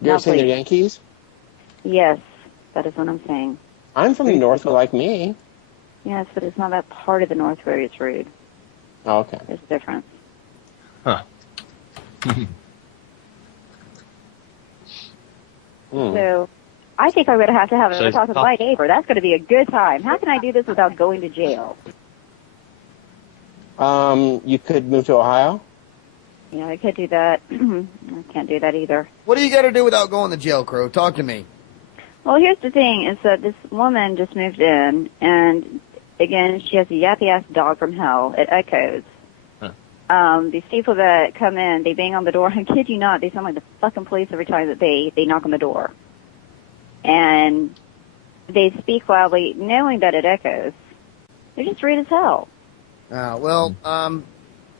You're saying they're Yankees? Yes, that is what I'm saying. I'm from the north, like me. Yes, but it's not that part of the north where it's rude. Oh, okay. There's a difference. Huh. So, I think I'm going to have a talk with my neighbor. That's going to be a good time. How can I do this without going to jail? You could move to Ohio? Yeah, I could do that. I can't do that either. What do you got to do without going to jail, Crow? Talk to me. Well, here's the thing, is that this woman just moved in, and again, she has a yappy-ass dog from hell. It echoes. Huh. these people that come in, they bang on the door. I kid you not, they sound like the fucking police every time that they knock on the door. And they speak loudly, knowing that it echoes. They're just rude as hell. Well, and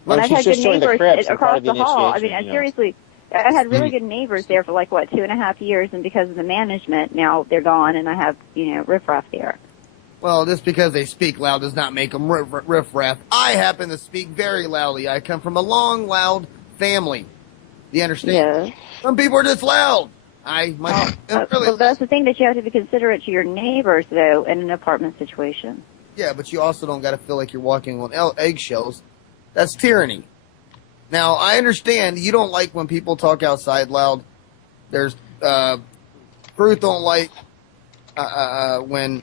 I've had good neighbors across the hall. I mean, seriously, I had really good neighbors there for 2.5 years, and because of the management, now they're gone, and I have, riffraff there. Well, just because they speak loud does not make them riffraff. I happen to speak very loudly. I come from a long, loud family. Do you understand? Yeah. Some people are just loud. Well, that's the thing, that you have to be considerate to your neighbors, though, in an apartment situation. Yeah, but you also don't got to feel like you're walking on eggshells. That's tyranny. Now, I understand you don't like when people talk outside loud. There's Ruth don't like when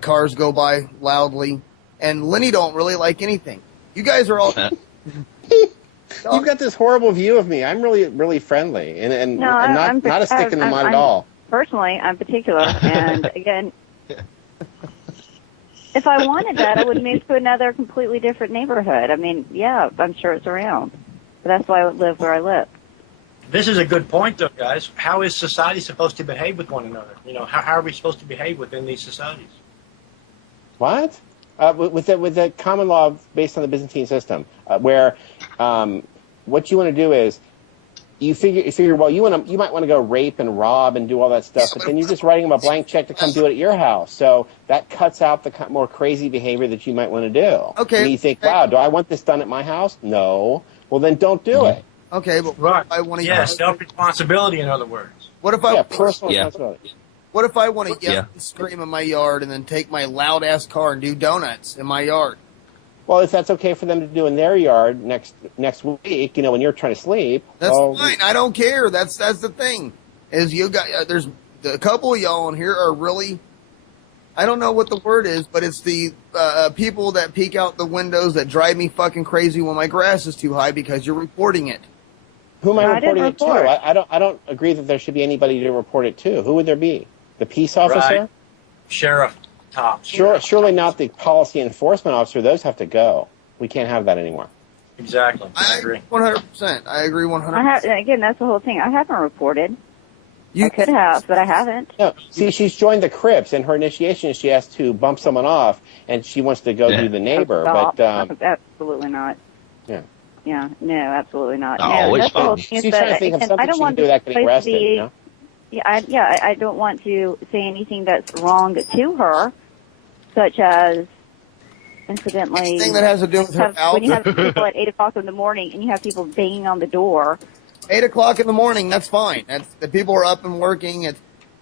cars go by loudly, and Lenny don't really like anything. You guys are all. You've got this horrible view of me. I'm really, really friendly, and not a stick in the mud at all. Personally, I'm particular, and again, if I wanted that, I would move to another completely different neighborhood. I mean, yeah, I'm sure it's around, but that's why I would live where I live. This is a good point, though, guys. How is society supposed to behave with one another? How are we supposed to behave within these societies? What? With the common law based on the Byzantine system, where what you want to do is you figure well, you might want to go rape and rob and do all that stuff, but then you're just writing them a blank check to come do it at your house. So that cuts out the more crazy behavior that you might want to do. Okay. And you think, wow, do I want this done at my house? No. Well, then don't do it. Okay, but what if I want to? Yeah, self-responsibility, in other words. What if I? Personal responsibility. What if I want to yell and scream in my yard and then take my loud-ass car and do donuts in my yard? Well, if that's okay for them to do in their yard next week, when you're trying to sleep. That's fine. I don't care. That's the thing. Is you got there's a couple of y'all in here are really, I don't know what the word is, but it's the people that peek out the windows that drive me fucking crazy when my grass is too high because you're reporting it. Who am I reporting it to? I don't agree that there should be anybody to report it to. Who would there be? The peace officer? Right. Sheriff tops. Surely not the policy enforcement officer. Those have to go. We can't have that anymore. Exactly. I agree. 100%. I agree 100%. Again, that's the whole thing. I haven't reported. I could have, but I haven't. No, see, she's joined the Crips, and her initiation is she has to bump someone off, and she wants to go do the neighbor. Stop. But absolutely not. Yeah. Yeah, no, absolutely not. Oh, no, it's fun. She's trying to think of something she can do without getting arrested. I don't want to say anything that's wrong to her, such as, incidentally, anything that has to do with her when you have people at 8 o'clock in the morning and you have people banging on the door. 8 o'clock in the morning, that's fine. The people are up and working.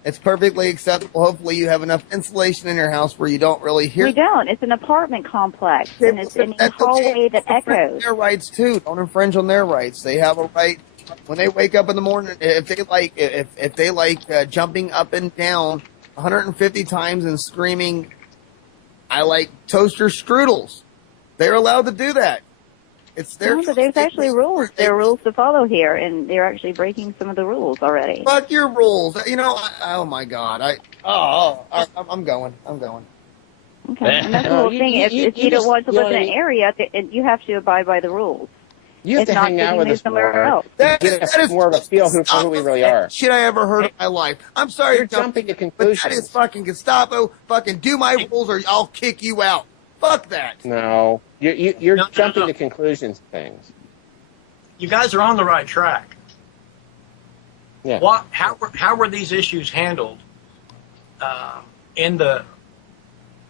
It's perfectly acceptable. Hopefully you have enough insulation in your house where you don't really hear. We don't. It's an apartment complex, and it's in a hallway that echoes. Their rights too. Don't infringe on their rights. They have a right when they wake up in the morning. If they like jumping up and down 150 times and screaming, "I like toaster strudels," they're allowed to do that. It's their. No, but there's actually rules. There are rules to follow here, and they're actually breaking some of the rules already. Fuck your rules. Oh my God. I'm going. Okay, and that's the whole thing. If you don't want to live in an area, you have to abide by the rules. You have to hang out with us more. That is more of a feel for who we really are. Shit I ever heard in my life. I'm sorry. You're jumping to conclusions. But that is fucking Gestapo. Fucking do my rules or I'll kick you out. Fuck that. No. You're jumping to conclusions things. You guys are on the right track. Yeah. How were these issues handled in the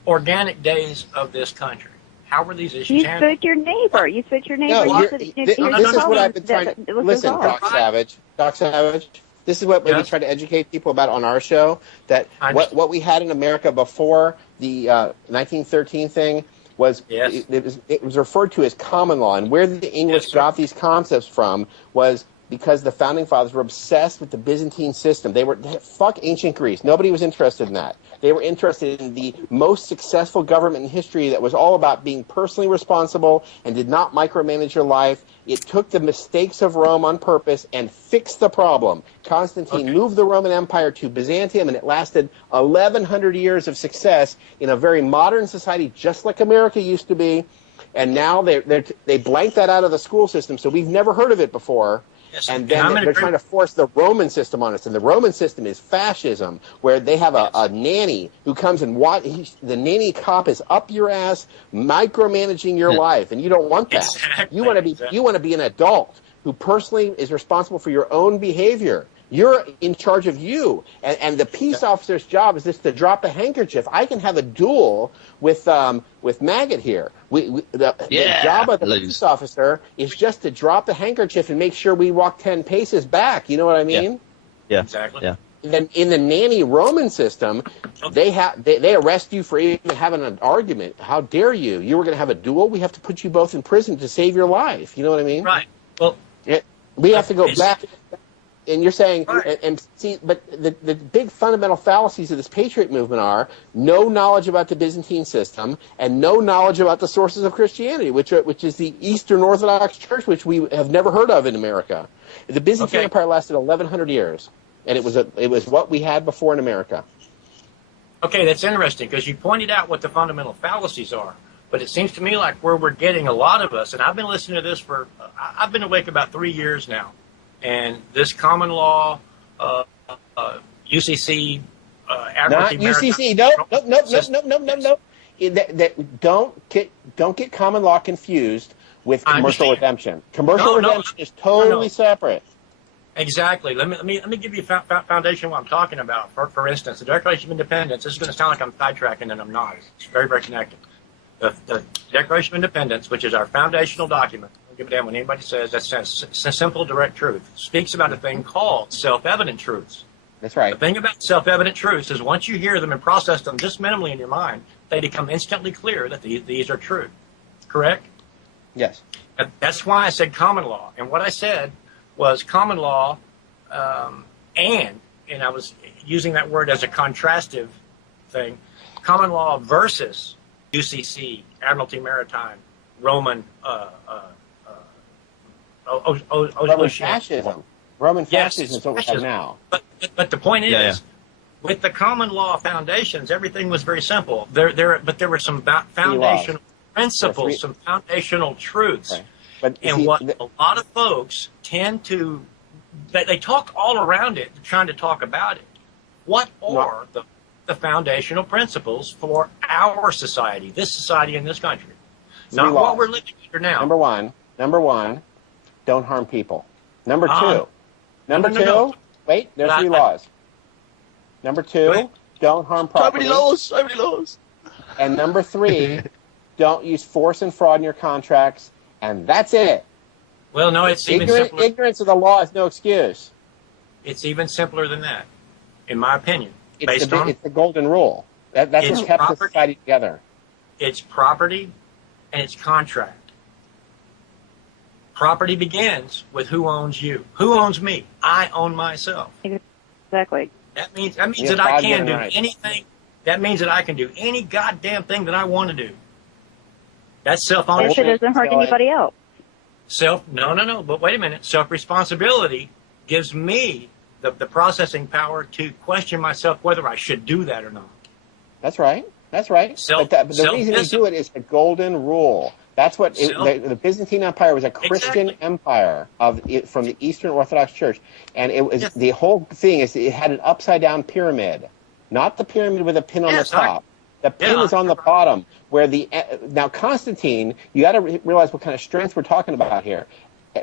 organic days of this country? How were these issues handled? You spoke your neighbor. No, this is what I've been trying to... Listen, Doc Savage. This is what we try to educate people about on our show, that what we had in America before the 1913 thing was, it was referred to as common law, and where the English got these concepts from was because the founding fathers were obsessed with the Byzantine system. Fuck ancient Greece. Nobody was interested in that. They were interested in the most successful government in history that was all about being personally responsible and did not micromanage your life. It took the mistakes of Rome on purpose and fixed the problem. Constantine moved the Roman Empire to Byzantium, and it lasted 1,100 years of success in a very modern society, just like America used to be. And now they blanked that out of the school system, so we've never heard of it before. Yes, and then they're trying to force the Roman system on us. And the Roman system is fascism, where they have a nanny who comes and the nanny cop is up your ass, micromanaging your life, and you don't want that. Exactly. You want to be an adult who personally is responsible for your own behavior. You're in charge of you, and the peace officer's job is just to drop a handkerchief. I can have a duel with Maggot here. The job of the peace officer is just to drop the handkerchief and make sure we walk 10 paces back. You know what I mean? Yeah. Exactly. Yeah. Then in the nanny Roman system, they arrest you for even having an argument. How dare you? You were going to have a duel. We have to put you both in prison to save your life. You know what I mean? Right. Well, we have to go back. And you're saying, and see, but the big fundamental fallacies of this patriot movement are no knowledge about the Byzantine system and no knowledge about the sources of Christianity, which is the Eastern Orthodox Church, which we have never heard of in America. The Byzantine Empire lasted 1,100 years, and it was what we had before in America. Okay, that's interesting because you pointed out what the fundamental fallacies are. But it seems to me like where we're getting a lot of us, and I've been listening to this I've been awake about 3 years now. And this common law, UCC, not UCC. No. Don't get common law confused with commercial redemption. Commercial redemption is totally separate. Exactly. Let me give you a foundation of what I'm talking about. For instance, the Declaration of Independence. This is going to sound like I'm sidetracking, and I'm not. It's very, very connected. The Declaration of Independence, which is our foundational document. Give a damn what anybody says. That's simple, direct truth. Speaks about a thing called self-evident truths. That's right. The thing about self-evident truths is once you hear them and process them just mentally in your mind, they become instantly clear that these are true. Correct? Yes. And that's why I said common law. And what I said was common law, and I was using that word as a contrastive thing. Common law versus UCC, Admiralty Maritime, Roman. Roman fascism. Roman fascism is what we have now. But the point is, with the common law foundations, everything was very simple. But there were some foundational principles, some foundational truths. Okay. But and what a lot of folks tend to, they talk all around it, trying to talk about it. What are the foundational principles for our society, this society in this country? Not what we're living under now. Number one. Don't harm people. Number two. Wait, there's 3 laws. Number 2, don't harm property. So many laws. And number 3, don't use force and fraud in your contracts. And that's it. Well, no, it's even simpler. Ignorance of the law is no excuse. It's even simpler than that, in my opinion. It's the golden rule. That's what kept the society together. It's property and it's contract. Property begins with who owns you. Who owns me? I own myself. Exactly. That means that I can do anything. That means that I can do any goddamn thing that I want to do. That's self-ownership. If it doesn't hurt anybody else. No. But wait a minute. Self-responsibility gives me the processing power to question myself whether I should do that or not. That's right. But the reason we do it is the golden rule. That's what the Byzantine Empire was, a Christian empire from the Eastern Orthodox Church, and it was the whole thing is it had an upside down pyramid, not the pyramid with a pin on the top. The pin is on the bottom, where now Constantine. You got to realize what kind of strength we're talking about here.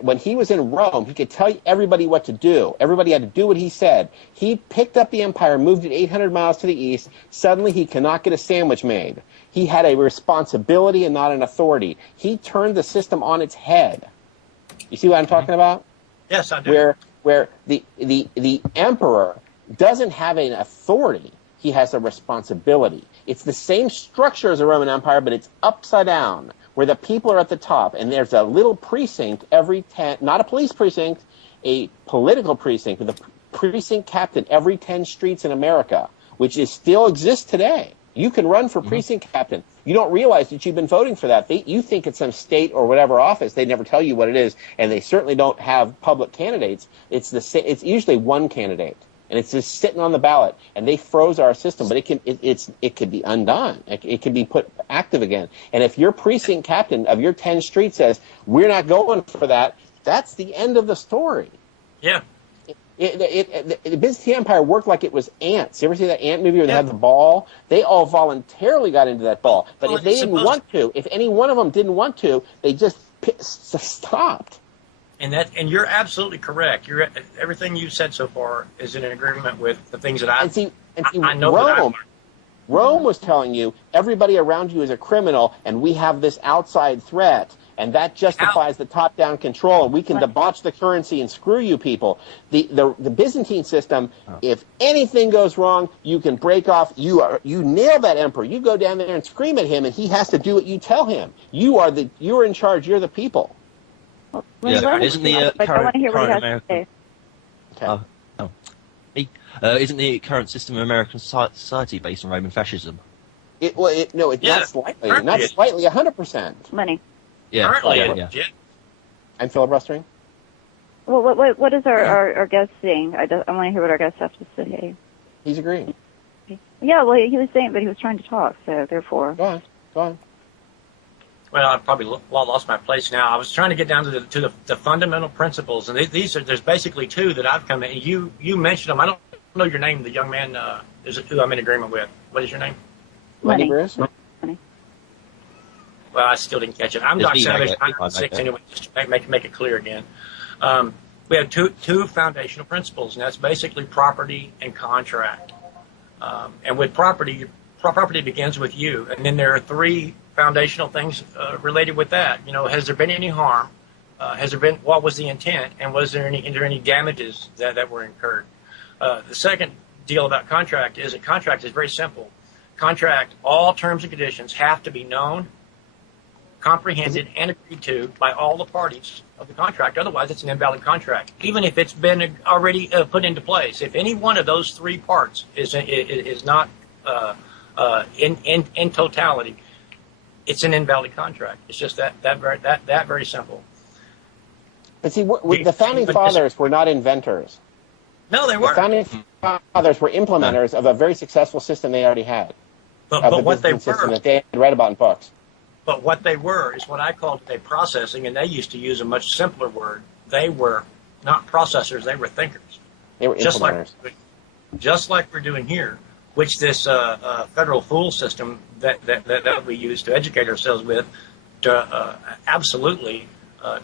When he was in Rome, he could tell everybody what to do. Everybody had to do what he said. He picked up the empire, moved it 800 miles to the east. Suddenly, he cannot get a sandwich made. He had a responsibility and not an authority. He turned the system on its head. You see what I'm talking about? Yes, I do. Where the emperor doesn't have an authority. He has a responsibility. It's the same structure as the Roman Empire, but it's upside down, where the people are at the top, and there's a little precinct every 10, not a police precinct, a political precinct with a precinct captain every 10 streets in America, which still exists today. You can run for precinct captain. You don't realize that you've been voting for that. You think it's some state or whatever office. They never tell you what it is, and they certainly don't have public candidates. It's usually one candidate. and it's just sitting on the ballot, and they froze our system, but it can be undone. It can be put active again. And if your precinct captain of your 10 streets says, we're not going for that, that's the end of the story. Yeah. The Byzantine Empire worked like it was ants. You ever see that ant movie where they have the ball? They all voluntarily got into that ball. But if they didn't want to, if any one of them didn't want to, they just stopped. And you're absolutely correct. Everything you've said so far is in agreement with the things that I know. Rome was telling you everybody around you is a criminal, and we have this outside threat, and that justifies the top-down control, and we can debauch the currency and screw you people. The Byzantine system, if anything goes wrong, you can break off. You nail that emperor. You go down there and scream at him, and he has to do what you tell him. You're in charge. You're the people. Isn't the current American? Isn't the current system of American society based on Roman fascism? Not slightly. Not slightly. 100%. Money. Yeah. I'm filibustering. Well, what is our guest saying? I want to hear what our guest has to say. He's agreeing. Yeah, well, he was saying, but he was trying to talk, so therefore. Go on. Well, I probably lost my place now. I was trying to get down to the fundamental principles, and there's basically two that I've come to. You mentioned them. I don't know your name, the young man who I'm in agreement with. What is your name? Lenny Bruce. Well, I still didn't catch it. I'm Doc Savage. I'm 6 anyway, just to make it clear again. We have two foundational principles, and that's basically property and contract. And with property begins with you, and then there are three foundational things related with that. Has there been any harm? What was the intent? And was there any damages that were incurred? The second deal about contract is a contract is very simple. Contract, all terms and conditions have to be known, comprehended, and agreed to by all the parties of the contract. Otherwise, it's an invalid contract, even if it's been already put into place. If any one of those three parts is not in totality, it's an invalid contract. It's just that very simple. But see, the founding fathers were not inventors. No, they weren't. The founding fathers were implementers of a very successful system they already had. But what they were, that they had read about in books. But what they were is what I call today processing, and they used to use a much simpler word. They were not processors; they were thinkers. They were implementers. Just like we're doing here, which this federal fool system that we use to educate ourselves with, absolutely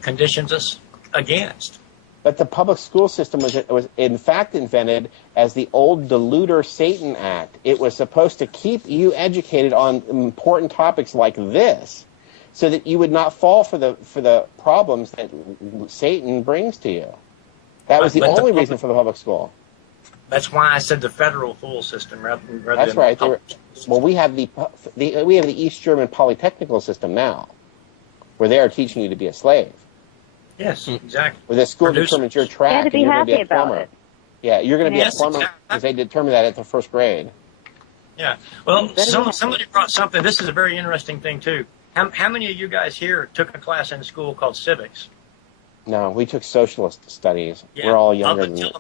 conditions us against. But the public school system was in fact invented as the old Deluder Satan Act. It was supposed to keep you educated on important topics like this, so that you would not fall for the problems that Satan brings to you. That was the only reason for the public school. That's why I said the federal fool system rather That's than right. the public Well, we have the East German polytechnical system now, where they are teaching you to be a slave. Yes, exactly. Where the school determines your track, and you're going to be a plumber. Yeah, you're going to be a plumber because they determine that at the first grade. Yeah. Well, somebody brought something. This is a very interesting thing too. How many of you guys here took a class in school called civics? No, we took socialist studies. Yeah. We're all younger than you.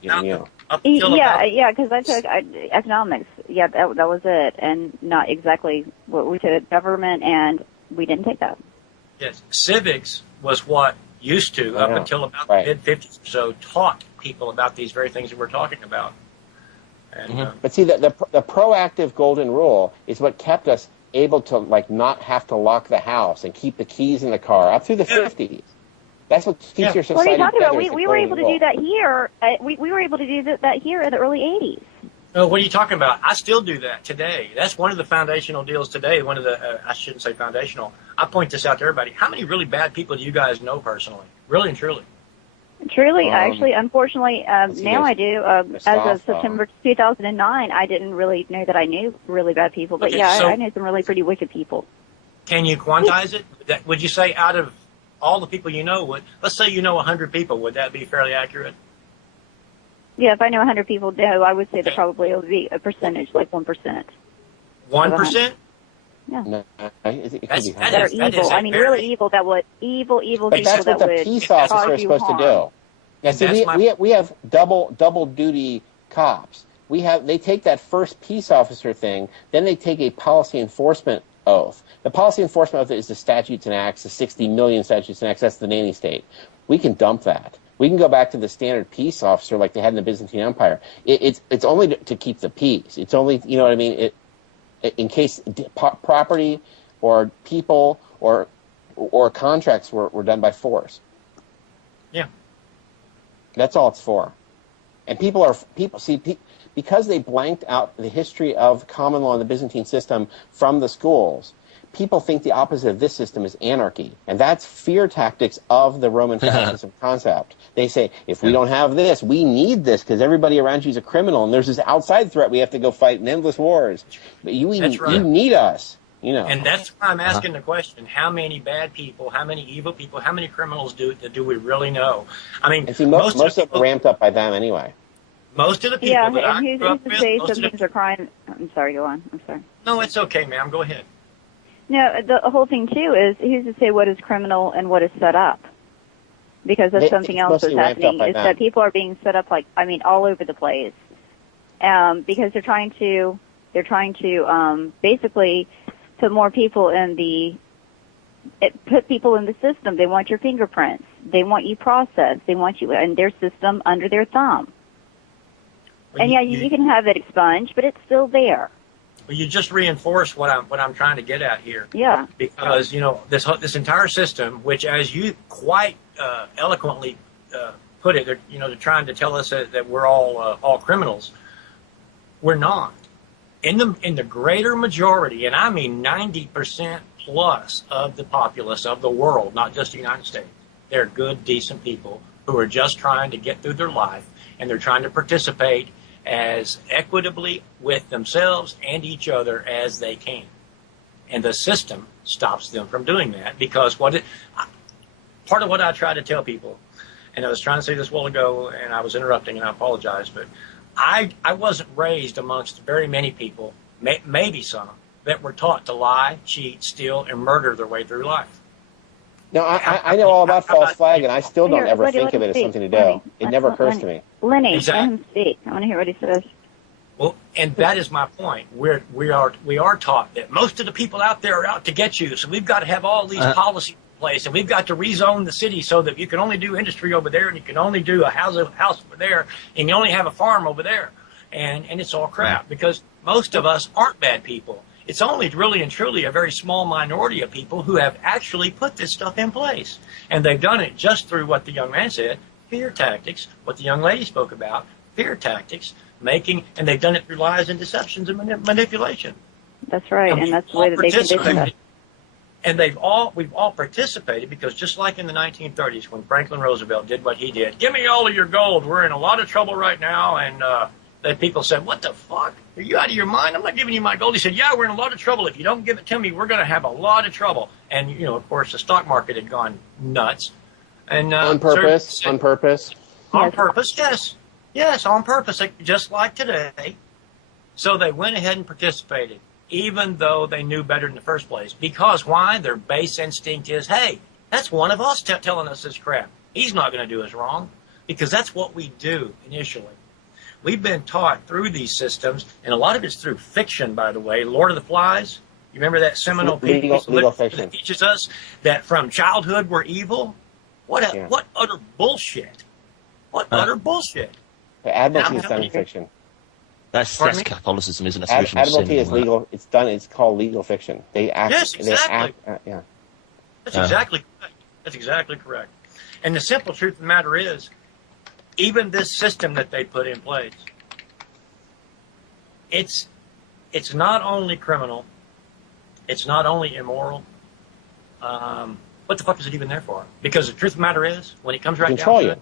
Yeah, because I took economics. Yeah, that was it, and not exactly what we took government, and we didn't take that. Yes, civics was what used to, up until about the mid-50s or so, taught people about these very things that we're talking about. And, but see, the proactive golden rule is what kept us able to not have to lock the house and keep the keys in the car up through the 50s. That's what keeps your society. What are you talking about? We were able to do that here. We were able to do that here in the early 80s. Oh, what are you talking about? I still do that today. That's one of the foundational deals today. One of the, I shouldn't say foundational. I point this out to everybody. How many really bad people do you guys know personally? Really and truly? Truly, actually, unfortunately, now I do. As of September 2009, I didn't really know that I knew really bad people. But I know some really pretty wicked people. Can you quantize it? Would you say out of all the people you know, let's say you know 100 people, would that be fairly accurate? Yeah, if I know 100 people, no, I would say that probably it would be a percentage, like 1%. 1%? Yeah. No, it could be that are evil. I mean, really evil. That would evil but people that's what that the would peace officer is supposed to do. Yeah, so we have double duty cops. They take that first peace officer thing, then they take a policy enforcement oath. The policy enforcement oath is the statutes and acts, the 60 million statutes and acts. That's the nanny state. We can dump that. We can go back to the standard peace officer like they had in the Byzantine Empire. It's only to keep the peace. It's only, you know what I mean? In case property or people or contracts were done by force. Yeah. That's all it's for. And because they blanked out the history of common law in the Byzantine system from the schools, people think the opposite of this system is anarchy. And that's fear tactics of the Roman fascism concept. They say, if we don't have this, we need this because everybody around you is a criminal and there's this outside threat we have to go fight in endless wars. But you need us. You know. And that's why I'm asking the question, how many bad people, how many evil people, how many criminals do we really know? I mean, and see, most of them are ramped up by them anyway. Most of the people that I grew up with... I'm sorry, go on. I'm sorry. No, it's okay, ma'am. Go ahead. No, the whole thing, too, is who's to say what is criminal and what is set up? Because that's something else that's happening, is that people are being set up, all over the place. Because they're trying to basically put more people put people in the system. They want your fingerprints. They want you processed. They want you in their system under their thumb. And you can have it expunged, but it's still there. Well, you just reinforce what I'm trying to get at here. Yeah. Because this entire system, which as you quite eloquently put it, they're trying to tell us that we're all criminals. We're not. In the greater majority, and I mean 90% plus of the populace of the world, not just the United States, they're good, decent people who are just trying to get through their life, and they're trying to participate as equitably with themselves and each other as they can. And the system stops them from doing that because part of what I try to tell people, and I was trying to say this a while ago and I was interrupting and I apologize, but I wasn't raised amongst very many people, maybe some, that were taught to lie, cheat, steal, and murder their way through life. No, I know all about false flag, and I still don't ever think of it as something to do. It never occurs to me. Lenny, let him speak. I want to hear what he says. Well, and that is my point. We are taught that most of the people out there are out to get you, so we've got to have all these policies in place, and we've got to rezone the city so that you can only do industry over there, and you can only do a house over there, and you only have a farm over there, and it's all crap because most of us aren't bad people. It's only really and truly a very small minority of people who have actually put this stuff in place. And they've done it just through what the young man said, fear tactics, what the young lady spoke about, fear tactics, and they've done it through lies and deceptions and manipulation. That's right, and that's the way that they condition us. And we've all participated because just like in the 1930s when Franklin Roosevelt did what he did, give me all of your gold, we're in a lot of trouble right now, and that people said, what the fuck? Are you out of your mind? I'm not giving you my gold. He said, yeah, we're in a lot of trouble. If you don't give it to me, we're going to have a lot of trouble. And, of course, the stock market had gone nuts. And on purpose? On purpose? On purpose, yes. Yes, on purpose, just like today. So they went ahead and participated, even though they knew better in the first place. Because why? Their base instinct is, hey, that's one of us telling us this crap. He's not going to do us wrong. Because that's what we do initially. We've been taught through these systems, and a lot of it's through fiction, by the way. Lord of the Flies, you remember that seminal piece that teaches us that from childhood we're evil? What utter bullshit. What utter bullshit. The admiralty is done in fiction. That's Catholicism, isn't it? Admiralty is legal. It's called legal fiction. They act. Yes, exactly. That's exactly correct. That's exactly correct. And the simple truth of the matter is, even this system that they put in place, it's not only criminal, it's not only immoral. What the fuck is it even there for? Because the truth of the matter is, when it comes right down to it,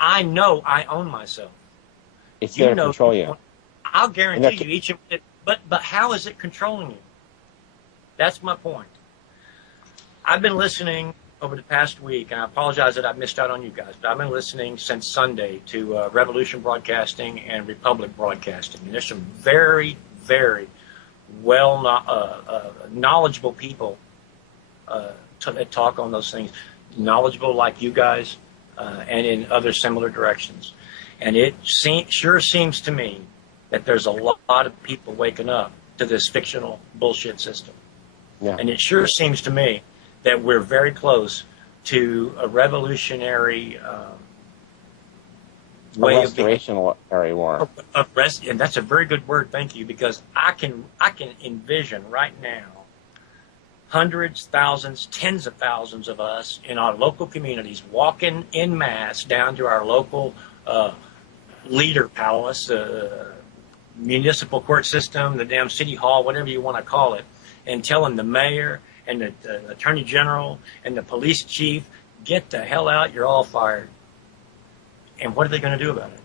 I know I own myself. It's there to control you. I'll guarantee you each of it. But how is it controlling you? That's my point. I've been listening over the past week, and I apologize that I missed out on you guys, but I've been listening since Sunday to Revolution Broadcasting and Republic Broadcasting. And there's some very, very knowledgeable people that talk on those things, knowledgeable like you guys, and in other similar directions. And it sure seems to me that there's a lot of people waking up to this fictional bullshit system. Yeah. And it sure seems to me that we're very close to a revolutionary way of being. Restorationary war. And that's a very good word, thank you, because I can envision right now hundreds, thousands, tens of thousands of us in our local communities walking en masse down to our local leader palace, municipal court system, the damn city hall, whatever you want to call it, and telling the mayor and the attorney general and the police chief, get the hell out, you're all fired. And what are they going to do about it?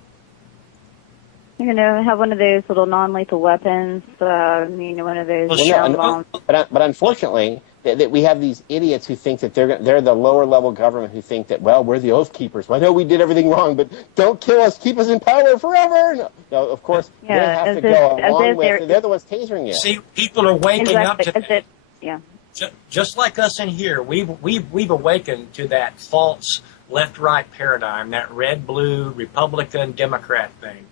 You're going to have one of those little non-lethal weapons, one of those bombs. But unfortunately, we have these idiots who think that they're the lower level government who think that, well, we're the oath keepers. Well, I know we did everything wrong, but don't kill us, keep us in power forever. No, of course, they have to go along with. They're the ones tasering you. See, people are waking up to that. Yeah. Just like us in here, we've awakened to that false left-right paradigm, that red-blue Republican Democrat thing.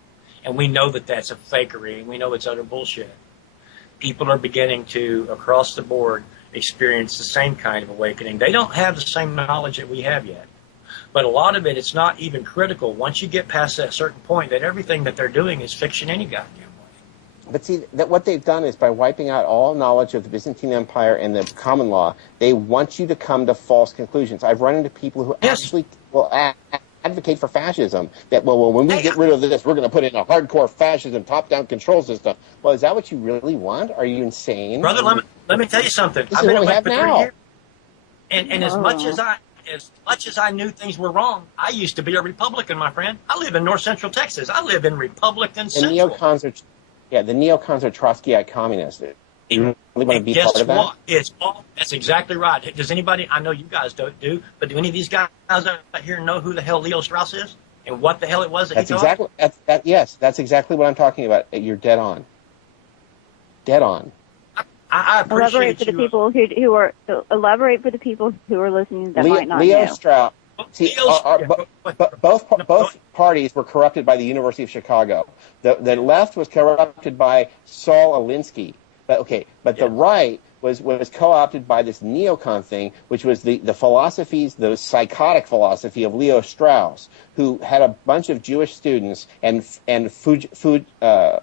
And we know that that's a fakery, and we know it's utter bullshit. People are beginning to, across the board, experience the same kind of awakening. They don't have the same knowledge that we have yet. But a lot of it's not even critical once you get past that certain point that everything that they're doing is fiction any goddamn way. But see, what they've done is by wiping out all knowledge of the Byzantine Empire and the common law, they want you to come to false conclusions. I've run into people who actually will advocate for fascism, that, well, when we get rid of this, we're going to put in a hardcore fascism, top-down control system. Well, is that what you really want? Are you insane? Brother, let me tell you something. This is what we have now. And as much as I knew things were wrong, I used to be a Republican, my friend. I live in North Central Texas. I live in Republican Central. The neocons are Trotskyite communists. You really want to be part of that? Guess what? That's exactly right. Does anybody, I know you guys don't do, but do any of these guys out here know who the hell Leo Strauss is? And what the hell it was that he taught? Yes, that's exactly what I'm talking about. You're dead on. Dead on. I appreciate elaborate for the people elaborate for the people who are listening that might not Leo know. Strauss. See, both parties were corrupted by the University of Chicago. The left was corrupted by Saul Alinsky. But the right was co-opted by this neocon thing, which was the philosophies, the psychotic philosophy of Leo Strauss, who had a bunch of Jewish students and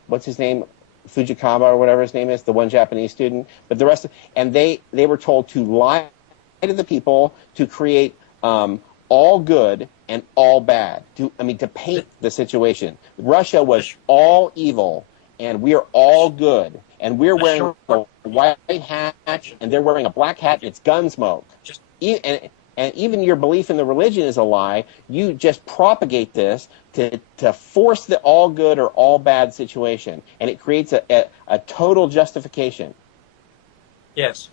what's his name? Fujikawa or whatever his name is, the one Japanese student, but the rest, and they were told to lie to the people, to create all good and all bad, to paint the situation. Russia was all evil and we're all good, and we're wearing a white hat and they're wearing a black hat and it's Gunsmoke. And even your belief in the religion is a lie. You just propagate this to force the all good or all bad situation, and it creates a total justification. Yes.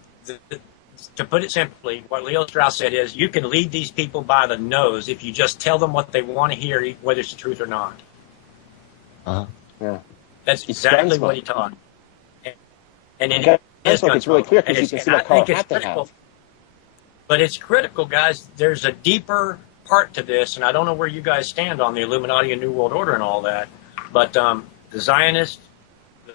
To put it simply, what Leo Strauss said is, you can lead these people by the nose if you just tell them what they want to hear, whether it's the truth or not. Yeah. That's exactly what he taught. And it's really clear because you can see what color hat they have. But it's critical, guys. There's a deeper part to this, and I don't know where you guys stand on the Illuminati and New World Order and all that, but the Zionist,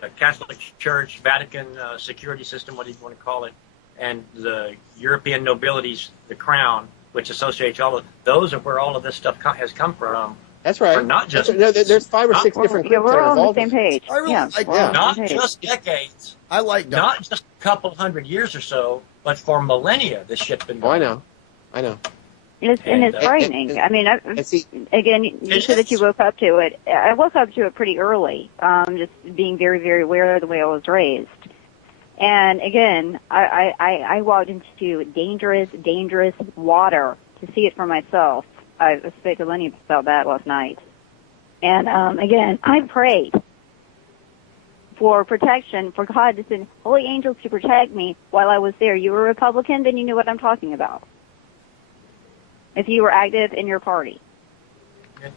the Catholic Church, Vatican security system, what do you want to call it, and the European nobilities, the crown, which associates all of those are where all of this stuff has come from. That's right. For not just there's 5 or 6 different groups. We're all on the same page. Not just decades. I like that. Not just a couple hundred years or so, but for millennia, this shit's been going on. I know. It's frightening. I mean, again, you said that you woke up to it. I woke up to it pretty early, just being very, very aware of the way I was raised. And again, I walked into dangerous water to see it for myself. I spoke to Lenny about that last night. And again, I prayed for protection, for God to send holy angels to protect me while I was there. You were a Republican, then you knew what I'm talking about. If you were active in your party.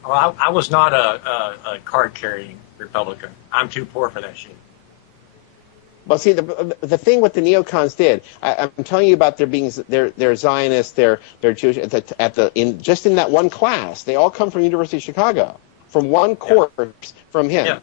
Well, I was not a card-carrying Republican. I'm too poor for that shit. Well, see, the thing what the neocons did, I'm telling you about they're Zionists, they're Jewish just in that one class. They all come from University of Chicago. from one course from him. Yeah.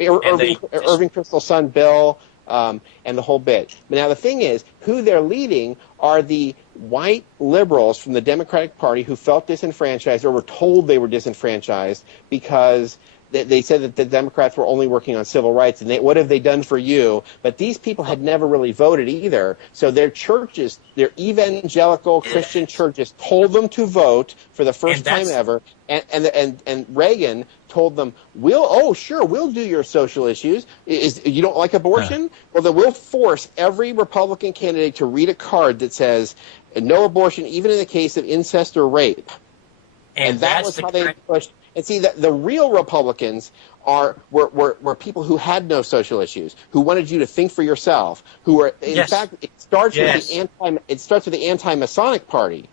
Irving Kristol's son, Bill, and the whole bit. But now the thing is, who they're leading are the white liberals from the Democratic Party who felt disenfranchised or were told they were disenfranchised because they said that the Democrats were only working on civil rights, and what have they done for you? But these people had never really voted either. So their churches, their evangelical Christian churches, told them to vote for the first time ever. And Reagan told them, we'll do your social issues. You don't like abortion? Well, then we'll force every Republican candidate to read a card that says no abortion, even in the case of incest or rape. And that was how they pushed. And see, the real Republicans were people who had no social issues, who wanted you to think for yourself, who were, in fact, it starts with the anti-Masonic Party.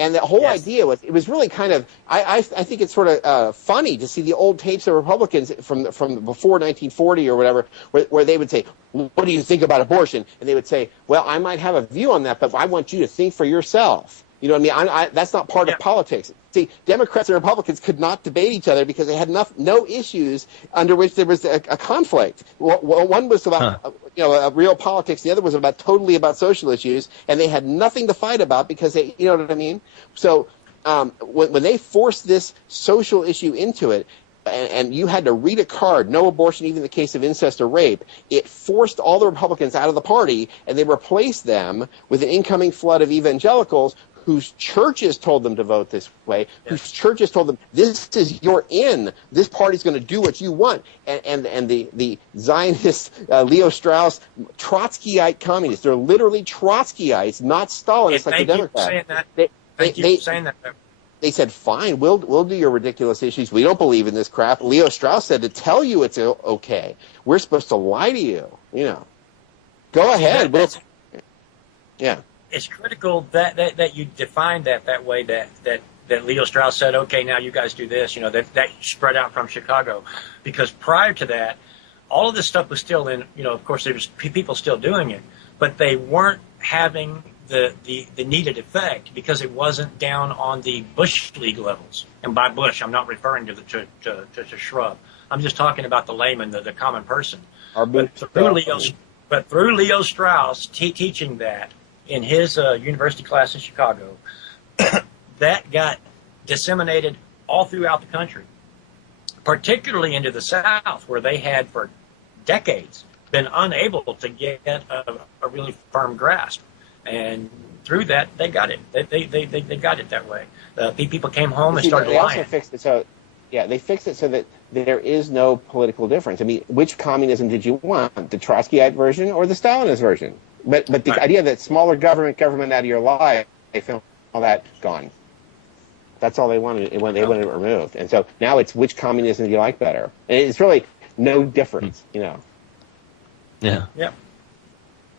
And the whole idea was, it was really kind of, I think it's sort of funny to see the old tapes of Republicans from before 1940 or whatever, where they would say, what do you think about abortion? And they would say, well, I might have a view on that, but I want you to think for yourself. You know what I mean? That's not part of politics. See, Democrats and Republicans could not debate each other because they had no issues under which there was a conflict. One was about real politics, the other was totally about social issues, and they had nothing to fight about because they, you know what I mean? So when they forced this social issue into it, and you had to read a card, no abortion, even in the case of incest or rape, it forced all the Republicans out of the party, and they replaced them with an incoming flood of evangelicals whose churches told them to vote this way, whose churches told them, this is your in, this party's going to do what you want. And the Zionist Leo Strauss, Trotskyite communists, they're literally Trotskyites, not Stalinists like the Democrats. Thank you for saying that. They said, fine, we'll do your ridiculous issues. We don't believe in this crap. Leo Strauss said to tell you it's okay. We're supposed to lie to you, you know. Go ahead. Yeah. It's critical that you define that way, that Leo Strauss said, okay, now you guys do this, you know, that spread out from Chicago. Because prior to that, all of this stuff was still in, you know, of course there was people still doing it, but they weren't having the needed effect because it wasn't down on the Bush League levels. And by Bush, I'm not referring to Shrub. I'm just talking about the layman, the common person. But through Leo Strauss teaching that, in his university class in Chicago, that got disseminated all throughout the country, particularly into the South, where they had for decades been unable to get a really firm grasp. And through that, they got it. They got it that way. People came home and started lying. They also fixed it so, they fixed it so that there is no political difference. I mean, which communism did you want, the Trotskyite version or the Stalinist version? But the idea that smaller government out of your life, they feel all that gone. That's all they wanted. They wanted it removed. And so now it's which communism do you like better? And it's really no difference, you know. Yeah. Yeah.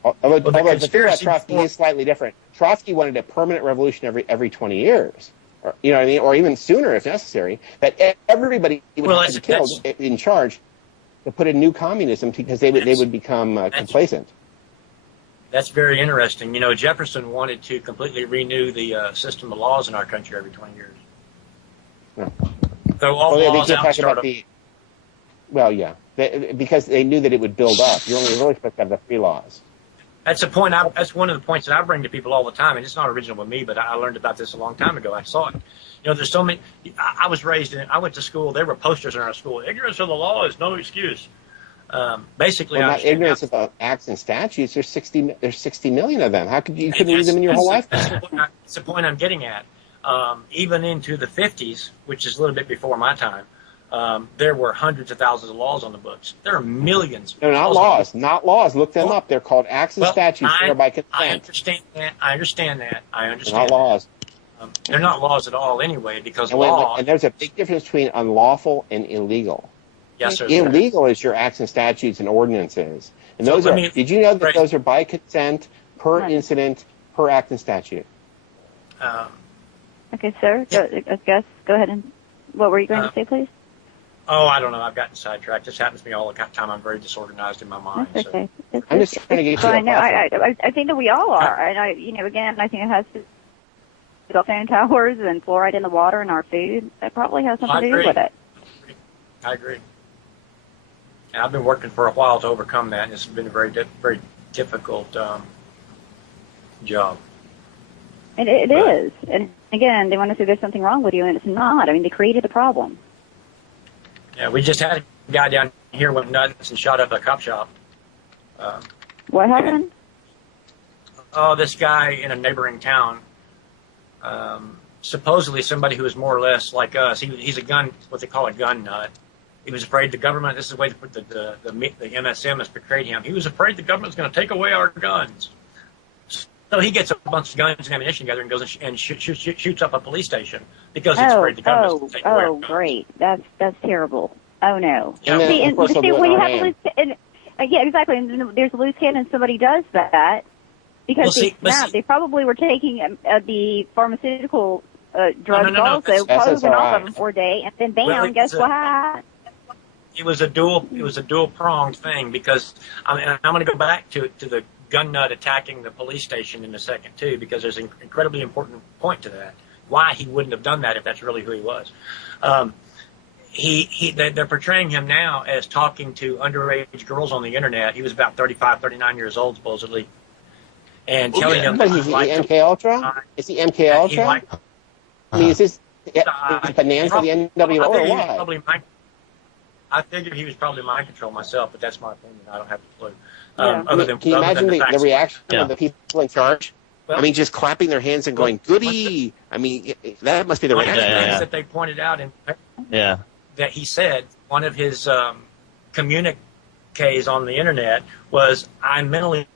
Although the thing about Trotsky is slightly different. Trotsky wanted a permanent revolution every 20 years. Or, you know what I mean? Or even sooner if necessary. That everybody would have to be killed in charge to put in new communism because they would become complacent. That's very interesting. You know, Jefferson wanted to completely renew the system of laws in our country every 20 years. Yeah. So all laws out because they knew that it would build up. You're only really supposed to have the free laws. That's a point. That's one of the points that I bring to people all the time, and it's not original with me, but I learned about this a long time ago. I saw it. You know, there's so many. I was raised in. I went to school. There were posters in our school. Ignorance of the law is no excuse. Basically, not ignorance about acts and statutes. There's 60 million of them. How could you couldn't read them in your whole life? That's the point I'm getting at. Even into the 50s, which is a little bit before my time, there were hundreds of thousands of laws on the books. There are millions. No, not laws. Look them up. They're called acts and statutes. They're by consent. I understand that. They're not laws. They're not laws at all anyway, because and there's a big difference between unlawful and illegal. Yes, sir. Illegal is your acts and statutes and ordinances. And those did you know that those are by consent, per incident, per act and statute? Okay, sir. I guess go ahead and what were you going to say, please? Oh, I don't know. I've gotten sidetracked. This happens to me all the time. I'm very disorganized in my mind. That's okay. So. I'm just trying to get you. I think that we all are. And again, I think it has to do with fan towers and fluoride in the water and our food. That probably has something to do with it. I agree. And I've been working for a while to overcome that, and it's been a very difficult job. And it is. And again, they want to say there's something wrong with you, and it's not. I mean, they created the problem. Yeah, we just had a guy down here went nuts and shot up a cop shop. What happened? Oh, this guy in a neighboring town, supposedly somebody who was more or less like us. He's a gun, what they call a gun nut. He was afraid the government, this is the way the MSM has portrayed him. He was afraid the government was going to take away our guns. So he gets a bunch of guns and ammunition together and goes and shoots up a police station because he's afraid the government will take away our guns. Oh, great. That's terrible. Oh, no. Yeah. See, when you have a loose cannon, yeah, exactly. And there's a loose cannon, somebody does that because they probably were taking the pharmaceutical drugs also, probably went off of them for a day, and then bam, guess what? It was a dual pronged thing because I'm going to go back to the gun nut attacking the police station in a second too, because there's an incredibly important point to that. Why he wouldn't have done that if that's really who he was. They're portraying him now as talking to underage girls on the internet. He was about 35, 39 years old supposedly, and telling them. But is he MK Ultra? Is he MK Ultra? I mean, is this Bonanza the NWO or what? I figured he was probably mind control myself, but that's my opinion. I don't have a clue. Can you imagine the reaction of the people in charge? Well, I mean, just clapping their hands and going, "Goody!" I mean, that must be the reaction. That they pointed out that he said one of his communiques on the internet was, "I'm mentally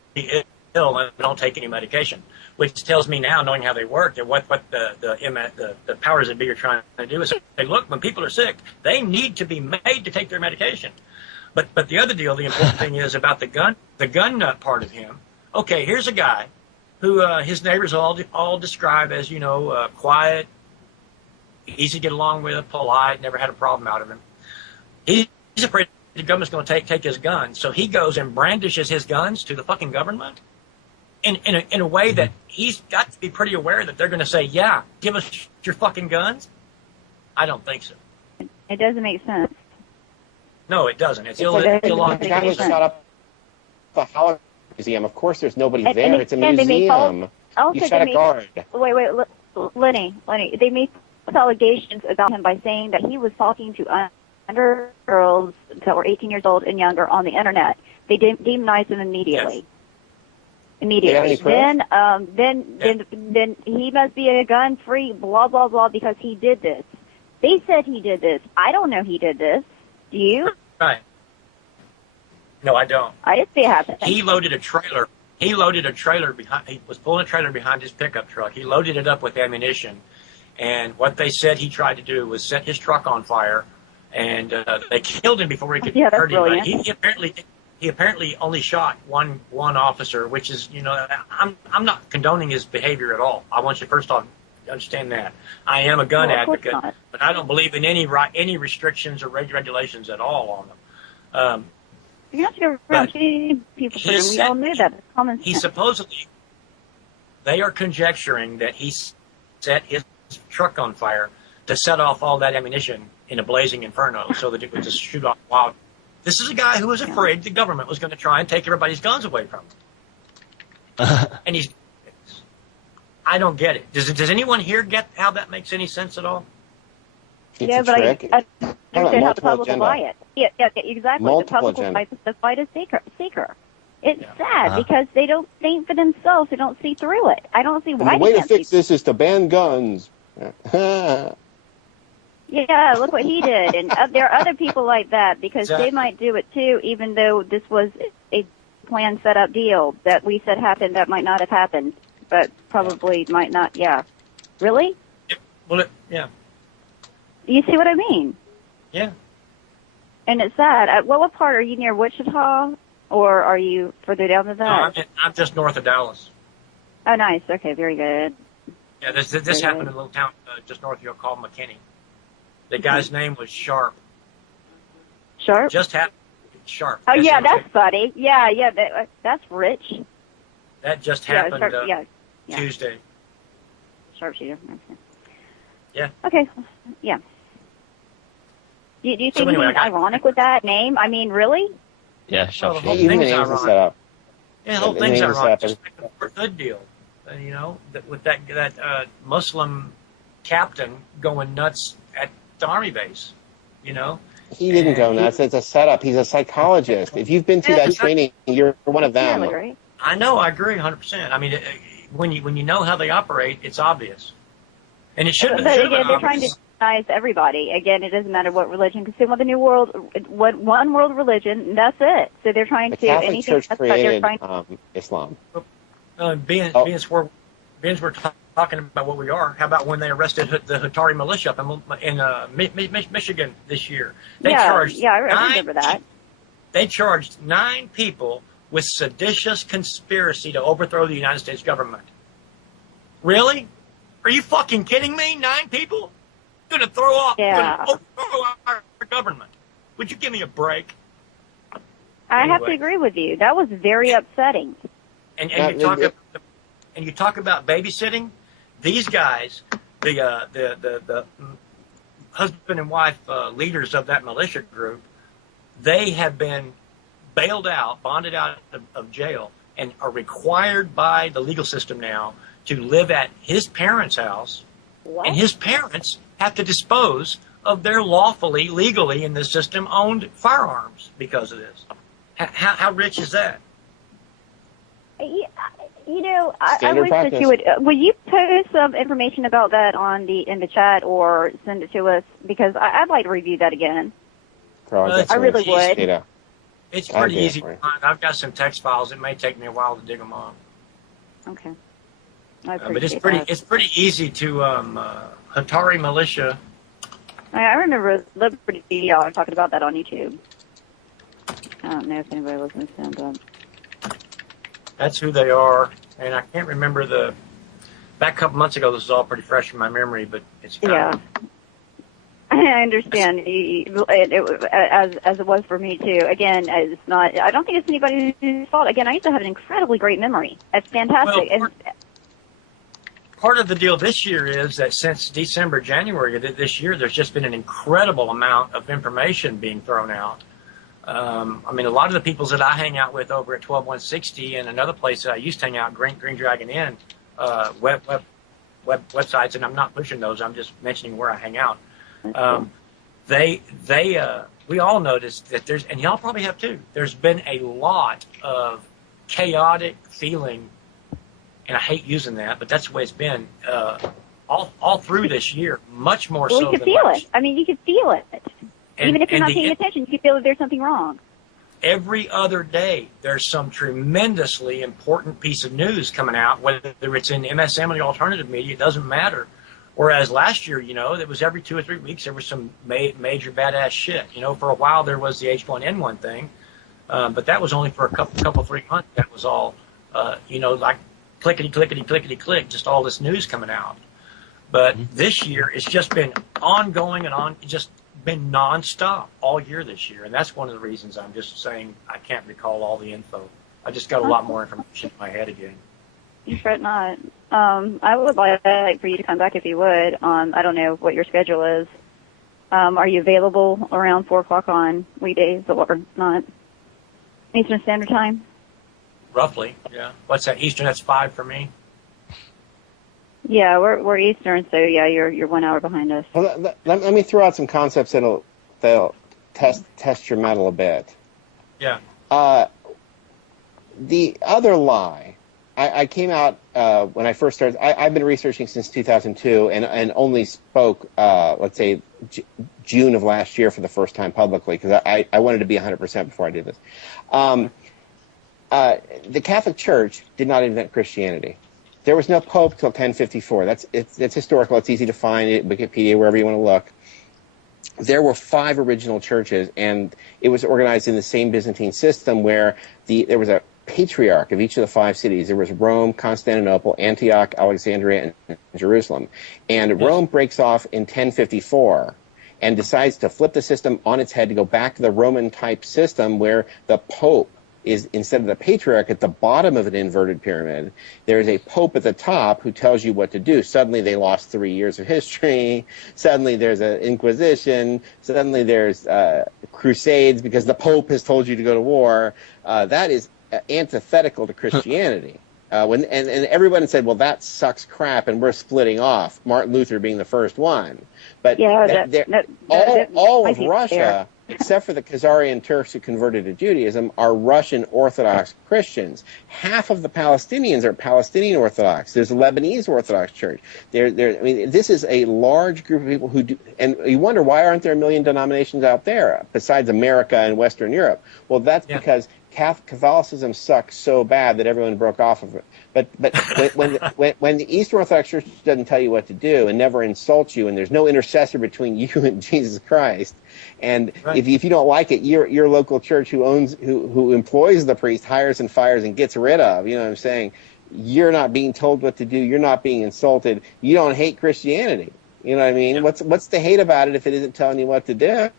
ill and don't take any medication," which tells me now, knowing how they work, that what the powers that be are trying to do is say, look, when people are sick, they need to be made to take their medication. But the other deal, the important thing is about the gun nut part of him. Okay, here's a guy who his neighbors all describe as, quiet, easy to get along with, polite, never had a problem out of him. He's afraid the government's going to take his guns, so he goes and brandishes his guns to the fucking government in a way that he's got to be pretty aware that they're going to say, yeah, give us your fucking guns. I don't think so. It doesn't make sense. No, it doesn't. It's illogical. The guy was shot up the Holocaust Museum. Of course, there's nobody there. It's a museum. You shot a guard. Wait, Lenny. They made allegations about him by saying that he was talking to under girls that were 18 years old and younger on the internet. They demonized him immediately. Yes. Immediately. Then he must be a gun-free, blah, blah, blah, because he did this. They said he did this. I don't know he did this. Do you? Right. No, I don't. I didn't see it happen. He loaded a trailer. He was pulling a trailer behind his pickup truck. He loaded it up with ammunition. And what they said he tried to do was set his truck on fire. And they killed him before he could hurt anybody. He apparently only shot one officer, which is, I'm not condoning his behavior at all. I want you first off to understand that. I am a gun advocate, but I don't believe in any restrictions or regulations at all on them. You have to go around people, we all knew that. He supposedly, they are conjecturing that he set his truck on fire to set off all that ammunition in a blazing inferno so that it would just shoot off wild. This is a guy who was afraid the government was going to try and take everybody's guns away from him. And I don't get it. Does anyone here get how that makes any sense at all? Yeah, but I understand how the public will buy it. Yeah, exactly. Multiple the public will buy the fight is seeker. It's sad because they don't think for themselves. They don't see through it. I don't see why. The way to fix this is to ban guns. Yeah, look what he did. And there are other people like that because they might do it too, even though this was a planned, set up deal that we said happened that might not have happened, but probably might not. Yeah. Really? Well, yeah. You see what I mean? Yeah. And it's sad. What part are you near Wichita, or are you further down than that? No, I'm just north of Dallas. Oh, nice. Okay, very good. Yeah, this happened in a little town just north of here called McKinney. The guy's name was Sharp. Sharp? Just happened. Sharp. Oh, yeah, that's funny. Yeah, that's rich. That just happened yeah. Tuesday. Sharpshooter. Okay. Yeah. Okay. Yeah. Do you think he's ironic with that name? I mean, really? Yeah, well, the whole Even the thing's name's ironic. set up. Yeah, the whole The thing's name's ironic. set up. Just like the Fort Hood deal, you know, with that Muslim captain going nuts at the army base, you know. He didn't go nuts. It's a setup. He's a psychologist. If you've been through that training, you're one of them. Right? I know. I agree 100%. I mean, when you know how they operate, it's obvious. And it should have But been again, they're obvious. trying to demonize everybody. Again, it doesn't matter what religion, because they want the new world, one world religion, and that's it. So they're trying The to Catholic anything. Church That's what they're created trying. Islam. Being we're talking about what we are, how about when they arrested the Hatari militia up in Michigan this year? They charged I remember that. They charged 9 people with seditious conspiracy to overthrow the United States government. Really? Are you fucking kidding me? 9 people? Gonna throw off overthrow our government. Would you give me a break? I have to agree with you. That was very upsetting. And you talk about babysitting. These guys, the husband and wife leaders of that militia group, they have been bailed out, bonded out of jail, and are required by the legal system now to live at his parents' house. What? And his parents have to dispose of their lawfully, legally in the system owned firearms because of this. How rich is that? You know, I Standard wish that practice. you would. Will you post some information about that in the chat or send it to us? Because I'd like to review that again. I really would. It's pretty easy to find. I've got some text files. It may take me a while to dig them up. Okay. I appreciate But that. it's pretty easy to Hatari militia. I remember Liberty y'all talking about that on YouTube. I don't know if anybody listens to them, but That's who they are. And I can't remember back a couple months ago, this was all pretty fresh in my memory, but it's kind of, I understand. As it was for me too. Again, it's not. I don't think it's anybody's fault. Again, I used to have an incredibly great memory. It's fantastic. Well, part of the deal this year is that since December, January of this year, there's just been an incredible amount of information being thrown out. I mean, a lot of the people that I hang out with over at 12160 and another place that I used to hang out, Green Dragon Inn, websites, and I'm not pushing those. I'm just mentioning where I hang out. We all noticed that and y'all probably have too, there's been a lot of chaotic feeling, and I hate using that, but that's the way it's been all through this year, much more so you could than feel last. it. I mean, you could feel it. Even if you're not paying attention, you can feel that there's something wrong. Every other day, there's some tremendously important piece of news coming out, whether it's in MSM or the alternative media, it doesn't matter. Whereas last year, you know, it was every 2 or 3 weeks, there was some major badass shit. You know, for a while, there was the H1N1 thing, but that was only for a couple 3 months. That was all, you know, like clickety-click, just all this news coming out. But this year, it's just been ongoing and just been nonstop all year this year, and that's one of the reasons I'm just saying I can't recall all the info. I just got a lot more information in my head again. You fret not. I would like for you to come back if you would. I don't know what your schedule is. Are you available around 4 o'clock on weekdays or not? Eastern Standard Time? Roughly, yeah. What's that, Eastern? That's 5 for me. Yeah, we're Eastern, so yeah, you're 1 hour behind us. Well, let me throw out some concepts that'll test your metal a bit. Yeah. The other lie, I came out when I first started. I've been researching since 2002, and only spoke, let's say, June of last year for the first time publicly, because I wanted to be 100% before I did this. The Catholic Church did not invent Christianity. There was no Pope till 1054. It's historical. It's easy to find it, Wikipedia, wherever you want to look. There were 5 original churches, and it was organized in the same Byzantine system where there was a patriarch of each of the 5 cities. There was Rome, Constantinople, Antioch, Alexandria, and Jerusalem. And Rome breaks off in 1054 and decides to flip the system on its head to go back to the Roman-type system where the Pope is instead of the patriarch at the bottom of an inverted pyramid, there's a pope at the top who tells you what to do. Suddenly they lost 3 years of history. Suddenly there's an inquisition. Suddenly there's crusades because the pope has told you to go to war. That is antithetical to Christianity. And everyone said, well, that sucks crap, and we're splitting off, Martin Luther being the first one. But all of Russia, except for the Khazarian Turks who converted to Judaism, are Russian Orthodox Christians. Half of the Palestinians are Palestinian Orthodox. There's a Lebanese Orthodox Church. I mean, this is a large group of people who do, and you wonder, why aren't there a million denominations out there besides America and Western Europe? Well, that's because Catholicism sucks so bad that everyone broke off of it. But when the Eastern Orthodox Church doesn't tell you what to do and never insults you, and there's no intercessor between you and Jesus Christ, and if you don't like it, your local church who employs the priest hires and fires and gets rid of. You know what I'm saying? You're not being told what to do. You're not being insulted. You don't hate Christianity. You know what I mean? Yeah. What's the hate about it if it isn't telling you what to do?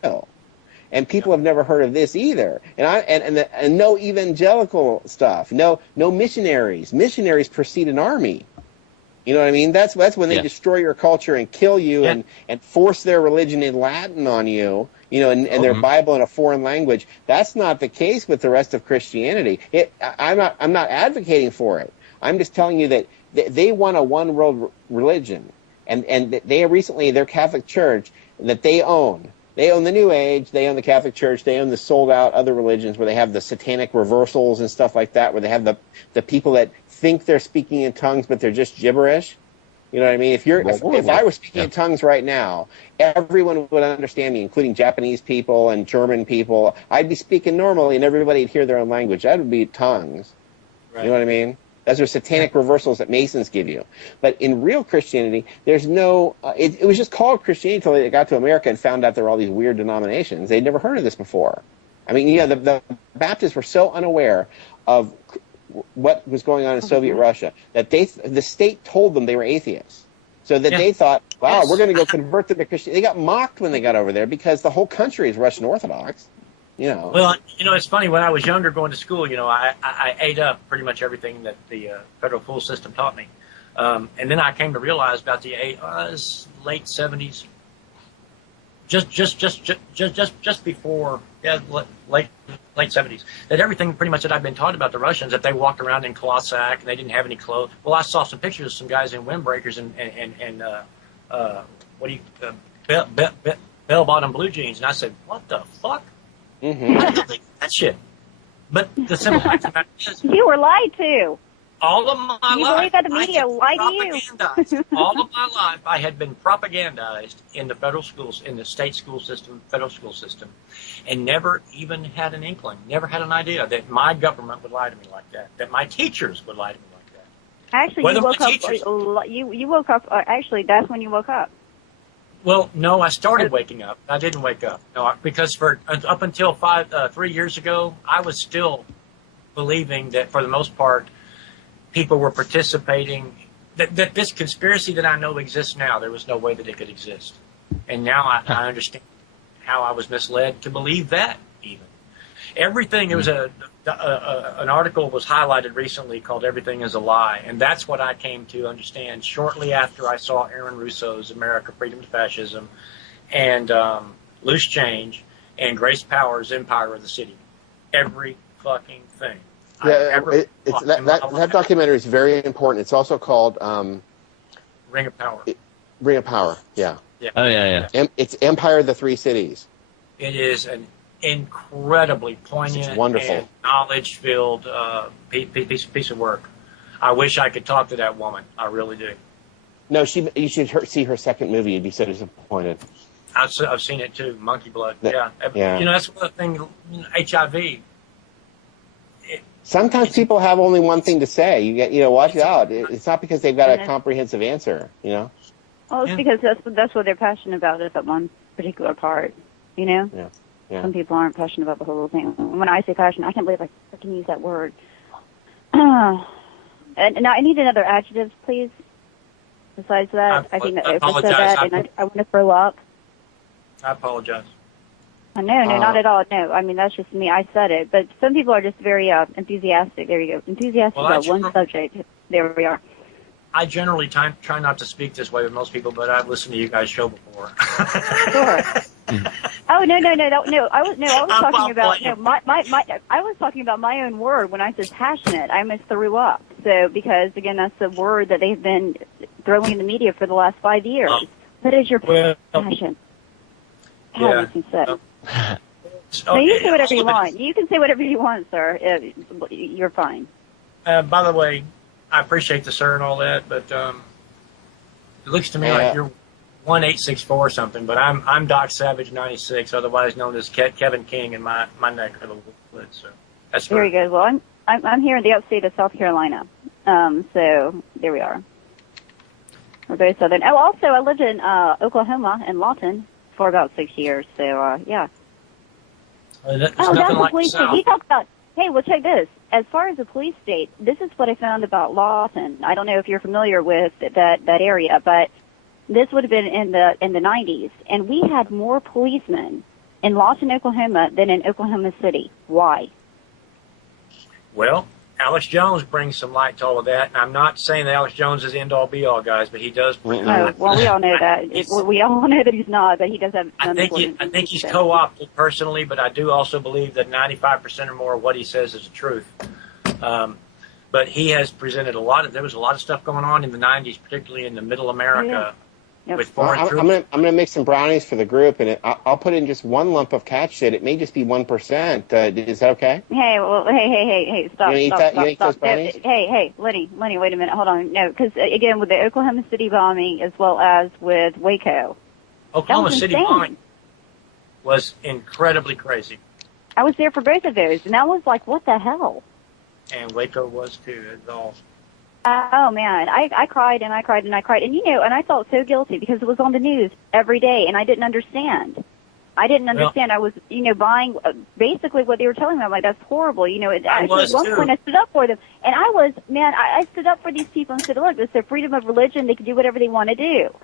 And people have never heard of this either. And no evangelical stuff. No missionaries. Missionaries precede an army. You know what I mean? That's when they destroy your culture and kill you and force their religion in Latin on you. You know, and their Bible in a foreign language. That's not the case with the rest of Christianity. I'm not advocating for it. I'm just telling you that they want a one world religion, and they recently, their Catholic Church that they own. They own the New Age, they own the Catholic Church, they own the sold-out other religions where they have the satanic reversals and stuff like that, where they have the people that think they're speaking in tongues, but they're just gibberish. You know what I mean? If I were speaking in tongues right now, everyone would understand me, including Japanese people and German people. I'd be speaking normally, and everybody would hear their own language. That would be tongues. Right. You know what I mean? Those are satanic reversals that Masons give you. But in real Christianity, there's no... it was just called Christianity until they got to America and found out there were all these weird denominations. They'd never heard of this before. I mean, the Baptists were so unaware of what was going on in Soviet Russia that the state told them they were atheists. So that they thought, wow, we're going to go convert them to Christianity. They got mocked when they got over there because the whole country is Russian Orthodox. You know. Well, it's funny. When I was younger, going to school, I ate up pretty much everything that the federal school system taught me, and then I came to realize about the late '70s, just before late '70s, that everything pretty much that I've been taught about the Russians, that they walked around in Cossack and they didn't have any clothes. Well, I saw some pictures of some guys in windbreakers and bell-bottom blue jeans, and I said, what the fuck? Mm-hmm. I don't think that shit. But the simple fact of the matter is, you were lied to. All of my life, you believe that the media lied to you? All of my life, I had been propagandized in the federal schools, in the state school system, federal school system, and never even had an inkling, never had an idea that my government would lie to me like that, that my teachers would lie to me like that. Actually, you woke up. Actually, that's when you woke up. Well, no, I started waking up. I didn't wake up. No, because up until 3 years ago, I was still believing that for the most part, people were participating, that this conspiracy that I know exists now, there was no way that it could exist. And now I understand how I was misled to believe that even. Everything, there was an article was highlighted recently called Everything is a Lie, and that's what I came to understand shortly after I saw Aaron Russo's America, Freedom to Fascism, and Loose Change, and Grace Power's Empire of the City. Every fucking thing. Yeah, that documentary is very important. It's also called Ring of Power. Ring of Power, yeah. Oh, yeah. It's Empire of the Three Cities. It is an incredibly poignant, wonderful, and knowledge-filled piece of work. I wish I could talk to that woman. I really do. No, you should see her second movie. You'd be so disappointed. I've seen it too. Monkey Blood. Yeah. That's one of the things. HIV. Sometimes people have only one thing to say. Watch out. It's not because they've got a comprehensive answer. Well, it's because that's what they're passionate about, is that one particular part. Yeah. Some people aren't passionate about the whole thing. When I say passionate, I can't believe I can use that word. And now I need another adjective, please. Besides that, I think that if I said that, and I want to throw up. I apologize. No, not at all. No, I mean, that's just me. I said it. But some people are just very enthusiastic. There you go. Enthusiastic about one subject. There we are. I generally try not to speak this way with most people, but I've listened to you guys' show before. Sure. Oh, no. I was talking about I was talking about my own word when I said passionate. I almost threw up. So because again, that's the word that they've been throwing in the media for the last 5 years. What is your passion? Yeah. No, you can say whatever you want. You can say whatever you want, sir. You're fine. By the way, I appreciate the sir and all that, but it looks to me like you're 1864 or something. But I'm Doc Savage 96, otherwise known as Kevin King in my neck of the woods. So that's very good. Well, I'm here in the upstate of South Carolina. So there we are. We're very southern. Oh, also I lived in Oklahoma in Lawton for about 6 years. So yeah. That's the police state. You talk about. Hey, well, check this. As far as the police state, this is what I found about Lawton. I don't know if you're familiar with that area, but this would have been in the 90s, and we had more policemen in Lawton, Oklahoma, than in Oklahoma City. Why? Well, Alex Jones brings some light to all of that, and I'm not saying that Alex Jones is the end-all be-all, guys, but he does bring well, we all know that. We all know that he's not, but he does have I think he's co-opted personally, but I do also believe that 95% or more of what he says is the truth. But he has presented there was a lot of stuff going on in the 90s, particularly in the middle America. Yep. With foreign troops. I'm gonna make some brownies for the group, and I'll put in just one lump of cat shit. It may just be 1%. Is that okay? Hey, well, hey, stop. You eat those brownies? Hey, Lenny, wait a minute, hold on. No, because again, with the Oklahoma City bombing as well as with Waco, Oklahoma City bombing was incredibly crazy. I was there for both of those, and I was like, what the hell? And Waco was too. It's all. Oh man, I cried and I cried and I cried, and and I felt so guilty because it was on the news every day, and I didn't understand. I was, buying basically what they were telling me. I'm like, that's horrible. At one point I stood up for them, and I stood up for these people and said, look, it's their freedom of religion. They can do whatever they want to do.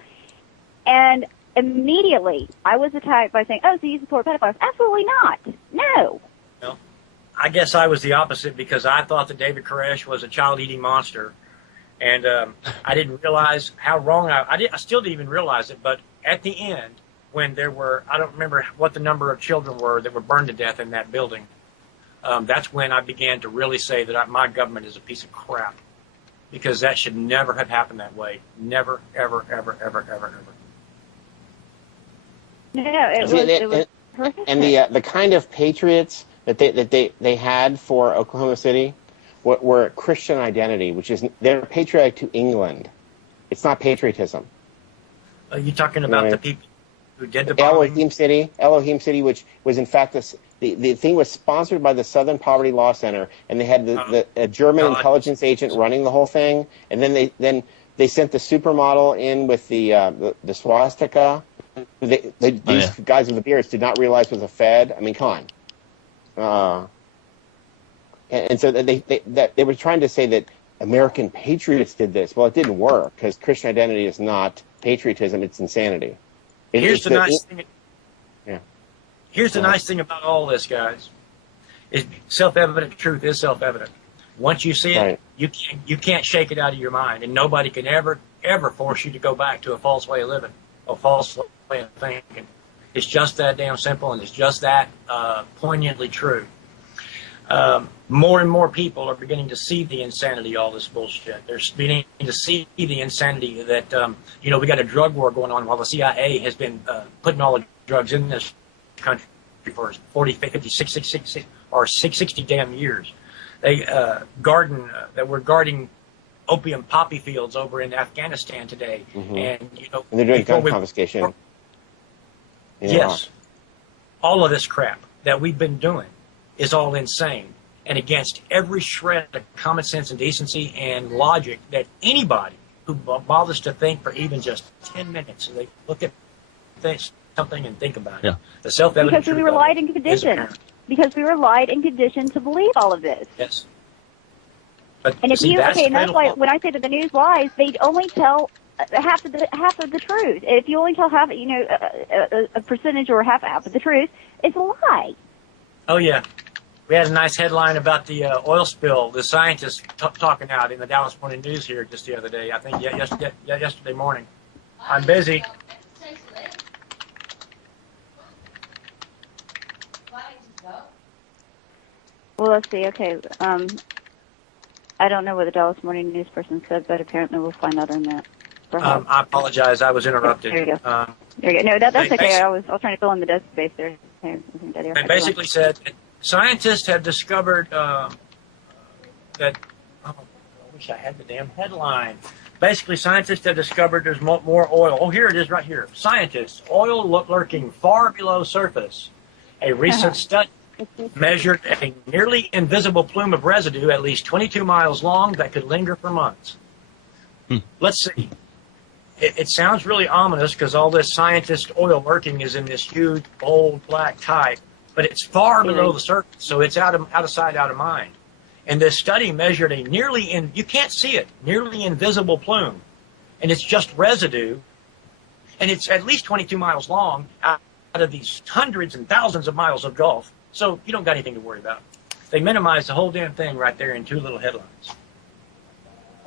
And immediately I was attacked by saying, oh, so you support pedophiles? Absolutely not. No. I guess I was the opposite because I thought that David Koresh was a child-eating monster. And I didn't realize how wrong I still didn't even realize it. But at the end, when there were, I don't remember what the number of children were that were burned to death in that building, that's when I began to really say that my government is a piece of crap. Because that should never have happened that way. Never, ever, ever, ever, ever, ever. No, it was horrific. And the kind of patriots that they had for Oklahoma City were Christian identity, which is they're patriotic to England. It's not patriotism. Are you talking about the people who did the bombing? Elohim City, which was in fact the thing was sponsored by the Southern Poverty Law Center, and they had a German intelligence agent running the whole thing, and then they sent the supermodel in with the swastika. These guys with the beards did not realize it was a Fed. I mean, come on. And so they were trying to say that American patriots did this. Well, it didn't work because Christian identity is not patriotism; it's insanity. Here's the nice thing about all this, guys. Is self-evident truth is self-evident. Once you see it, you can't shake it out of your mind, and nobody can ever force you to go back to a false way of living, a false way of thinking. It's just that damn simple, and it's just that poignantly true. More and more people are beginning to see the insanity of all this bullshit. They're beginning to see the insanity that, we got a drug war going on while the CIA has been putting all the drugs in this country for 40, 50, 60 damn years. They we're guarding opium poppy fields over in Afghanistan today. Mm-hmm. And they're doing gun confiscation. Yes. All of this crap that we've been doing is all insane and against every shred of common sense and decency and logic that anybody who bothers to think for even just 10 minutes, they look at something and think about it. Yeah. The self-evident because we were lied and conditioned. Because we were lied and conditioned to believe all of this. Yes. But and if see, and that's why when I say that the news lies, they only tell half of the truth. If you only tell half, a percentage or half of the truth, it's a lie. Oh yeah, we had a nice headline about the oil spill. The scientists talking out in the Dallas Morning News here just the other day. I think yesterday morning. I'm busy. Well, let's see. Okay. I don't know what the Dallas Morning News person said, but apparently we'll find out in that. I apologize. I was interrupted. There you go. There you go. No, that's okay. I was trying to fill in the desk space there. They basically said that scientists have discovered that. Oh, I wish I had the damn headline. Basically, scientists have discovered there's more oil. Oh, here it is right here. Scientists, oil lurking far below surface. A recent study measured a nearly invisible plume of residue at least 22 miles long that could linger for months. Let's see. It sounds really ominous because all this scientist oil lurking is in this huge, bold, black type, but it's far below the surface, so it's out of sight, out of mind. And this study measured a you can't see it, nearly invisible plume, and it's just residue, and it's at least 22 miles long out of these hundreds and thousands of miles of Gulf. So you don't got anything to worry about. They minimized the whole damn thing right there in 2 little headlines.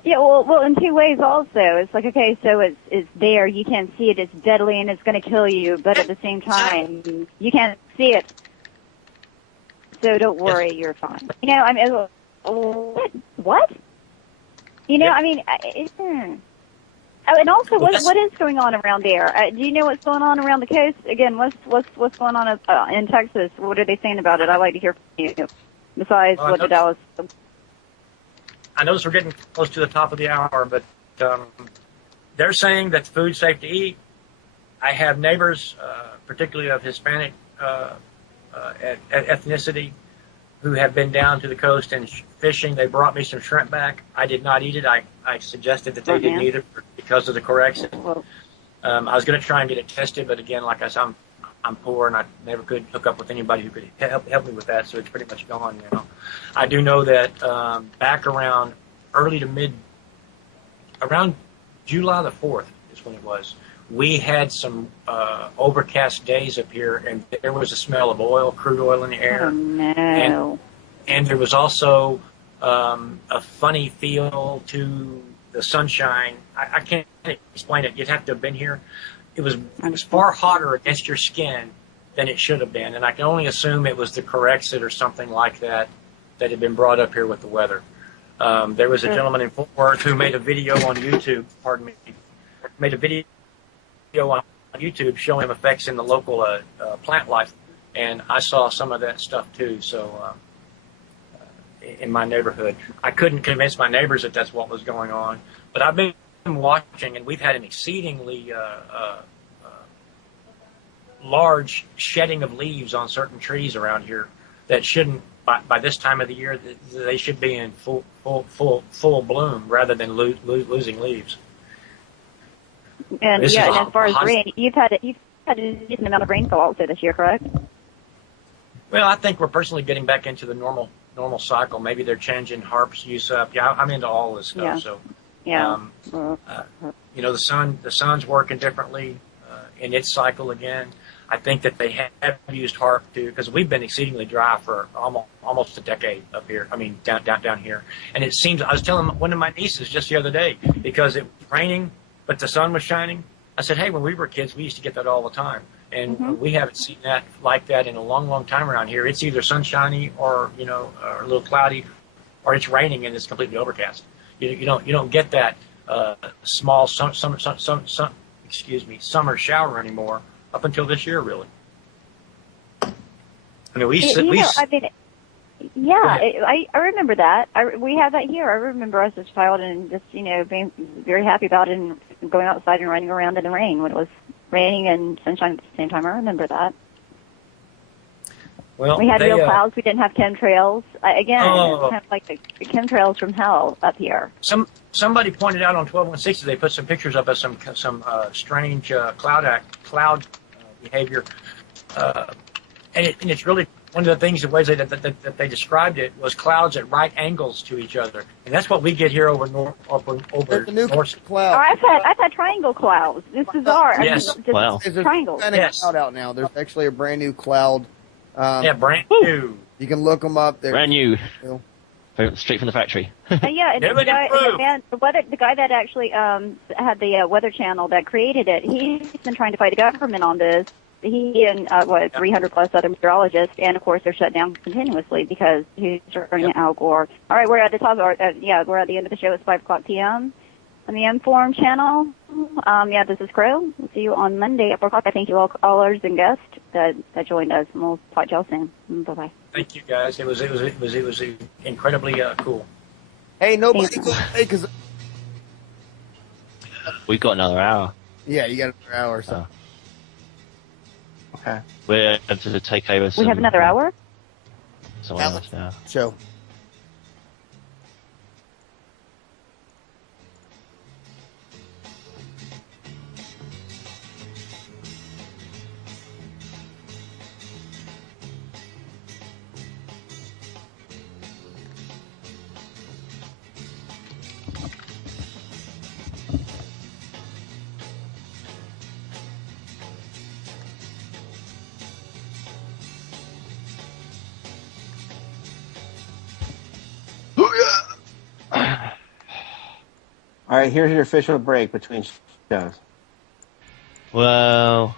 Yeah, well, in 2 ways also. It's like, okay, so it's there, you can't see it, it's deadly, and it's going to kill you, but at the same time, you can't see it. So don't worry, you're fine. I mean, what? I mean, oh, and also, what is going on around there? Do you know what's going on around the coast? Again, what's going on in Texas? What are they saying about it? I'd like to hear from you. Besides what the Dallas. I notice we're getting close to the top of the hour, but they're saying that food's safe to eat. I have neighbors, particularly of Hispanic ethnicity, who have been down to the coast and fishing. They brought me some shrimp back. I did not eat it. I suggested that they didn't either because of the correction. I was going to try and get it tested, but again, like I said, I'm poor and I never could hook up with anybody who could help me with that, so it's pretty much gone. I do know that back around around July the 4th is when it was. We had some overcast days up here, and there was a smell of oil, crude oil in the air. Oh, no. And there was also a funny feel to the sunshine. I can't explain it. You'd have to have been here. It was far hotter against your skin than it should have been, and I can only assume it was the Corexit or something like that had been brought up here with the weather. There was a gentleman in Fort Worth who made a video on YouTube, made a video on YouTube showing effects in the local plant life, and I saw some of that stuff too. So in my neighborhood, I couldn't convince my neighbors that that's what was going on, but I've been watching, and we've had an exceedingly large shedding of leaves on certain trees around here that shouldn't. By this time of the year, they should be in full bloom rather than losing leaves. And and as far as rain, you've had a decent amount of rainfall also this year, correct? Well, I think we're personally getting back into the normal cycle. Maybe they're changing HARP's use up. Yeah, I'm into all this stuff. Yeah. So, yeah. The sun's working differently in its cycle again. I think that they have used HARP too, because we've been exceedingly dry for almost a decade up here. I mean, down here. And it seems, I was telling one of my nieces just the other day, because it was raining, but the sun was shining. I said, hey, when we were kids, we used to get that all the time. And we haven't seen that like that in a long, long time around here. It's either sunshiny or, or a little cloudy, or it's raining and it's completely overcast. You don't get that small summer shower anymore. Up until this year, really. I mean, I remember that. We had that here. I remember us as a child and just, being very happy about it and going outside and running around in the rain when it was raining and sunshine at the same time. I remember that. Well, we had real clouds. We didn't have chemtrails. It's kind of like the chemtrails from hell up here. Somebody pointed out on 12160 they put some pictures up of some strange cloud behavior, and it's really one of the things, the ways that they described it was clouds at right angles to each other, and that's what we get here over north. The new north. cloud. Oh, I've had triangle clouds. This is bizarre. Yes. I mean, Wow. just triangles. Kind of cloud out now. There's actually a brand new cloud. Brand new. You can look them up. They're Brand new. Straight from the factory. Yeah, and the guy that actually had the Weather Channel that created it, he's been trying to fight the government on this. He and 300 plus other meteorologists, and of course they're shut down continuously because he's running Al Gore. All right, we're at the top. We're at the end of the show. It's 5:00 p.m. on the Inform channel. This is Crow. We'll see you on Monday at 4 o'clock. I thank you all callers and guests that joined us. We'll talk to y'all soon. Bye bye. Thank you guys. It was incredibly cool. Hey, nobody go away because We've got another hour. yeah, you got another hour or so. Okay. We're to take over. We have another hour. Someone else now. Show. All right, here's your official break between shows. Well,